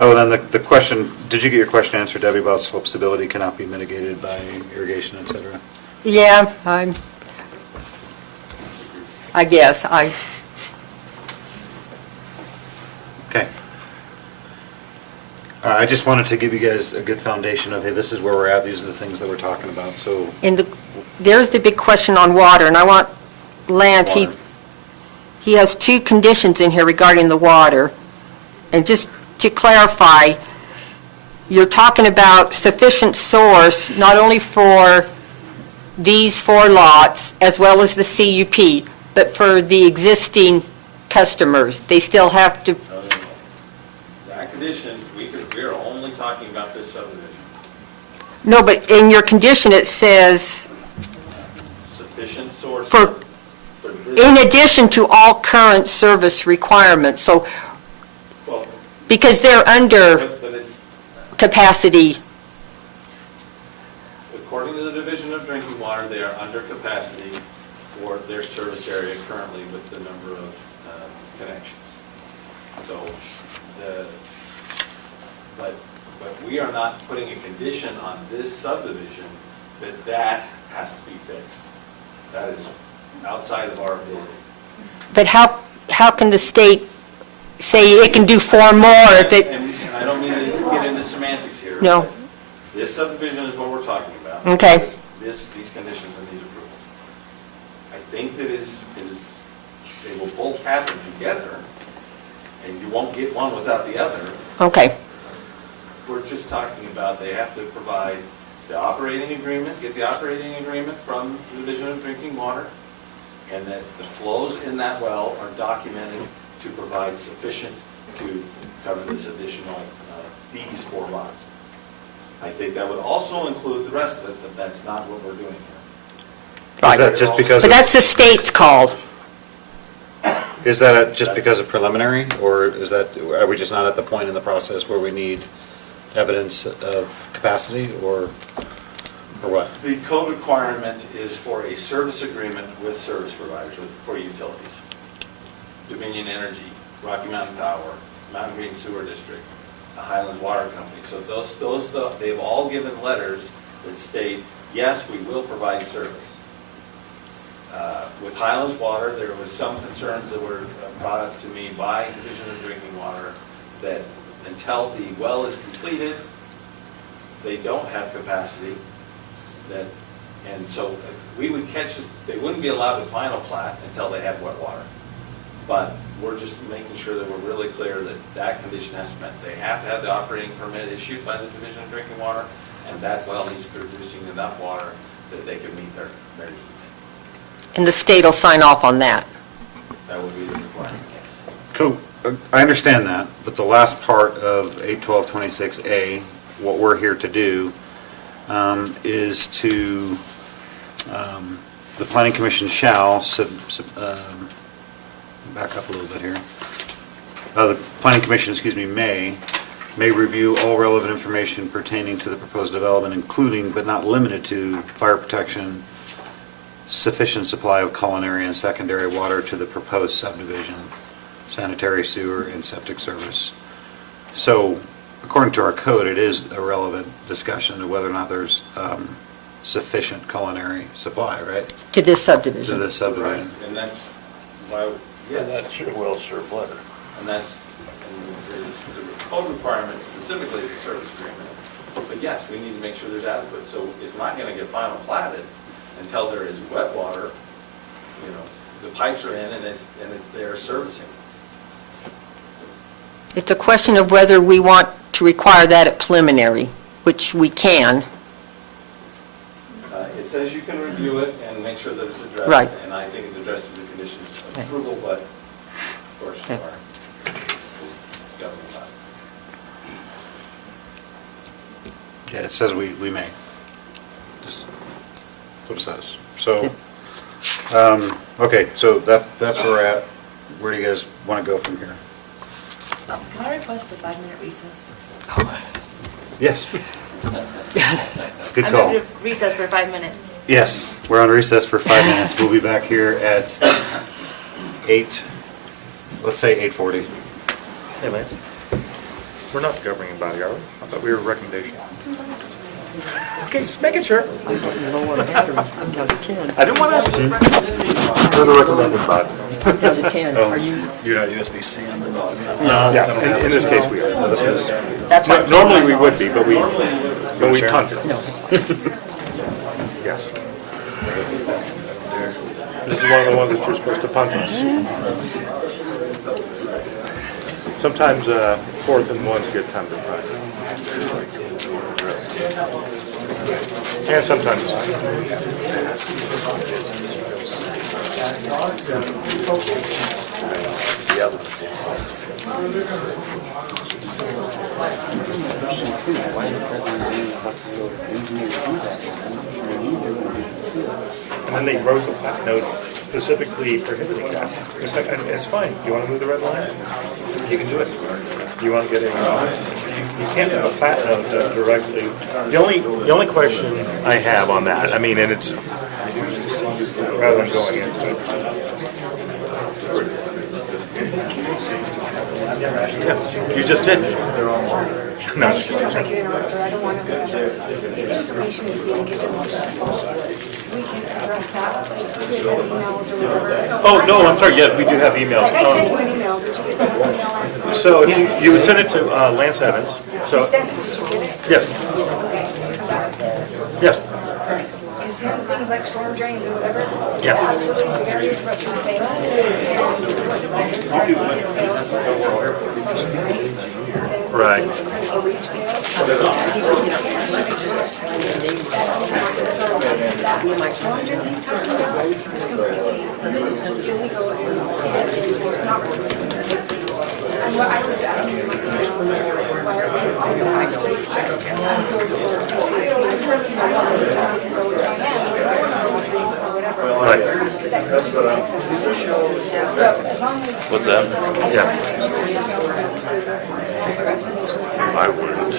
Oh, then the question, did you get your question answered, Debbie, about slope stability cannot be mitigated by irrigation, et cetera? Yeah, I guess. Okay. I just wanted to give you guys a good foundation of, hey, this is where we're at, these are the things that we're talking about, so. And there's the big question on water, and I want Lance, Water. he has 2 conditions in here regarding the water. And just to clarify, you're talking about sufficient source, not only for these 4 lots, as well as the CUP, but for the existing customers. They still have to, That condition, we're only talking about this subdivision. no, but in your condition, it says, Sufficient source. For- this. in addition to all current service requirements, so, Well, because they're under but it's, capacity. according to the Division of Drinking Water, they are under capacity for their service area currently with the number of connections. So but we are not putting a condition on this subdivision that has to be fixed. That is outside of our ability. But how can the state say it can do 4 more if it, And I don't mean to get into semantics here. No. but This subdivision is what we're talking about. Okay. These conditions and these approvals. I think that they will both happen together, and you won't get one without the other. okay, We're just talking about they have to provide the operating agreement, get the operating agreement from the Division of Drinking Water, and that the flows in that well are documented to provide sufficient to cover this additional, these 4 lots. I think that would also include the rest of it, but that's not what we're doing here. Is that just because? but that's the state's call. Is that just because of preliminary, or are we just not at the point in the process where we need evidence of capacity, or what? The code requirement is for a service agreement with service providers, for utilities. Dominion Energy, Rocky Mountain Power, Mountain Green Sewer District, the Highlands Water Company. So they've all given letters that state, yes, we will provide service. With Highlands Water, there was some concerns that were brought up to me by Division of Drinking Water that until the well is completed, they don't have capacity. And so we would they wouldn't be allowed to final plat until they have wet water. But we're just making sure that we're really clear that that condition has to be met. They have to have the operating permit issued by the Division of Drinking Water, and that well needs to be producing enough water that they can meet their needs. And the state will sign off on that. That would be the requirement, yes. So, I understand that, but the last part of 81226A, what we're here to do, is to, the planning commission shall, back up a little bit here. The planning commission, may review all relevant information pertaining to the proposed development, including but not limited to fire protection, sufficient supply of culinary and secondary water to the proposed subdivision, sanitary sewer and septic service. So, according to our code, it is a relevant discussion of whether or not there's sufficient culinary supply, right? To this subdivision. To this subdivision. Right, and that's why, yes. That's your well-served letter. And the code requirement specifically is a service agreement. But yes, we need to make sure there's adequate. So it's not going to get final platted until there is wet water, the pipes are in and it's there servicing. It's a question of whether we want to require that at preliminary, which we can. It says you can review it and make sure that it's addressed. Right. And I think it's addressed with the conditions of approval, but of course you are governing body. Yeah, it says we may. Just what it says. So, okay, so that's where we're at. Where do you guys want to go from here? Can I request a 5-minute recess? Yes. Good I'm call. going to recess for 5 minutes. Yes, we're on recess for 5 minutes. We'll be back here at 8, let's say 8:40. Hey, Lance, we're not the governing body, are we? I thought we were a recommendation. Okay, just making sure. You don't want to have her. I'm down to 10. I didn't want to. For the recommended bud. I'm down to 10. Are you? You're not USB-C on the dog? No. Yeah, in this case we are. No, this was. That's what I'm saying. Normally we would be, but we punted. No. Yes. This is one of the ones that you're supposed to punt on. Sometimes 4th and 1's a good time to punt. And sometimes it's And then they wrote the plat note specifically prohibiting that. It's like, it's fine. You want to move the red line? You can do it. You want to get a, you can't have a plat note directly. The only question I have on that, I mean, and it's, rather than going into it. Yeah, you just did. No. I should have you interrupt, or I don't want to. If information is being given, we can address that. If you have emails or whatever. Oh, no, I'm sorry, yeah, we do have emails. Like I sent you an email, did you get that email? So if you would send it to Lance Evans, so. He sent it, did you get it? Yes, Okay. yes. Is there things like storm drains and whatever? Yes. Absolutely, very much Right. And what I was asking was, why are Right. What's that? Yeah. I wouldn't.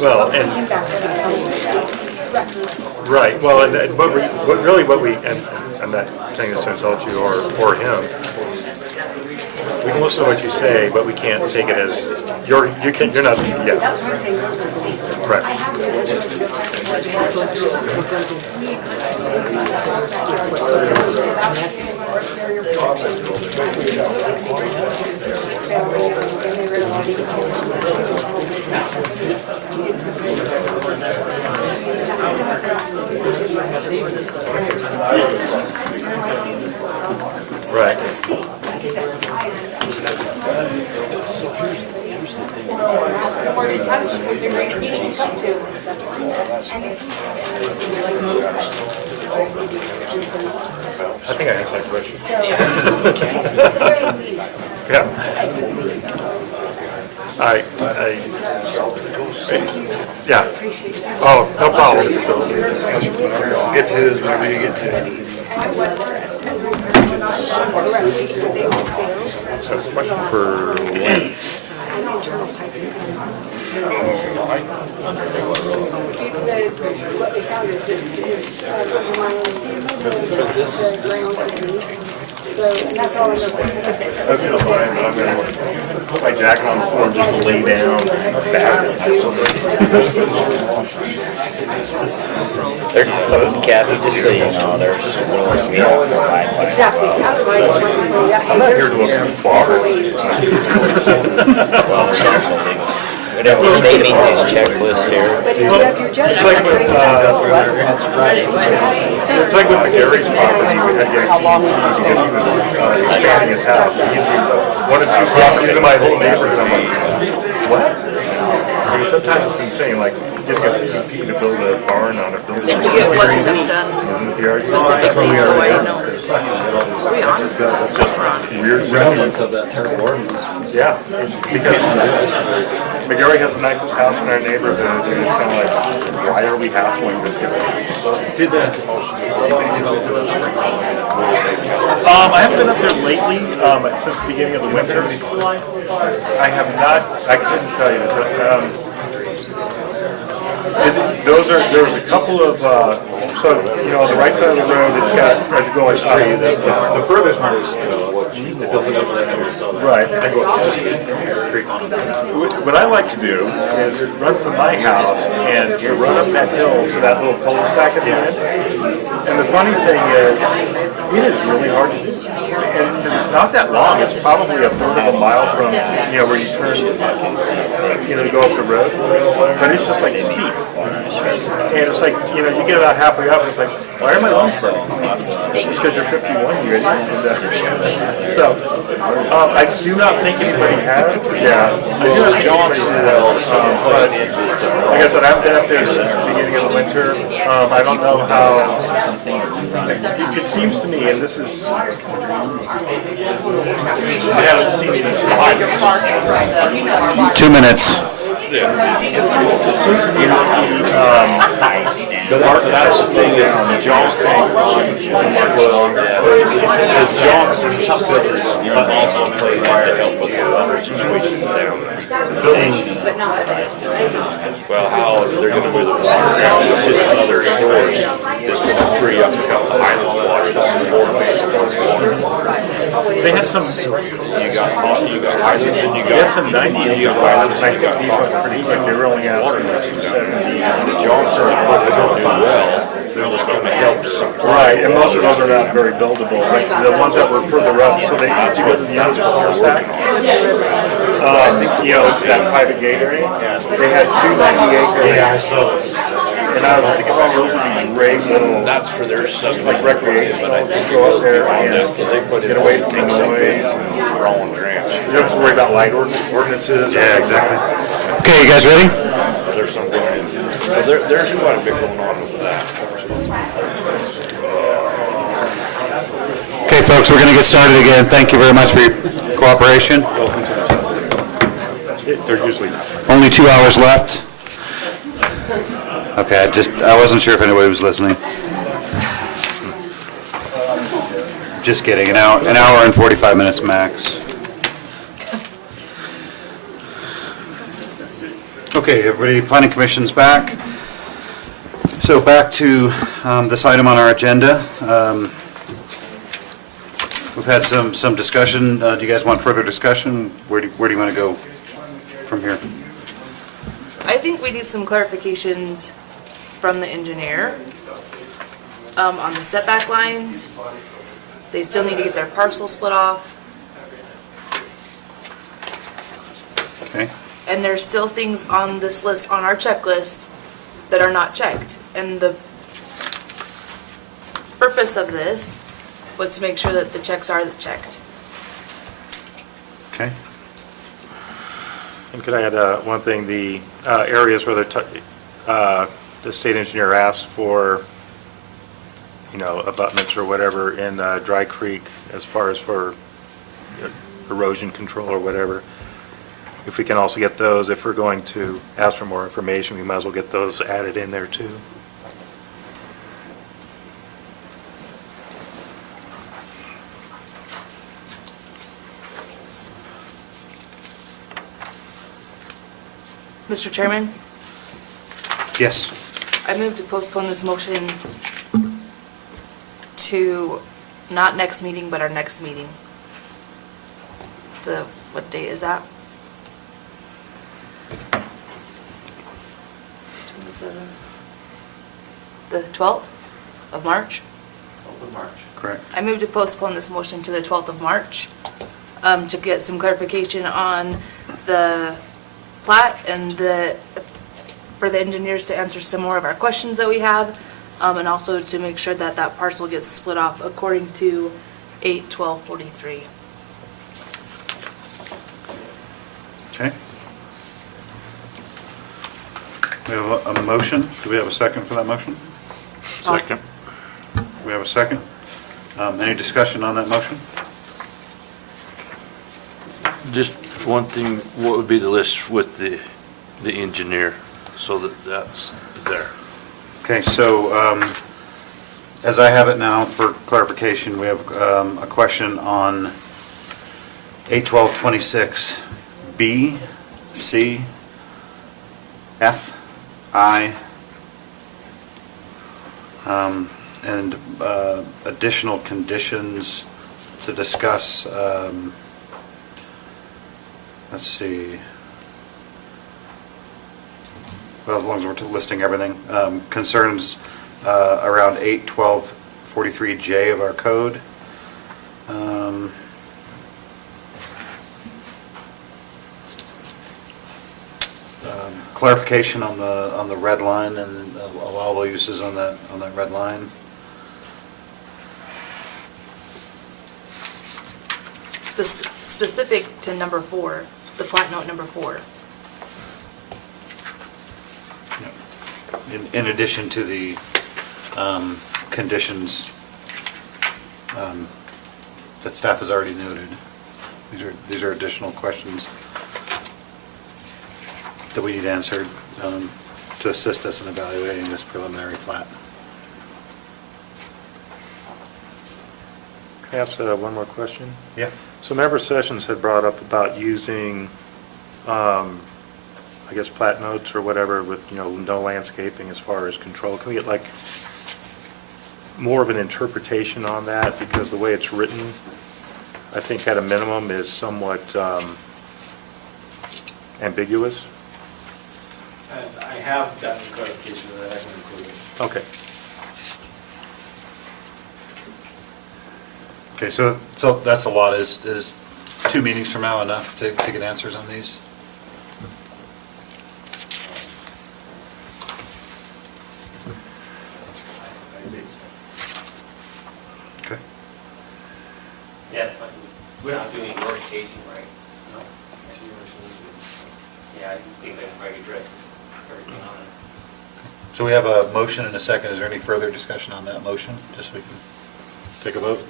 Well, and, right, well, and I'm not saying this to insult you or him. We can listen to what you say, but we can't take it as, you're not, yeah. That's what I'm saying, go to the state. Right. I have the Right. I think I answered that question. Yeah. Yeah. Oh, no problem. Get to his whenever you get to it. So, question for Lance. What they found is this ground underneath. So, and that's all I know. Okay, fine, but I'm gonna put my jacket on the floor and just lay down. Kathy, just so you know, there's Exactly, that's why I just wanted to know that. I'm not here to approve bars. They meet these checklists here. But if you have your judgment. It's like with, it's like with McGarry's property, we had Gary because he was expanding his house. He wanted 2 properties in my whole neighborhood. I'm like, what? I mean, sometimes it's insane, like getting a CDP to build a barn on a building. And to get what stuff done Isn't it the argument? specifically, so I know. Are we on? Weird semblance of that terrible ordinance. Yeah, because McGarry has the nicest house in our neighborhood, and it's kind of like, why are we hassling this guy? I haven't been up there lately, since the beginning of the winter. I have not, I couldn't tell you. There was a couple of So, on the right side of the road, it's got, as you go on street, The furthest one is, they built it up and I never saw that. right, I go up to what I like to do is run from my house and you run up that hill to that little cul-de-sac at the end. And the funny thing is, it is really hard to do. And 'cause it's not that long, it's probably a third of a mile from, where you turn, to go up the road. But it's just like steep. And it's like, you get about halfway up and it's like, why am I lungs burning? It's because you're 51 years. So, I do not think anybody has. Yeah. I do not think anybody has. But, like I said, I've been up there since the beginning of the winter. I don't know how, it seems to me, and this is, I haven't seen any slides. 2 minutes. It seems to me the mark, that's the thing, the Jones thing on it's Jones, it's tough builders, but also play hard to help with the other situation down there. Well, how they're going to move the water down, it's just another storage that's going to free up a couple of Highland water to support basic water. They had some, you got Highlands and you got some 90 Highlands, I think these went pretty quick, they were only out 70. The Jones are going to do well. They're just going to help support. Right, and most of those are not very buildable. Like the ones that were further up, so they had to go to the other cul-de-sac. It's that private gate area. They had 2 90-acre. Yeah, I saw those. And I was thinking, those would be great little. That's for their subdivision. Like recreational. But I think go up there and get away from the noise and growing grants. You don't have to worry about light ordinances. Yeah, exactly. Okay, you guys ready? There's some going in. So there's quite a bit going on with that. Okay, folks, we're going to get started again. Thank you very much for your cooperation. They're usually Only 2 hours left. Okay, I wasn't sure if anybody was listening. Just kidding, an hour and 45 minutes max. Okay, everybody, Planning Commission's back. So back to this item on our agenda. We've had some discussion. Do you guys want further discussion? Where do you want to go from here? I think we need some clarifications from the engineer on the setback lines. They still need to get their parcel split off. Okay. And there's still things on this list, on our checklist, that are not checked. And the purpose of this was to make sure that the checks are checked. Okay. And could I add one thing? The areas where the state engineer asked for, abutments or whatever in Dry Creek as far as for erosion control or whatever. If we can also get those, if we're going to ask for more information, we might as well get those added in there too. Mr. Chairman, Yes. I move to postpone this motion to not next meeting, but our next meeting. What date is that? 27th. The 12th of March? 12th of March. Correct. I move to postpone this motion to the 12th of March to get some clarification on the plat and for the engineers to answer some more of our questions that we have, and also to make sure that that parcel gets split off according to 8/12/43. Okay. We have a motion. Do we have a second for that motion? Second. We have a second. Any discussion on that motion? Just one thing, what would be the list with the engineer, so that's there? Okay, so as I have it now, for clarification, we have a question on 8/12/26, B, C, F, I, And additional conditions to discuss, let's see. Well, as long as we're listing everything, concerns around 81243J of our code. Clarification on the red line and allowable uses on that red line. Specific to number 4, the plat note number 4. In addition to the conditions that staff has already noted. These are additional questions that we need answered to assist us in evaluating this preliminary plat. Can I ask one more question? Yeah. So Member Sessions had brought up about using, I guess, plat notes or whatever with, no landscaping as far as control. Can we get like more of an interpretation on that? Because the way it's written, I think at a minimum is somewhat ambiguous. And I have gotten clarification that I can include it. Okay. Okay, so that's a lot. Is 2 meetings from now enough to get answers on these? Okay. Yeah, it's fine. We're not doing any notification, right? No? Yeah, I think I can probably address everything on it. So we have a motion and a second. Is there any further discussion on that motion? Just so we can take a vote?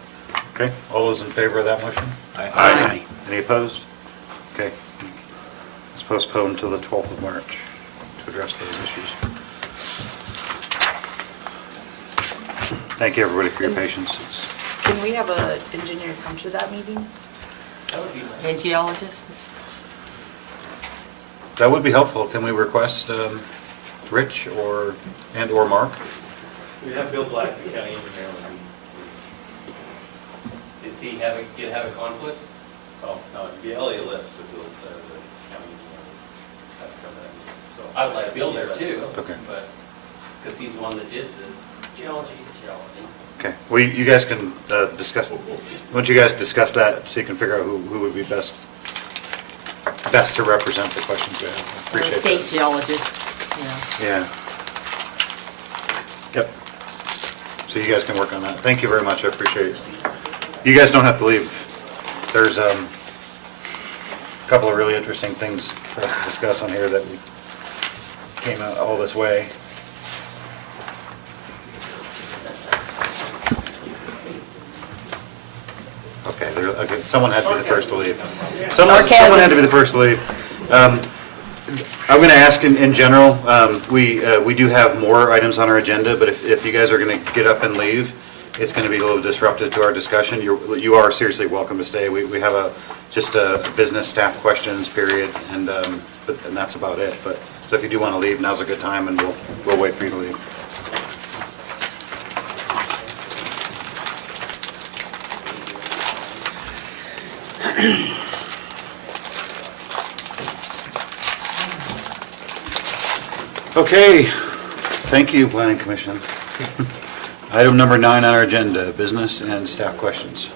Okay, all those in favor of that motion? Aye. Any opposed? Okay. Let's postpone until the 12th of March to address those issues. Thank you, everybody, for your patience. Can we have an engineer come to that meeting? That would be nice. And geologist? That would be helpful. Can we request Rich or Mark? We have Bill Black, the county engineer. Did he have a conflict? Oh, no, it'd be Elliot Lips with the county engineer. That's coming in. So I would like Bill there too. Okay. But, because he's the one that did the geology. Okay. Well, you guys can discuss, why don't you guys discuss that so you can figure out who would be best to represent the questions we have. Appreciate State that. geologist, Yeah. Yep. So you guys can work on that. Thank you very much. I appreciate it. You guys don't have to leave. There's a couple of really interesting things for us to discuss on here that we came out all this way. Okay, someone had to be the first to leave. Someone had to be the first to leave. I'm going to ask in general, we do have more items on our agenda, but if you guys are going to get up and leave, it's going to be a little disruptive to our discussion. You are seriously welcome to stay. We have just a business staff questions period, and that's about it. But so if you do want to leave, now's a good time, and we'll wait for you to leave. Okay, thank you, Planning Commission. Item number 9 on our agenda, business and staff questions.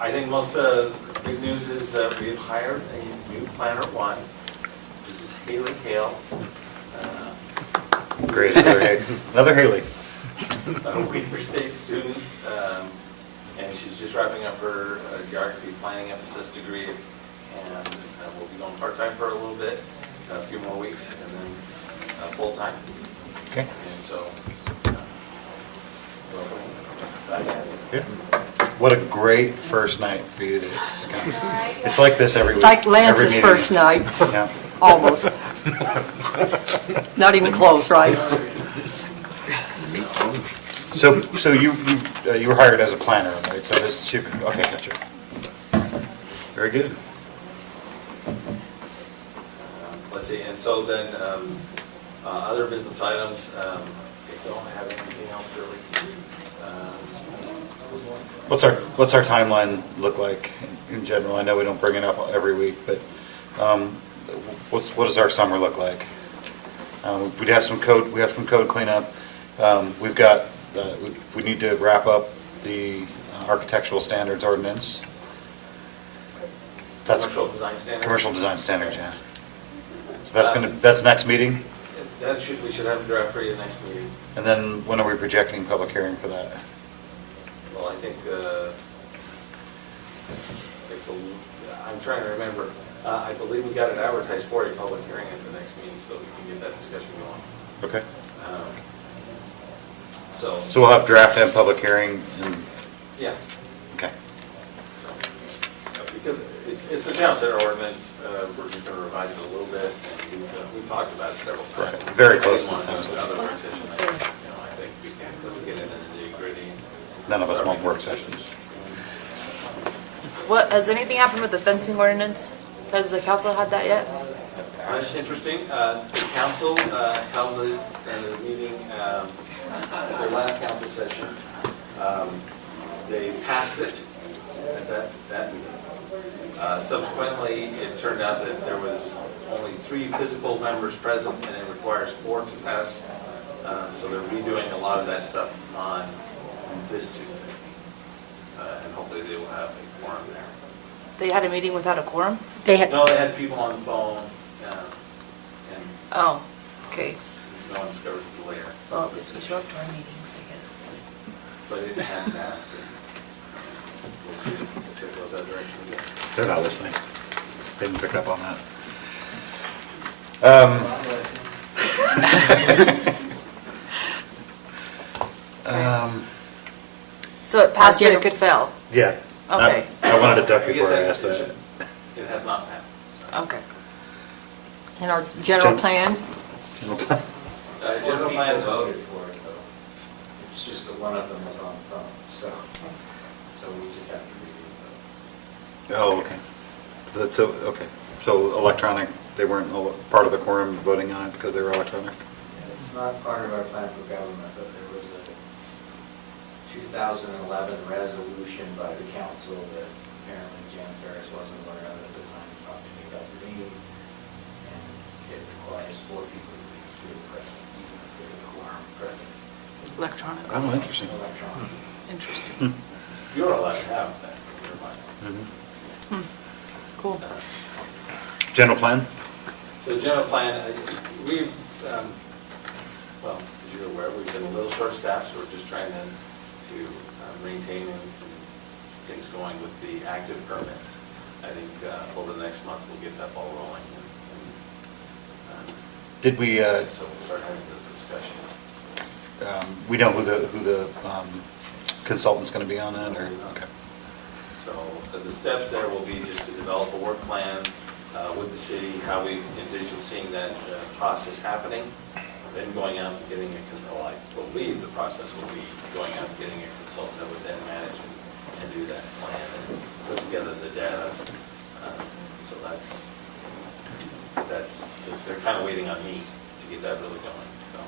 I think most of the big news is we've hired a new planner one. This is Haley Hale. Great, another Haley. A Weaver State student, and she's just wrapping up her geography planning emphasis degree, and will be going part-time for a little bit, a few more weeks, and then full-time. Okay. And so, Yeah. What a great first night for you to come. It's like this every week. It's like Lance's every meeting. first night, Yeah. almost. Not even close, right? So you were hired as a planner, right? So this should be, okay, gotcha. Very good. let's see, and so then, other business items, I don't have anything else really. What's our timeline look like in general? I know we don't bring it up every week, but what does our summer look like? We have some code cleanup. We've got, we need to wrap up the architectural standards ordinance. Commercial design standards? Commercial design standards, yeah. So that's next meeting? We should have a draft for you next meeting. And then when are we projecting public hearing for that? Well, I think, I'm trying to remember, I believe we got it advertised for a public hearing at the next meeting, so we can get that discussion going. Okay. So we'll have draft and public hearing and, yeah. okay. So, because it's the town center ordinance, we're just going to revise it a little bit, and we've talked about it several times. Right, very close to I the town center. Another petition, I think we can, let's get into the nitty-gritty. None of us want work sessions. What, has anything happened with the fencing ordinance? Has the council had that yet? It's interesting, the council held a meeting, their last council session. They passed it at that meeting. Subsequently, it turned out that there was only 3 physical members present, and it requires 4 to pass. So they're redoing a lot of that stuff on this Tuesday. And hopefully they will have a quorum there. They had a meeting without a quorum? No, they had people on the phone, and Oh, okay. no one discovered it later. Well, I guess we show up to our meetings, I guess. But it had passed. It goes that direction again. They're not listening. They didn't pick up on that. So it passed, but it could fail? Yeah. Okay. I wanted to duck I guess before I asked that. It has not passed. Okay. And our general plan? General plan voted for it, though. It's just that one of them was on the phone, so we just have to review Oh, okay. Okay. So electronic, they weren't part of the quorum voting on it because they were electronic? It's not part of our plan for government, but there was a 2011 resolution by the council that apparently Jan Ferris wasn't aware of at the time, talked to me about the meeting, and it requires 4 people to be present, even if there's a quorum present. Electronic. Oh, interesting. Electronic. Interesting. You're allowed to have that. You're allowed. Cool. General plan? The general plan, we've, well, as you're aware, we've been a little short-staffed, so we're just trying to maintain and things going with the active permits. I think over the next month, we'll get that ball rolling. Did we, So we'll start having those discussions. we know who the consultant's going to be on that, or? Okay. So the steps there will be just to develop a work plan with the city, how we envision seeing that process happening, then going out and getting I believe the process will be going out and getting a consultant that would then manage and do that plan and put together the data. So they're kind of waiting on me to get that really going, so.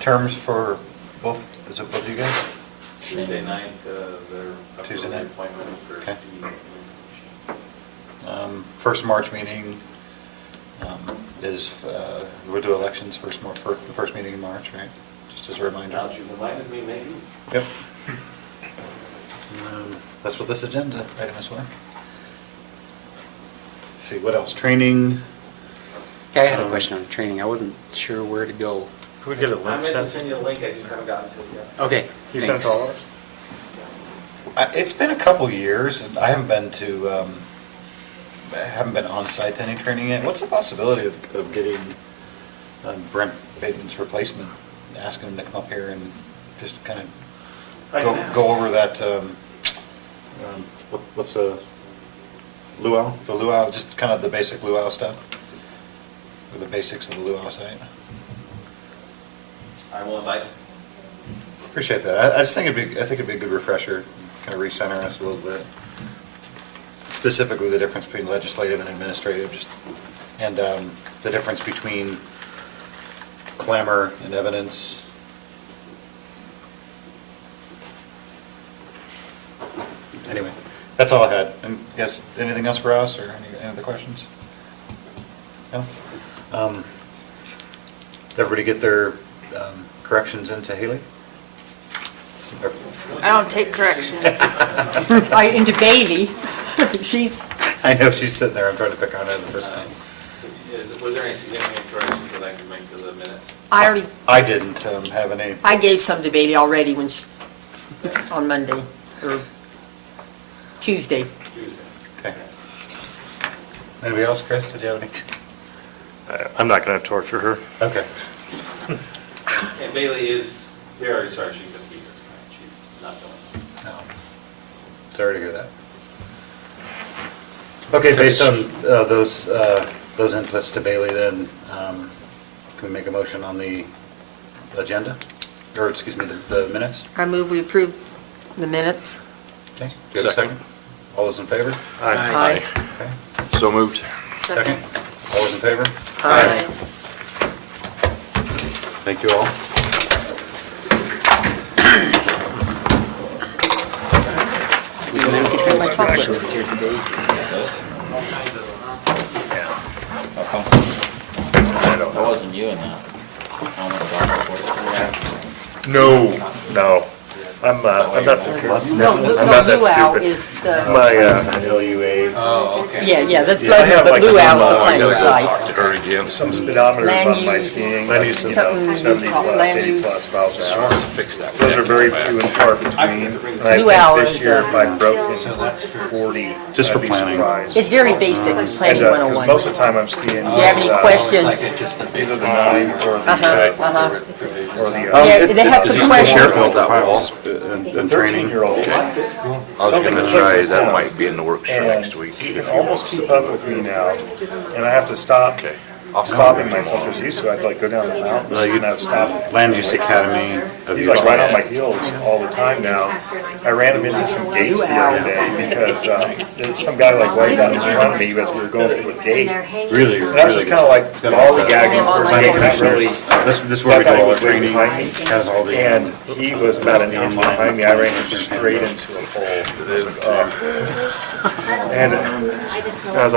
Terms for both, is it both of you guys? Tuesday night, they're up for Tuesday night. appointment for Okay. Steve. First March meeting is, we'll do elections for the first meeting in March, right? Just as a reminder. Now that you've reminded me, maybe. Yep. That's what this agenda item is for. See, what else? Training? Yeah, I had a question on training. I wasn't sure where to go. Could we get a I link meant to sent? send you a link, I just haven't gotten to it yet. Okay, You sent thanks. all of us? It's been a couple years, and I haven't been on site to any training yet. What's the possibility of getting Brent Bateman's replacement, asking him to come up here and just kind of go over that, what's the luau? The luau, just kind of the basic luau stuff? Or the basics of the luau site? I will invite him. Appreciate that. I think it'd be a good refresher, kind of recenter us a little bit. specifically the difference between legislative and administrative, and the difference between clamor and evidence. Anyway, that's all I had. And yes, anything else for us, or any other questions? No? Everybody get their corrections into Haley? I don't take corrections. Into Bailey. She's, I know, she's sitting there, I'm trying to pick on her the first time. Was there any significant corrections that I could make to the minutes? I didn't have any. I gave some to Bailey already when she, on Monday, or Tuesday. Okay. Anybody else, Chris, did you have any? I'm not going to torture her. Okay. And Bailey is very sorry she couldn't be here. She's not doing it. No. Sorry to hear that. Okay, based on those inputs to Bailey, then, can we make a motion on the agenda? Or, excuse me, the minutes? I move we approve the minutes. Okay, do you have a second? All those in favor? Aye. Okay. So moved. Second? All those in favor? Aye. Thank you all. That wasn't you in that. No. I'm not that I'm not that Luau stupid. is the, My, LUA. Oh, okay. yeah, that's, Yeah, I have but like Luau is some, the I planning gotta go site. Talk to her again. some speedometer Land on my use. skiing, Land use. 70 plus, Land 80 use. plus miles an hour. Fix that. Those are very few and far between. And I Luau think is, this year, if I broke into 40, Just for I'd be planning. surprised. It's very basic, planning And, 'cause 101. most of the time I'm skiing. Do you have any questions? Either the 9 or the, or the. Yeah, they have some questions. Files The and training. 13-year-old. I was gonna try, that might be in the works for next week. He can almost keep up with me now, and I have to stop, Okay. stopping myself, because used to, I'd like go down the mountain, and I'd stop. Land Use Academy of He's like right on Utah. my heels all the time now. I ran him into some gates the other day, because there's some guy like way down in front of me as we were going through a gate. Really, And I was just kind of like lollygagging towards the gate, not really. This is where we do all our training, Behind me. has all the. And he was about an inch behind me, I ran him straight into a pole. And I was like,